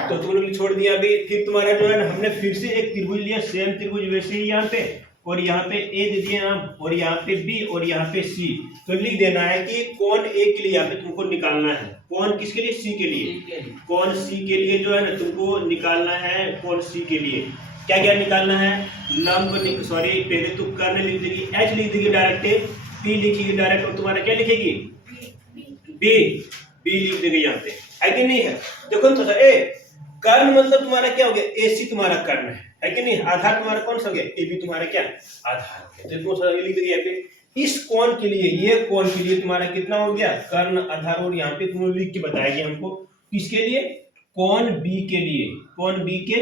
तो तुम लोग छोड़ दिया अभी। फिर तुम्हारा जो है ना, हमने फिर से एक त्रिभुज लिया, सेम त्रिभुज वैसे ही यहाँ पे, और यहाँ पे ए दे दिया और यहाँ पे बी और यहाँ पे सी। तो लिख देना है कि कौन ए के लिए यहाँ पे तुमको निकालना है, कौन किसके लिए, सी के लिए, कौन सी के लिए जो है ना तुमको निकालना है, कौन सी के लिए क्या क्या निकालना है, लंब, सॉरी पहले तो कर्ण लिख देगी, एच लिख देगी डायरेक्ट, पी लिखेगी डायरेक्ट, और तुम्हारा क्या लिखेगी, बी, बी लिख देगी यहाँ पे, है कि नहीं है। देखो तो ए कर्ण मतलब तुम्हारा क्या हो गया, ए सी तुम्हारा कर्ण है कि नहीं। आधार तुम्हारा कौन सा हो गया, ए बी तुम्हारा क्या आधार है। तो लिख देगी यहाँ पे। इस कोण के लिए, ये कोण के लिए तुम्हारा कितना हो गया, कर्ण, आधार, और यहाँ पे तुम लोग लिख के बताएगी हमको किसके लिए, कोण बी के लिए, कोण बी के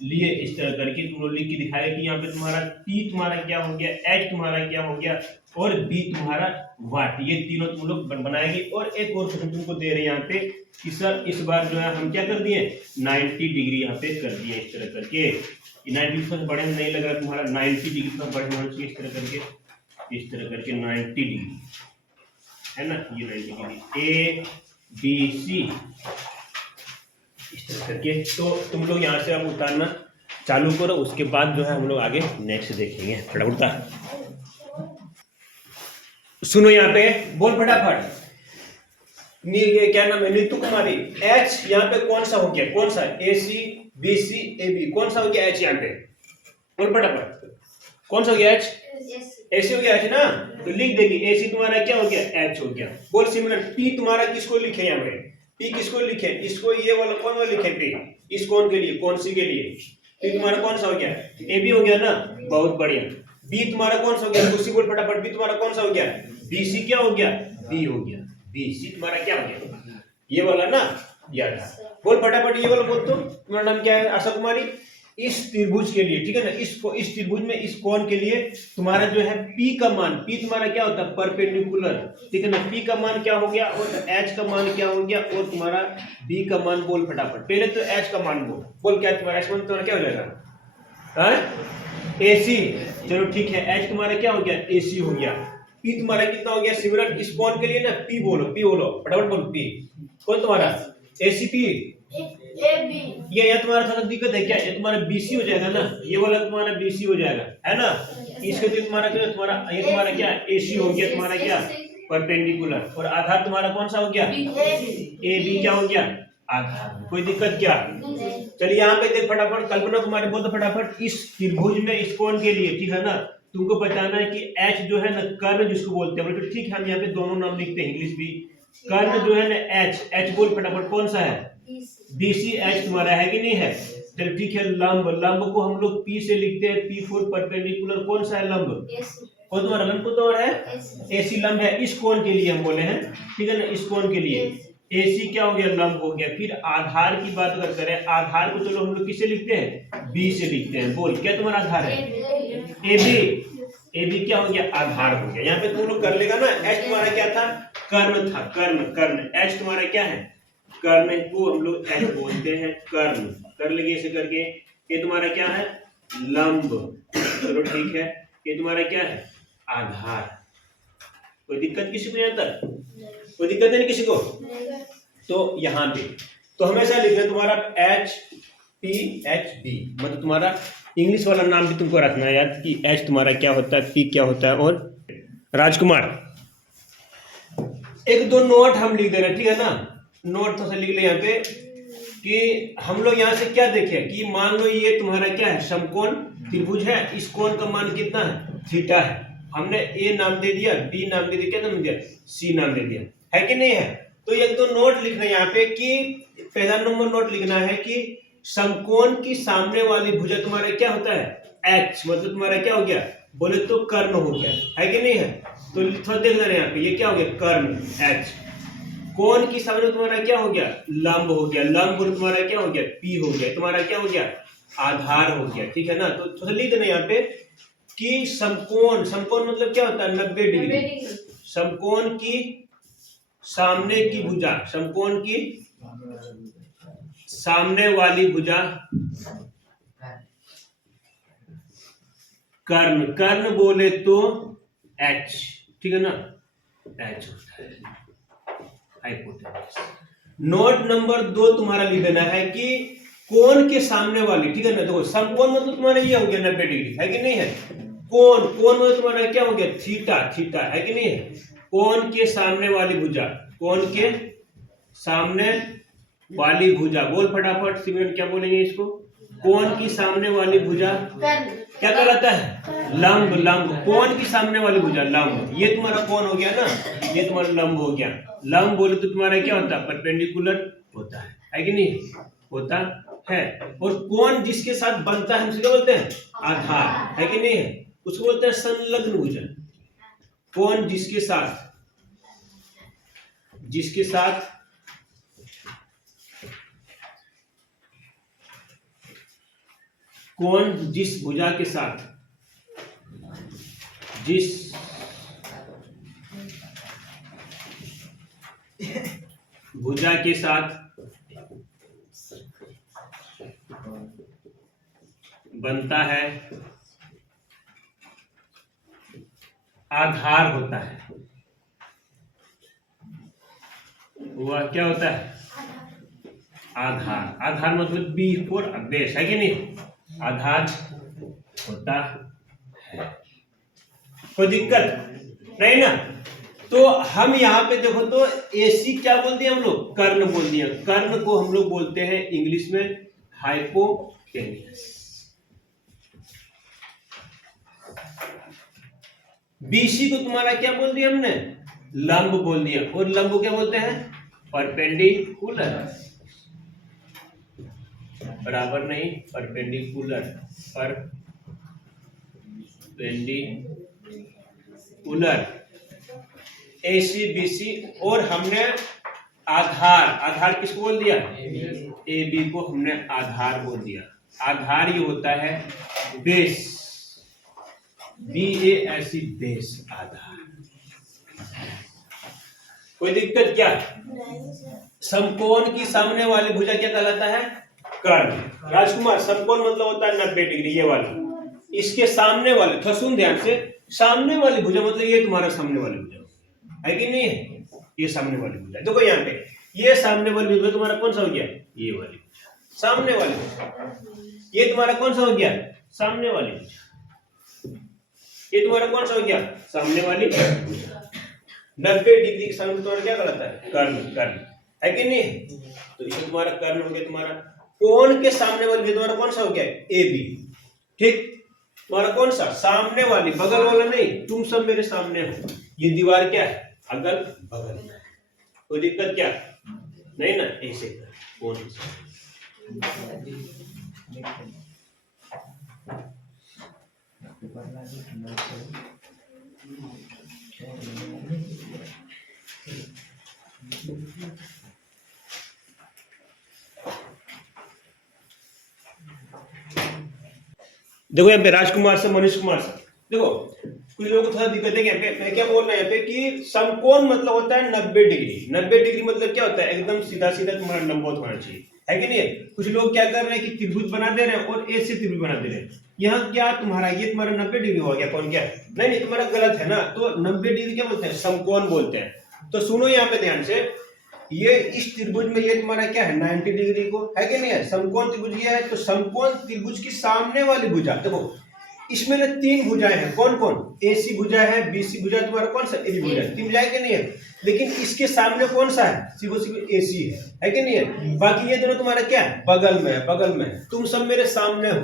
लिए। इस तरह करके तुम लोग लिख के दिखाएगा कि यहाँ पे तुम्हारा P तुम्हारा क्या हो गया, H तुम्हारा क्या हो गया, और B तुम्हारा वाट। ये तीनों तुम लोग बनाएगी। और एक और क्वेश्चन तुमको दे रहे हैं यहाँ पे कि सर इस बार जो है हम क्या कर दिए, 90 डिग्री यहाँ पे कर दिए इस तरह करके। 90 से बड़े नहीं लग रहा तुम्हारा, 90 डिग्री का बढ़ होना चाहिए इस तरह करके, इस तरह करके 90 डिग्री है ना, ये 90 डिग्री ए बी सी इस तरह करके। तो तुम लोग यहाँ से अब उतारना चालू करो, उसके बाद जो है हम लोग आगे नेक्स्ट देखेंगे। फटाफट सुनो यहाँ पे, बोल फटाफट। क्या नाम है, नीतू कुमारी। एच यहाँ पे कौन सा हो गया, कौन सा, ए C B C A B, कौन सा हो गया एच यहाँ पे, बोल फटाफट, कौन सा हो गया एच, ऐसे हो गया एच ना। तो लिख देगी ए सी तुम्हारा क्या हो गया, एच हो गया। बोल सिमिलर। पी तुम्हारा किसको लिखे यहाँ पे, पी किसको लिखे, इसको, ये वाला कौन वाला लिखे पी, इस कोण के लिए, कौन सी के लिए। पी तुम्हारा कौन सा हो गया, ए बी हो गया ना, बहुत बढ़िया। बी तुम्हारा कौन सा हो गया, उसी बोल फटाफट। बी तुम्हारा कौन सा हो गया, बी सी क्या हो गया, बी हो गया, बी सी तुम्हारा क्या हो गया, ये वाला ना, याद था। बोल फटाफट ये वाला बोल। तो तुम्हारा नाम क्या है, आशा कुमारी। इस त्रिभुज के लिए, ठीक है ना, इस त्रिभुज में इस कोण के लिए तुम्हारा जो है P का मान, P तुम्हारा क्या होता है, परपेंडिकुलर, ठीक है ना। P का मान क्या हो गया और H का मान क्या हो गया और तुम्हारा B का मान बोल फटाफट। पहले तो H का मान बोल क्या तुम्हारा H मान तुम्हारा क्या हो जाएगा, AC। चलो ठीक है, H तुम्हारा क्या हो गया, AC हो गया। P तुम्हारा कितना हो गया, सिमिलर इस कोण के लिए ना, P बोलो, P बोलो फटाफट बोलो। P कौन तुम्हारा, ACP, ये तुम्हारा थोड़ा दिक्कत है क्या, ये तुम्हारा BC हो जाएगा ना, ये वाला तुम्हारा BC हो जाएगा, है ना। इसके लिए तुम्हारा क्या, तुम्हारा ये तुम्हारा क्या AC हो गया, तुम्हारा क्या परपेंडिकुलर। और आधार तुम्हारा कौन सा हो गया, AB क्या हो गया, आधार। कोई दिक्कत क्या। चलिए यहाँ पे देख फटाफट, कल्पना कुमारी बोल दो फटाफट। इस त्रिभुज में इस कोण के लिए, ठीक है ना, तुमको बताना है कि H जो है ना, कर्ण जिसको बोलते हैं, बोले ठीक है, हम यहाँ पे दोनों नाम लिखते हैं, इंग्लिश भी। कर्ण जो है ना H बोल फटाफट, कौन सा है, BC H तुम्हारा है कि नहीं है। चलो ठीक है, लंब, लंब को हम लोग P से लिखते हैं, P फॉर परपेंडिकुलर। कौन सा है लंब, कौन तुम्हारा लंब तो और है, AC लंब है। इस कोण के लिए हम बोले हैं, ठीक है ना, इस कोण के लिए AC क्या हो गया, लंब हो गया। फिर आधार की बात अगर करें, आधार को चलो हम लोग किससे लिखते हैं, B से लिखते हैं। बोल क्या तुम्हारा आधार है, AB क्या हो गया, आधार हो गया। यहाँ पे तुम लोग कर लेगा ना। H तुम्हारा क्या था, कर्ण था, कर्ण। H तुम्हारा क्या है, कर्ण को हम लोग H बोलते हैं, कर्ण। कर लेंगे ऐसे करके। ये तुम्हारा क्या है, लंब। चलो ठीक है, ये तुम्हारा क्या है, आधार। कोई दिक्कत किसी को यहाँ तक, कोई दिक्कत नहीं किसी को। तो यहाँ पे तो हमेशा लिखना तुम्हारा HPHB, मतलब तुम्हारा इंग्लिश वाला नाम भी तुमको रखना है याद कि H तुम्हारा क्या होता है, P क्या होता है। और राजकुमार एक दो नोट हम लिख दे रहे हैं, ठीक है ना। नोट तो से लिख ले यहाँ पे कि हम लोग यहाँ से क्या देखें कि मान लो ये तुम्हारा क्या है, समकोण त्रिभुज है। इस कोण का मान कितना है, थीटा है। हमने A नाम दे दिया, B नाम दे दिया, क्या नाम दिया, C नाम दे दिया, है कि नहीं है। तो एक दो नोट लिखना यहाँ पे कि पहला नंबर नोट लिखना है कि समकोण की सामने वाली भुजा तुम्हारा क्या होता है, H, मतलब तुम्हारा क्या हो गया, बोले तो कर्ण हो गया, है कि नहीं है। तो थोड़ा देख लेना यहाँ पे, ये क्या हो गया, कर्ण H। कोण की सामने तुम्हारा क्या हो गया, लंब हो गया। लंब तुम्हारा क्या हो गया, P हो गया। तुम्हारा क्या हो गया, आधार हो गया, ठीक है ना। तो थोड़ा लिख देना यहाँ पे कि समकोण, समकोण मतलब क्या होता है, 90 डिग्री। समकोण की सामने की भुजा, समकोण की सामने वाली भुजा कर्ण, कर्ण बोले तो एच, ठीक है ना, एच होता है हाइपोटेनस। नोट नंबर 2 तुम्हारा लिख देना है कि कोण के सामने वाली, ठीक है ना, देखो समकोण मतलब तुम्हारा ये हो गया 90 डिग्री, है कि नहीं है। कोण, कोण मतलब तुम्हारा क्या हो गया, थीटा, थीटा, है कि नहीं है। कोण के सामने वाली भुजा, कोण के सामने वाली भुजा, बोल फटाफट सिमरन, क्या बोलेंगे इसको, कोण की सामने वाली भुजा क्या कहलाता है, लंब, लंब, कोण की सामने वाली भुजा लंब। ये तुम्हारा कोण हो गया ना, ये तुम्हारा लंब हो गया। लंब बोले तो तुम्हारा क्या होता है, परपेंडिकुलर होता है कि नहीं, होता है। और कोण जिसके साथ बनता है, हम क्या बोलते हैं, आधार, है कि नहीं है, उसको बोलते हैं संलग्न भुजा। कोण जिसके साथ, जिसके साथ कोण जिस भुजा के साथ, जिस भुजा के साथ बनता है, आधार होता है, वह क्या होता है, आधार। आधार मतलब बी फॉर बेस, है कि नहीं, आधार होता है। कोई दिक्कत नहीं ना। तो हम यहाँ पे देखो तो एसी क्या बोल दिया हम लोग, कर्ण बोल दिया। कर्ण को हम लोग बोलते हैं इंग्लिश में हाइपोटेनियस। बीसी को तुम्हारा क्या बोल दिया हमने, लंब बोल दिया। और लंब को क्या बोलते हैं, परपेंडिकुलर, बराबर नहीं, परपेंडिकुलर, परपेंडिकुलर, एसी बीसी। और हमने आधार, आधार किसको बोल दिया, ए बी को हमने आधार बोल दिया। आधार ये होता है बेस, बी ए ऐसी बेस, आधार। कोई दिक्कत क्या, समकोण की सामने वाली भुजा क्या कहलाता है, कर्ण। राजकुमार, समकोण मतलब होता है 90 डिग्री, ये वाला। इसके सामने वाले, थोड़ा सुन ध्यान से, सामने वाली भुजा मतलब ये तुम्हारा सामने वाली भुजा, है कि नहीं है, ये सामने वाली भुजा। देखो यहाँ पे ये सामने वाली भुजा तुम्हारा कौन सा हो गया, ये वाली सामने वाली भुजा। ये तुम्हारा कौन सा हो गया, सामने वाली भुजा। ये तुम्हारा कौन सा हो गया, सामने वाली भुजा। 90 डिग्री के सामने तुम्हारा क्या कहलाता है, कर्ण, कर्ण, है कि नहीं। तो ये तुम्हारा कर्ण हो गया। तुम्हारा कोण के सामने वाली भुजा तुम्हारा कौन सा हो गया, ए बी, ठीक। तुम्हारा कौन सा, सामने वाली, बगल वाला नहीं। तुम सब मेरे सामने हो, ये दीवार क्या है, अगल बगल में। कोई दिक्कत क्या नहीं ना, ऐसे कौन देखो यहाँ पे राजकुमार से, मनीष कुमार से, देखो कुछ लोगों को थोड़ा दिक्कत है यहाँ पे। मैं क्या बोल रहा हूँ यहाँ पे कि समकोण मतलब होता है 90 डिग्री। 90 डिग्री मतलब क्या होता है, एकदम सीधा सीधा तुम्हारा लंबवत होना चाहिए, है कि नहीं है। कुछ लोग क्या कर रहे हैं कि त्रिभुज बना दे रहे हैं और ए से त्रिभुज बना दे रहे हैं। यहाँ क्या तुम्हारा, ये तुम्हारा 90 डिग्री हो गया, कौन क्या, नहीं तुम्हारा गलत है ना। तो 90 डिग्री क्या बोलते हैं, समकोण बोलते हैं। तो सुनो यहाँ पे ध्यान से, ये इस त्रिभुज में ये तुम्हारा क्या है, 90 डिग्री को, है कि नहीं है। समकोण त्रिभुज ये है, तो समकोण त्रिभुज की सामने वाली भुजा, देखो इसमें ना 3 भुजाएं हैं। कौन कौन, एसी भुजा है, बीसी भुजा, तुम्हारा कौन सा, एबी भुजा, 3 भुजाएं कि नहीं है। लेकिन इसके सामने कौन सा है, सीधो सीधे एसी है कि नहीं है। बाकी ये दोनों तुम्हारा क्या है, बगल में है, बगल में। तुम सब मेरे सामने हो,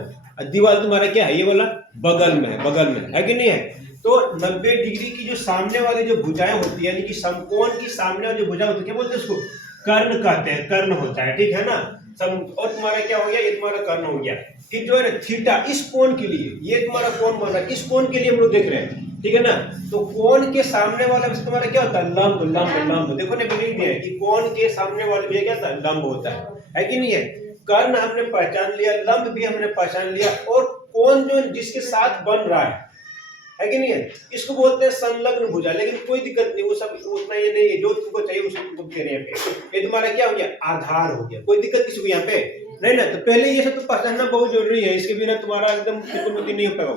दीवार तुम्हारा क्या है, ये वाला बगल में है, बगल में, है कि नहीं है। तो 90 डिग्री की जो सामने वाली जो भुजाएं होती है, यानी कि समकोण की सामने वाली जो भुजा होती है, क्या बोलते हैं उसको, कर्ण कहते हैं, कर्ण होता है, ठीक है ना। और तुम्हारा क्या हो गया, ये तुम्हारा कर्ण हो गया। फिर जो है ना थीटा, इस कोण के लिए, ये तुम्हारा कोण बन रहा है, इस कोण के लिए हम लोग देख रहे हैं, ठीक है ना। तो कोण के सामने वाला तुम्हारा क्या होता है, लंब, लंब, लंब। देखो ना लिख दिया है कि कोण के सामने वाले भी क्या होता है, लंब होता है कि नहीं है। कर्ण हमने पहचान लिया, लंब भी हमने पहचान लिया, और कोण जो जिसके साथ बन रहा है कि नहीं है। इसको बोलते हैं संलग्न भुजा, लेकिन कोई दिक्कत नहीं, वो सब उतना ये नहीं है, जो तुमको चाहिए उसको तुमको दे रहे हैं पे। ये तुम्हारा क्या हो गया, आधार हो गया। कोई दिक्कत किसी को यहाँ पे नहीं ना। तो पहले ये सब तो पहचानना बहुत जरूरी है, इसके बिना तुम्हारा एकदम त्रिकोणमिति नहीं हो पाएगा।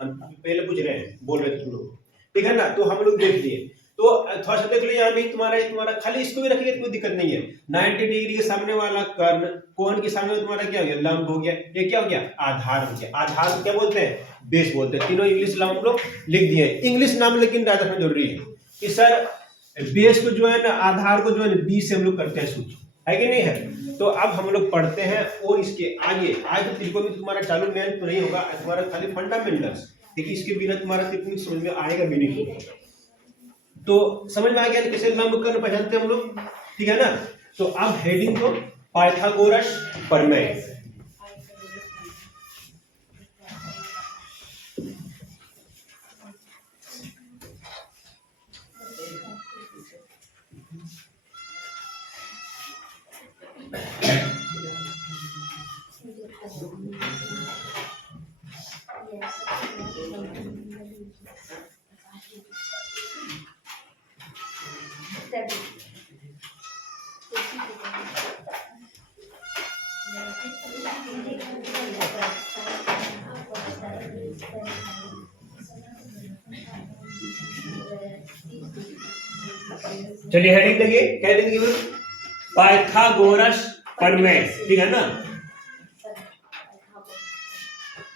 हम पहले पूछ रहे हैं, बोल रहे थे तुम लोग, ठीक है ना। तो हम लोग देख लिए, तो थोड़ा सा देख लो यहाँ भी तुम्हारा खाली इसको भी रखिए, कोई दिक्कत नहीं है। 90 डिग्री के सामने वाला कर्ण कोण के सामने तुम्हारा क्या हो गया, लंब हो गया। ये क्या हो गया, आधार हो गया। आधार को क्या बोलते हैं, बेस बोलते हैं। तीनों इंग्लिश नाम हम लोग लिख दिए। इंग्लिश नाम लेकिन ज्यादा जरूरी है कि सर बेस को जो है ना, आधार को जो है ना, बी से हम लोग करते हैं सूत्र, है कि नहीं है। तो अब हम लोग पढ़ते हैं, और इसके आगे तो त्रिकोण तुम्हारा चालू मेन तो नहीं होगा, तुम्हारा खाली फंडामेंटल्स, क्योंकि इसके बिना तुम्हारा त्रिकोण समझ में आएगा भी नहीं। तो समझ में आ गया कैसे लंब कर्ण पहचानते हैं हम लोग, ठीक है ना। तो अब हेडिंग को पाइथागोरस प्रमेय। चलिए हेडिंग देखिए, क्या हेडिंग देखिए, पाइथागोरस प्रमेय, ठीक है ना।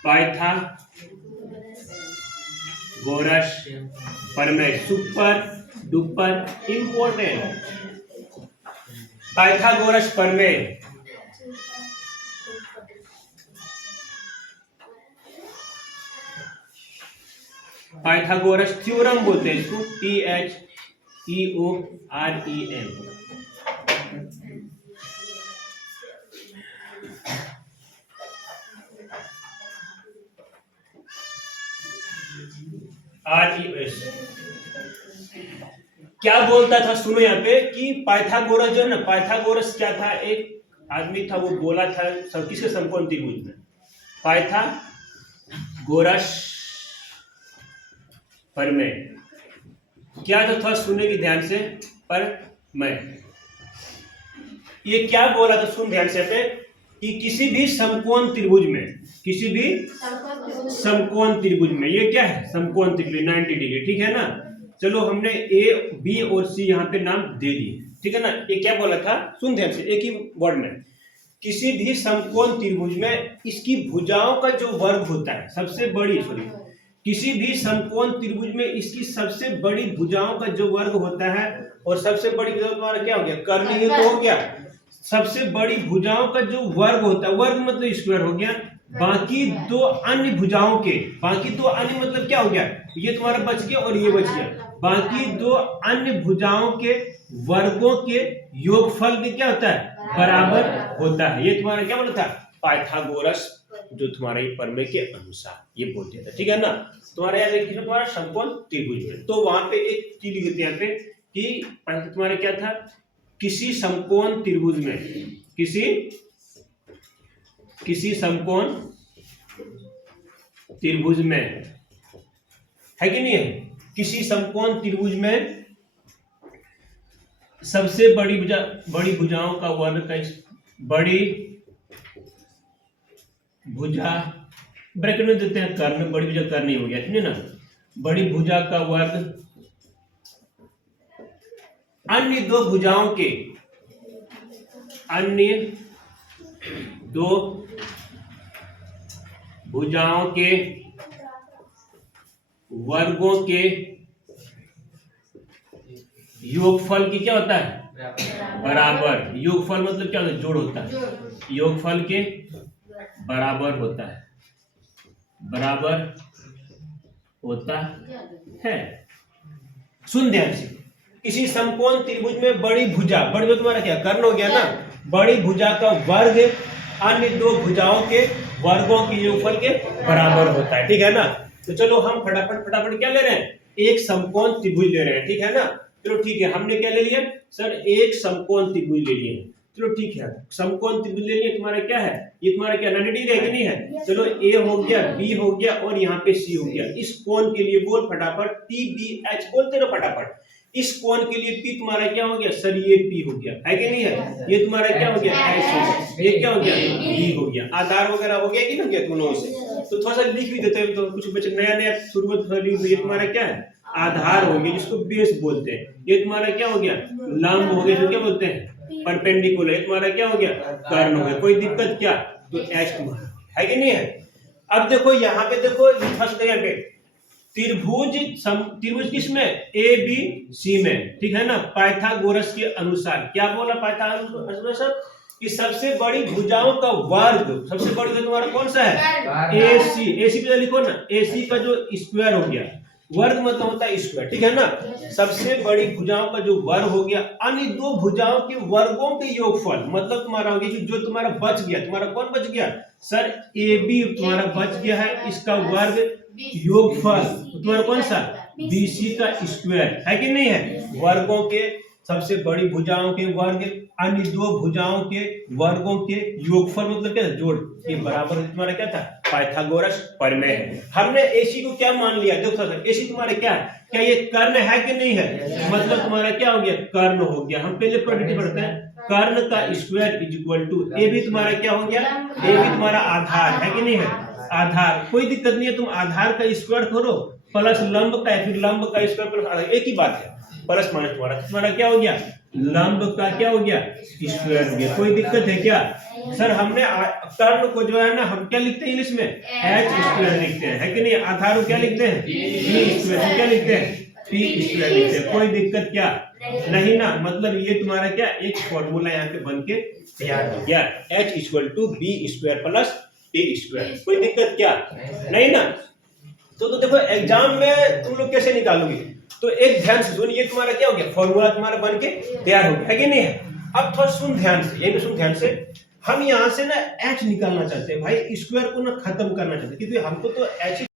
पाइथागोरस प्रमेय सुपर डुपर इंपॉर्टेंट। पाइथागोरस प्रमेय, पाइथागोरस थ्योरम बोलते हैं इसको, THEOREM। RES क्या बोलता था, सुनो यहाँ पे कि पाइथागोरस जो है ना, पाइथागोरस क्या था, एक आदमी था, वो बोला था सब किसके समकोण त्रिभुज में, पाइथागोरस प्रमेय क्या था, थोड़ा सुनेगी ध्यान से। पर मैं ये क्या बोला था, सुन ध्यान से पे, कि किसी भी समकोण त्रिभुज में, किसी भी समकोण त्रिभुज में, ये क्या है, समकोण त्रिभुज 90 डिग्री, ठीक है ना। चलो हमने ए बी और सी यहाँ पे नाम दे दिए, ठीक है ना। ये क्या बोला था, सुन ध्यान से, एक ही वर्ड में, किसी भी समकोण त्रिभुज में इसकी भुजाओं का जो वर्ग होता है, सबसे बड़ी, सॉरी, किसी भी समकोण त्रिभुज में इसकी सबसे बड़ी भुजाओं का जो वर्ग होता है, और सबसे बड़ी भुजा तुम्हारा क्या हो गया, कर्ण ही तो हो गया। सबसे बड़ी भुजाओं का जो वर्ग होता है, वर्ग मतलब स्क्वायर हो गया, बाकी दो अन्य भुजाओं के, बाकी दो अन्य मतलब क्या हो गया, ये तुम्हारा बच गया और ये बच गया, बाकी दो अन्य भुजाओं के वर्गों के योगफल के क्या होता है, बराबर होता है। ये तुम्हारा क्या बोला था, पाइथागोरस जो तुम्हारे प्रमेय के अनुसार ये बोलते थे, ठीक है ना। तुम्हारा याद है तुम्हारा समकोण त्रिभुज में, तो वहां पे एक चीज लिखते हैं यहाँ पे कि तुम्हारा क्या था, किसी समकोण त्रिभुज में, किसी समकोण त्रिभुज में, है कि नहीं है, किसी समकोण त्रिभुज में सबसे बड़ी भुजाओं का वर्ग का, बड़ी भुजा ब्रैकेट में देते हैं कर्ण, बड़ी भुजा कर्ण नहीं हो गया, ठीक है ना। बड़ी भुजा का वर्ग अन्य दो भुजाओं के, अन्य दो भुजाओं के वर्गों के योगफल की क्या होता है, बराबर। योगफल मतलब क्या होता है, जोड़ होता है, योगफल के बराबर होता है, बराबर होता है। सुन ध्यान से, किसी समकोण त्रिभुज में बड़ी भुजा, बड़ी भुजा तुम्हारा क्या, कर्ण हो गया ना, बड़ी भुजा का वर्ग अन्य दो भुजाओं के वर्गों के योगफल के बराबर होता है, ठीक है ना। तो चलो हम फटाफट क्या ले रहे हैं, एक समकोण त्रिभुज ले रहे हैं, ठीक है ना। चलो ठीक है, हमने क्या ले लिया सर, एक समकोण त्रिभुज ले लिए। चलो ठीक है, समकोण त्रिभुज ले लिए, तुम्हारा क्या है, ये तुम्हारा क्या 90 डिग्री है कि नहीं है। चलो ए हो गया, बी हो गया और यहाँ पे सी हो गया। इस कोण के लिए बोल फटाफट, टी बी एच बोलते ना फटाफट। इस कोण के लिए पी तुम्हारा क्या हो गया सर, ये पी हो गया है कि नहीं है। ये तुम्हारा क्या हो गया एच हो गया, ये क्या हो गया बी हो गया। आधार वगैरह हो गया कि ना गया तुम लोगों से, तो थोड़ा सा लिख भी देते हैं, तो कुछ बच्चे नया नया शुरू में थोड़ा लिख। ये तुम्हारा क्या है आधार हो गया, जिसको बेस बोलते हैं। ये तुम्हारा क्या हो गया लंब हो गया, जो क्या बोलते हैं परपेंडिकुलर। ये तुम्हारा क्या हो गया कर्ण हो गया। कोई दिक्कत क्या, तो एच तुम्हारा है कि नहीं है। अब देखो यहाँ पे, देखो फर्स्ट जगह पे त्रिभुज किसमें, ए बी सी में, ठीक है ना। पाइथागोरस के अनुसार क्या बोला पाइथागोरस कि सबसे बड़ी भुजाओं का वर्ग, सबसे बड़ी तुम्हारा कौन सा है ए सी। ए सी पे लिखो ना, ए सी का जो स्क्वायर हो गया, वर्ग मतलब होता है स्क्वायर, ठीक है ना। सबसे बड़ी भुजाओं का जो वर्ग हो गया, अन्य दो भुजाओं के वर्गों के योगफल, मतलब तुम्हारा हो गया जो तुम्हारा बच गया, तुम्हारा कौन बच गया सर ए बी तुम्हारा बच गया है, इसका वर्ग योगफल तुम्हारा कौन सा बीसी का स्क्वायर है कि नहीं है। वर्गों के सबसे बड़ी भुजाओं के वर्ग अन्य दो भुजाओं के वर्गों के योगफल मतलब क्या जोड़, ये बराबर तुम्हारा क्या था पाइथागोरस प्रमेय है। हमने एसी को क्या मान लिया, देखो सर एसी तुम्हारा क्या है, क्या ये कर्ण है कि नहीं है, मतलब तुम्हारा क्या हो गया कर्ण हो गया। हम पहले प्रॉपर्टी पढ़ते हैं, कर्ण का स्क्वायर इज इक्वल टू ए भी तुम्हारा क्या हो गया, ए भी तुम्हारा आधार है कि नहीं है, आधार। कोई दिक्कत नहीं है, तुम आधार का स्क्वायर करो प्लस लंब का, फिर लंब का स्क्वायर प्लस आधार, एक ही बात है, प्लस माइनस तुम्हारा क्या हो गया लंब का क्या हो गया स्क्वायर हो गया। कोई दिक्कत है क्या सर। हमने कर्ण को जो है ना हम क्या लिखते हैं इंग्लिश में एच स्क्वायर लिखते हैं है कि नहीं। आधार को क्या लिखते हैं बी स्क्वायर, क्या लिखते हैं पी स्क्वायर लिखते हैं। कोई दिक्कत क्या नहीं ना, मतलब ये तुम्हारा क्या एक फॉर्मूला यहाँ पे बन के तैयार हो गया, H equal to B square plus T square. कोई दिक्कत क्या नहीं ना। तो देखो एग्जाम में तुम लोग कैसे निकालोगे, तो एक ध्यान से सुन, ये तुम्हारा क्या हो गया फॉर्मूला तुम्हारा बन के तैयार हो गया है कि नहीं है। अब थोड़ा सुन ध्यान से, ये भी सुन ध्यान से, हम यहाँ से ना एच निकालना चाहते हैं भाई, स्क्वायर को ना खत्म करना चाहते हैं, क्योंकि हमको तो एच